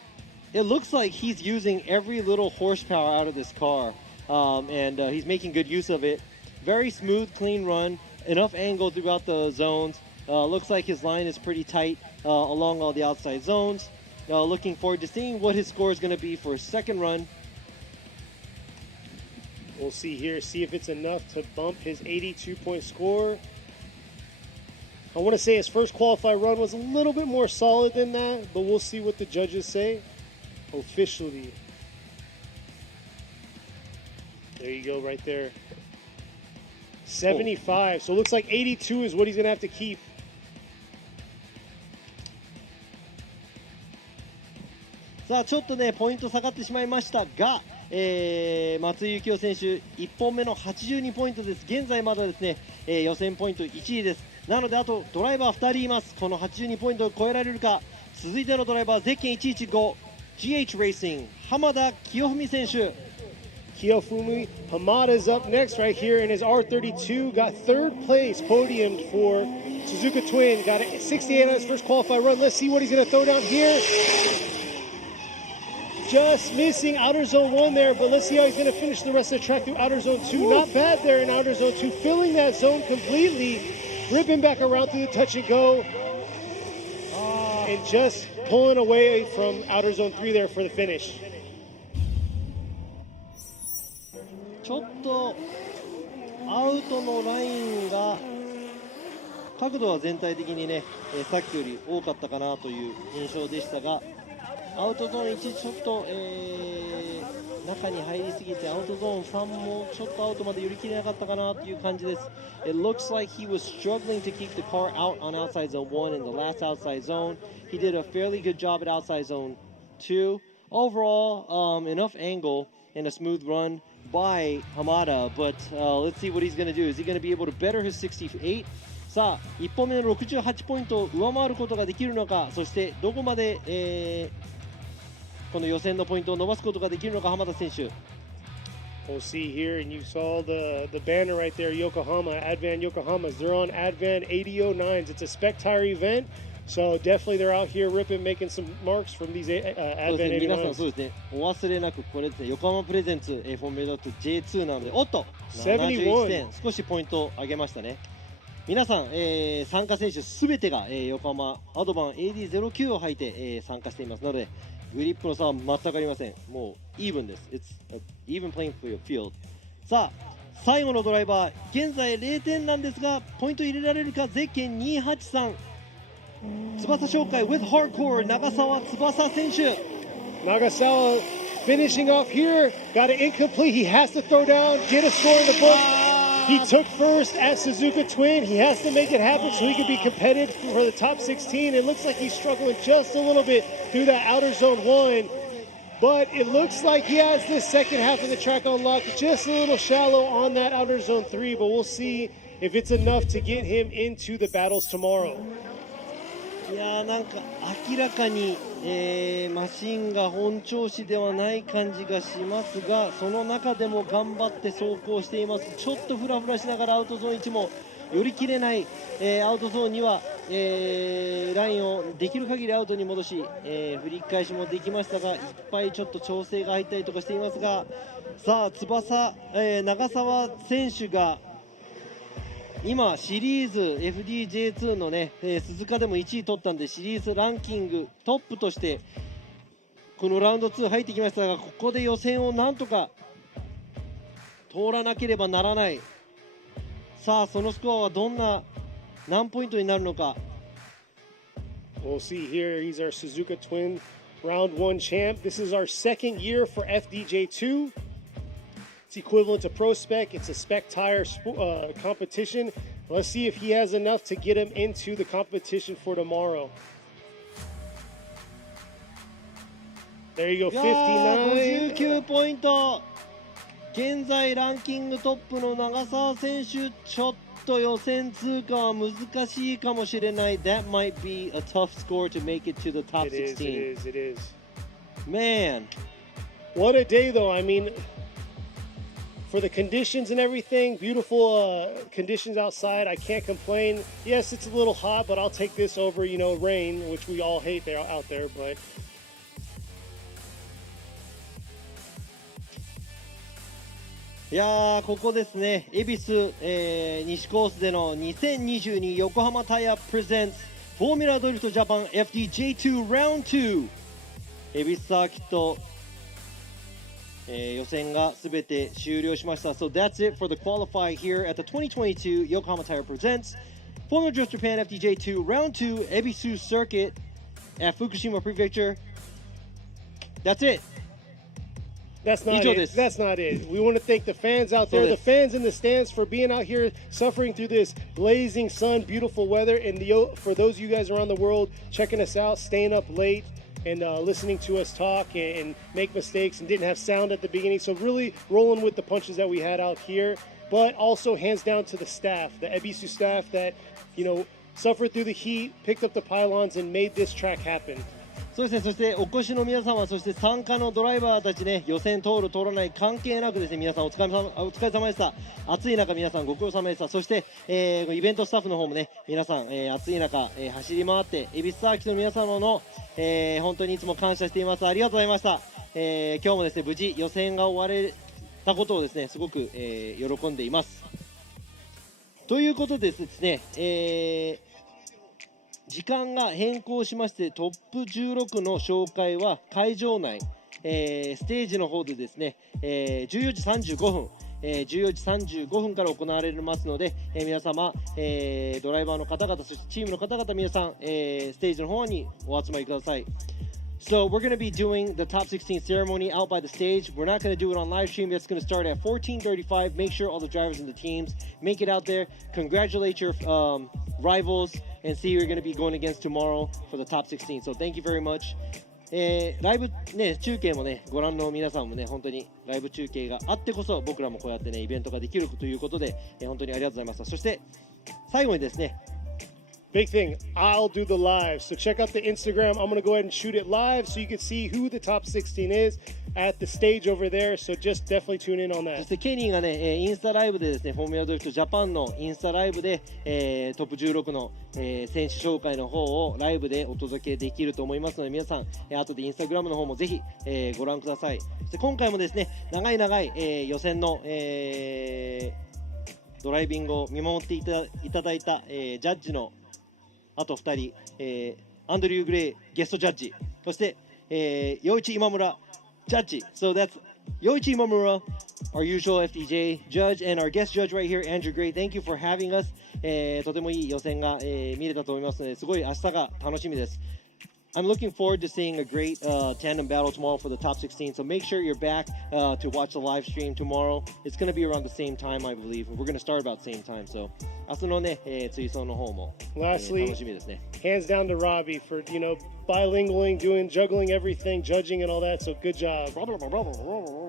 It looks like he's using every little horsepower out of this car, and he's making good use of it. Very smooth, clean run, enough angle throughout the zones. Looks like his line is pretty tight along all the outside zones. Looking forward to seeing what his score is going to be for his second run. We'll see here, see if it's enough to bump his 82-point score. I want to say his first qualify run was a little bit more solid than that, but we'll see what the judges say officially. There you go, right there. 75. So it looks like 82 is what he's going to have to keep. さあちょっとねポイント下がってしまいましたが、松井幸雄選手1本目の82ポイントです。現在まだですね、予選ポイント1位です。なのであとドライバー2人います。この82ポイントを超えられるか。続いてのドライバーゼッケン115 GH レーシング浜田清文選手。 Kiyofumi Hamada's up next right here in his R32. Got third place podiumed for Suzuka Twin. Got a 68 on his first qualify run. Let's see what he's going to throw down here. Just missing outer zone 1 there, but let's see how he's going to finish the rest of the track through outer zone 2. Not bad there in outer zone 2, filling that zone completely. Ripping back around through the touch and go. And just pulling away from outer zone 3 there for the finish. ちょっとアウトのラインが角度は全体的にね、さっきより多かったかなという印象でしたが、アウトゾーン1ちょっと、中に入りすぎてアウトゾーン3もちょっとアウトまで寄り切れなかったかなという感じです。It looks like he was struggling to keep the car out on outside zone 1 in the last outside zone. He did a fairly good job at outside zone 2. Overall, enough angle and a smooth run by Hamada, but let's see what he's going to do. Is he going to be able to better his 68? さあ1本目の68ポイントを上回ることができるのか、そしてどこまで、この予選のポイントを伸ばすことができるのか、浜田選手。 We'll see here, and you saw the banner right there, Yokohama, Advan Yokohamas. They're on Advan 8009s. It's a spec tire event, so definitely they're out here ripping, making some marks from these そうです Advan ね、皆さん 8009s. そうですね、お忘れなくこれですね、横浜プレゼンツ、フォーメイドと J2 なので、おっと71点、少しポイントを上げましたね。皆さん、参加選手すべてが、横浜アドバン AD09 を履いて、参加していますので、グリップの差は全くありません。もうイーブンです。It's an even playing field。さあ最後のドライバー、現在0点なんですがポイント入れられるか。ゼッケン283翼紹介 with hardcore 長澤翼選手。 Nagasawa finishing off here. Got it incomplete. He has to throw down, get a score in the book. He took first at Suzuka Twin. He has to make it happen so he can be competitive for the top 16. It looks like he's struggling just a little bit through that outer zone 1. But it looks like he has this second half of the track unlocked. Just a little shallow on that outer zone 3. But we'll see if it's enough to get him into the battles tomorrow. いやーなんか明らかに、マシンが本調子ではない感じがしますが、その中でも頑張って走行しています。ちょっとフラフラしながらアウトゾーン1も寄り切れない、アウトゾーンには、ラインをできる限りアウトに戻し、振り返しもできましたが、いっぱいちょっと調整が入ったりとかしていますが、さあ翼、長澤選手が今シリーズ FDJ2 のね、鈴鹿でも1位取ったんでシリーズランキングトップとしてこのラウンド2入ってきましたが、ここで予選をなんとか通らなければならない。さあそのスコアはどんな何ポイントになるのか。 We'll see here. He's our Suzuka Twin Round 1 champ. This is our second year for FDJ2. It's equivalent to Pro Spec. It's a spec tire competition. Let's see if he has enough to get him into the competition for tomorrow. There you go, 59. 59ポイント。現在ランキングトップの長澤選手、ちょっと予選通過は難しいかもしれない。That might be a tough score to make it to the top 16. It is. Man. What a day, though. I mean, for the conditions and everything, beautiful conditions outside. I can't complain. Yes, it's a little hot, but I'll take this over, rain, which we all hate there out there. But いやーここですね、恵比寿、西コースでの2022横浜タイヤプレゼンツフォーミュラドリフトジャパン FDJ2 Round 2恵比寿サーキット、予選がすべて終了しました。So that's it for the qualify here at the 2022 Yokohama Tire Presents Formula Drift Japan FDJ2 Round 2 Ebisu Circuit at Fukushima Prefecture. That's it. that's not it. That's not it. We want to thank the fans out there, the fans in the stands for being out here suffering through this blazing sun, beautiful weather, and for those of you guys around the world checking us out, staying up late and listening to us talk and make mistakes and didn't have sound at the beginning. So really rolling with the punches that we had out here, but also hands down to the staff, the Ebisu staff that, suffered through the heat, picked up the pylons and made this track happen. そうですね、そしてお越しの皆様、そして参加のドライバーたちね、予選通る通らない関係なくですね、皆さんお疲れ様でした。暑い中皆さんご苦労様でした。そして、イベントスタッフの方もね、皆さん、暑い中、走り回って恵比寿サーキットの皆様の、本当にいつも感謝しています。ありがとうございました。今日もですね、無事予選が終われたことをですね、すごく、喜んでいます。ということでですね、時間が変更しましてトップ16の紹介は会場内、ステージの方でですね、14時35分、14時35分から行われますので、皆様、ドライバーの方々そしてチームの方々皆さん、ステージの方にお集まりください。So we're going to be doing the top 16 ceremony out by the stage. We're not going to do it on live stream. That's going to start at 14:35. Make sure all the drivers and the teams make it out there. Congratulate your rivals and see who you're going to be going against tomorrow for the top 16. So thank you very much. ライブね中継もねご覧の皆さんもね本当にライブ中継があってこそ僕らもこうやってねイベントができるということで、本当にありがとうございました。そして最後にですね。Big thing, I'll do the live. So check out the Instagram. I'm going to go ahead and shoot it live so you can see who the top 16 is at the stage over there. So just definitely tune in on that. そしてケニーがね、インスタライブでですね、フォーミュラドリフトジャパンのインスタライブで、トップ16の、選手紹介の方をライブでお届けできると思いますので、皆さん、後でインスタグラムの方もぜひ、ご覧ください。そして今回もですね、長い、予選の、ドライビングを見守っていただいた、ジャッジのあと2人、アンドリュー・グレイゲストジャッジ、そして、陽一今村ジャッジ。So that's 陽一今村 our usual FDJ judge and our guest judge right here, Andrew Gray. Thank you for having us. とてもいい予選が、見れたと思いますので、すごい明日が楽しみです。I'm looking forward to seeing a great tandem battle tomorrow for the top 16. So make sure you're back to watch the live stream tomorrow. It's going to be around the same time, I believe. We're going to start about the same time. So 明日のね、追走の方も、楽しみですね。Hands down to Robbie for bilingualing, juggling everything, judging and all that. So good job.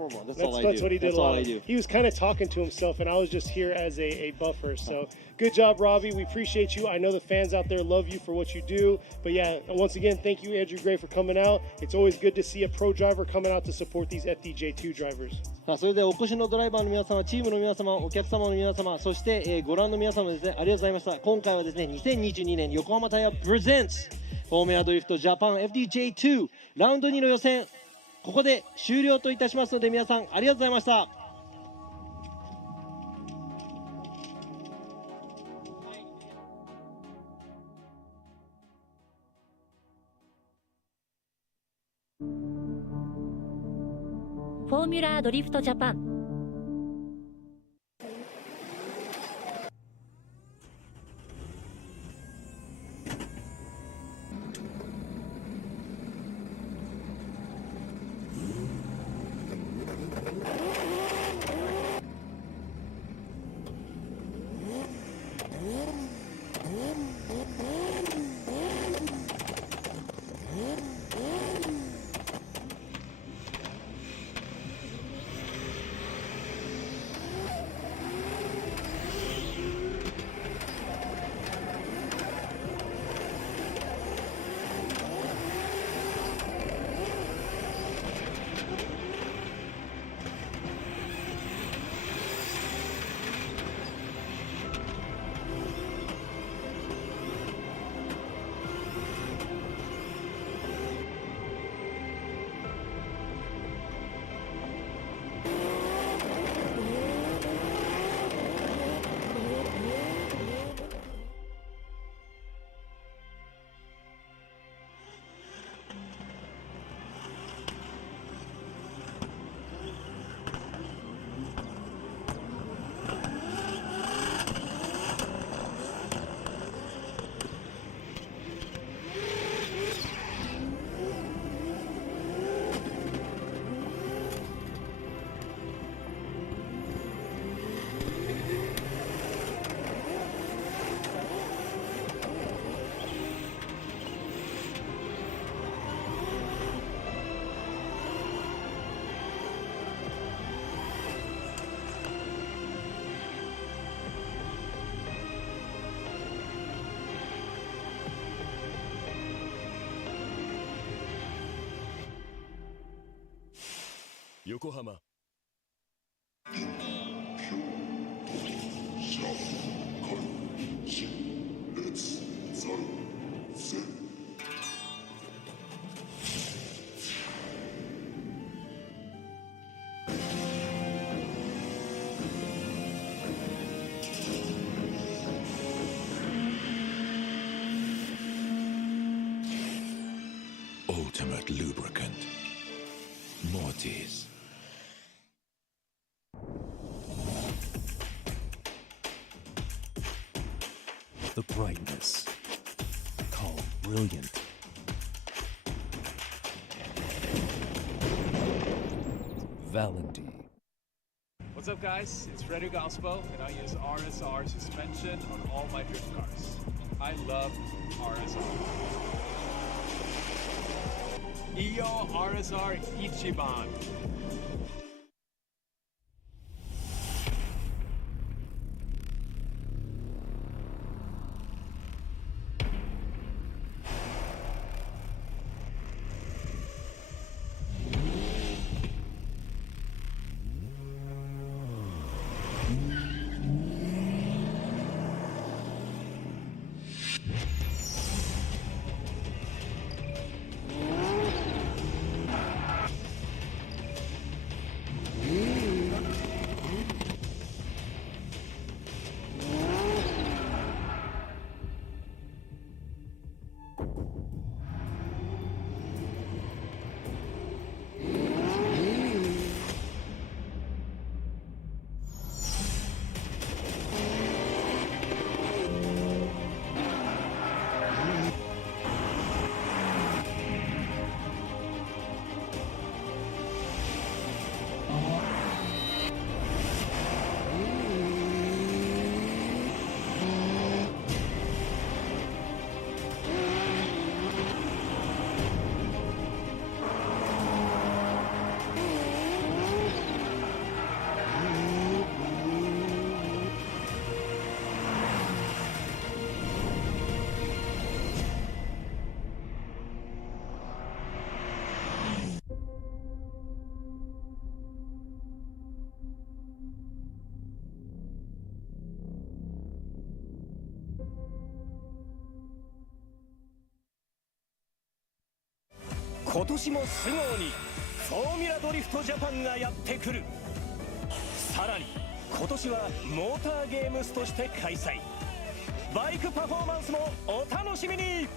normal. That's all I That's do. what he did That's a all lot. I do. He was kind of talking to himself, and I was just here as a buffer. So good job, Robbie. We appreciate you. I know the fans out there love you for what you do. But yeah, once again, thank you, Andrew Gray, for coming out. It's always good to see a pro driver coming out to support these FDJ2 drivers. さあそれでお越しのドライバーの皆様、チームの皆様、お客様の皆様、そして、ご覧の皆様ですね、ありがとうございました。今回はですね、2022年横浜タイヤプレゼンツフォーミュラドリフトジャパン FDJ2 ラウンド2の予選、ここで終了といたしますので、皆さんありがとうございました。フォーミュラードリフトジャパン横浜Ultimate lubricant. Mortis. The brightness. Calm, brilliant. Valentine. What's up, guys? It's Frederick Gospo, and I use RSR suspension on all my drift cars. I love RSR. Iyo RSR Ichiban. 今年も素直にフォーミュラドリフトジャパンがやってくる。さらに今年はモーターゲームスとして開催。バイクパフォーマンスもお楽しみに。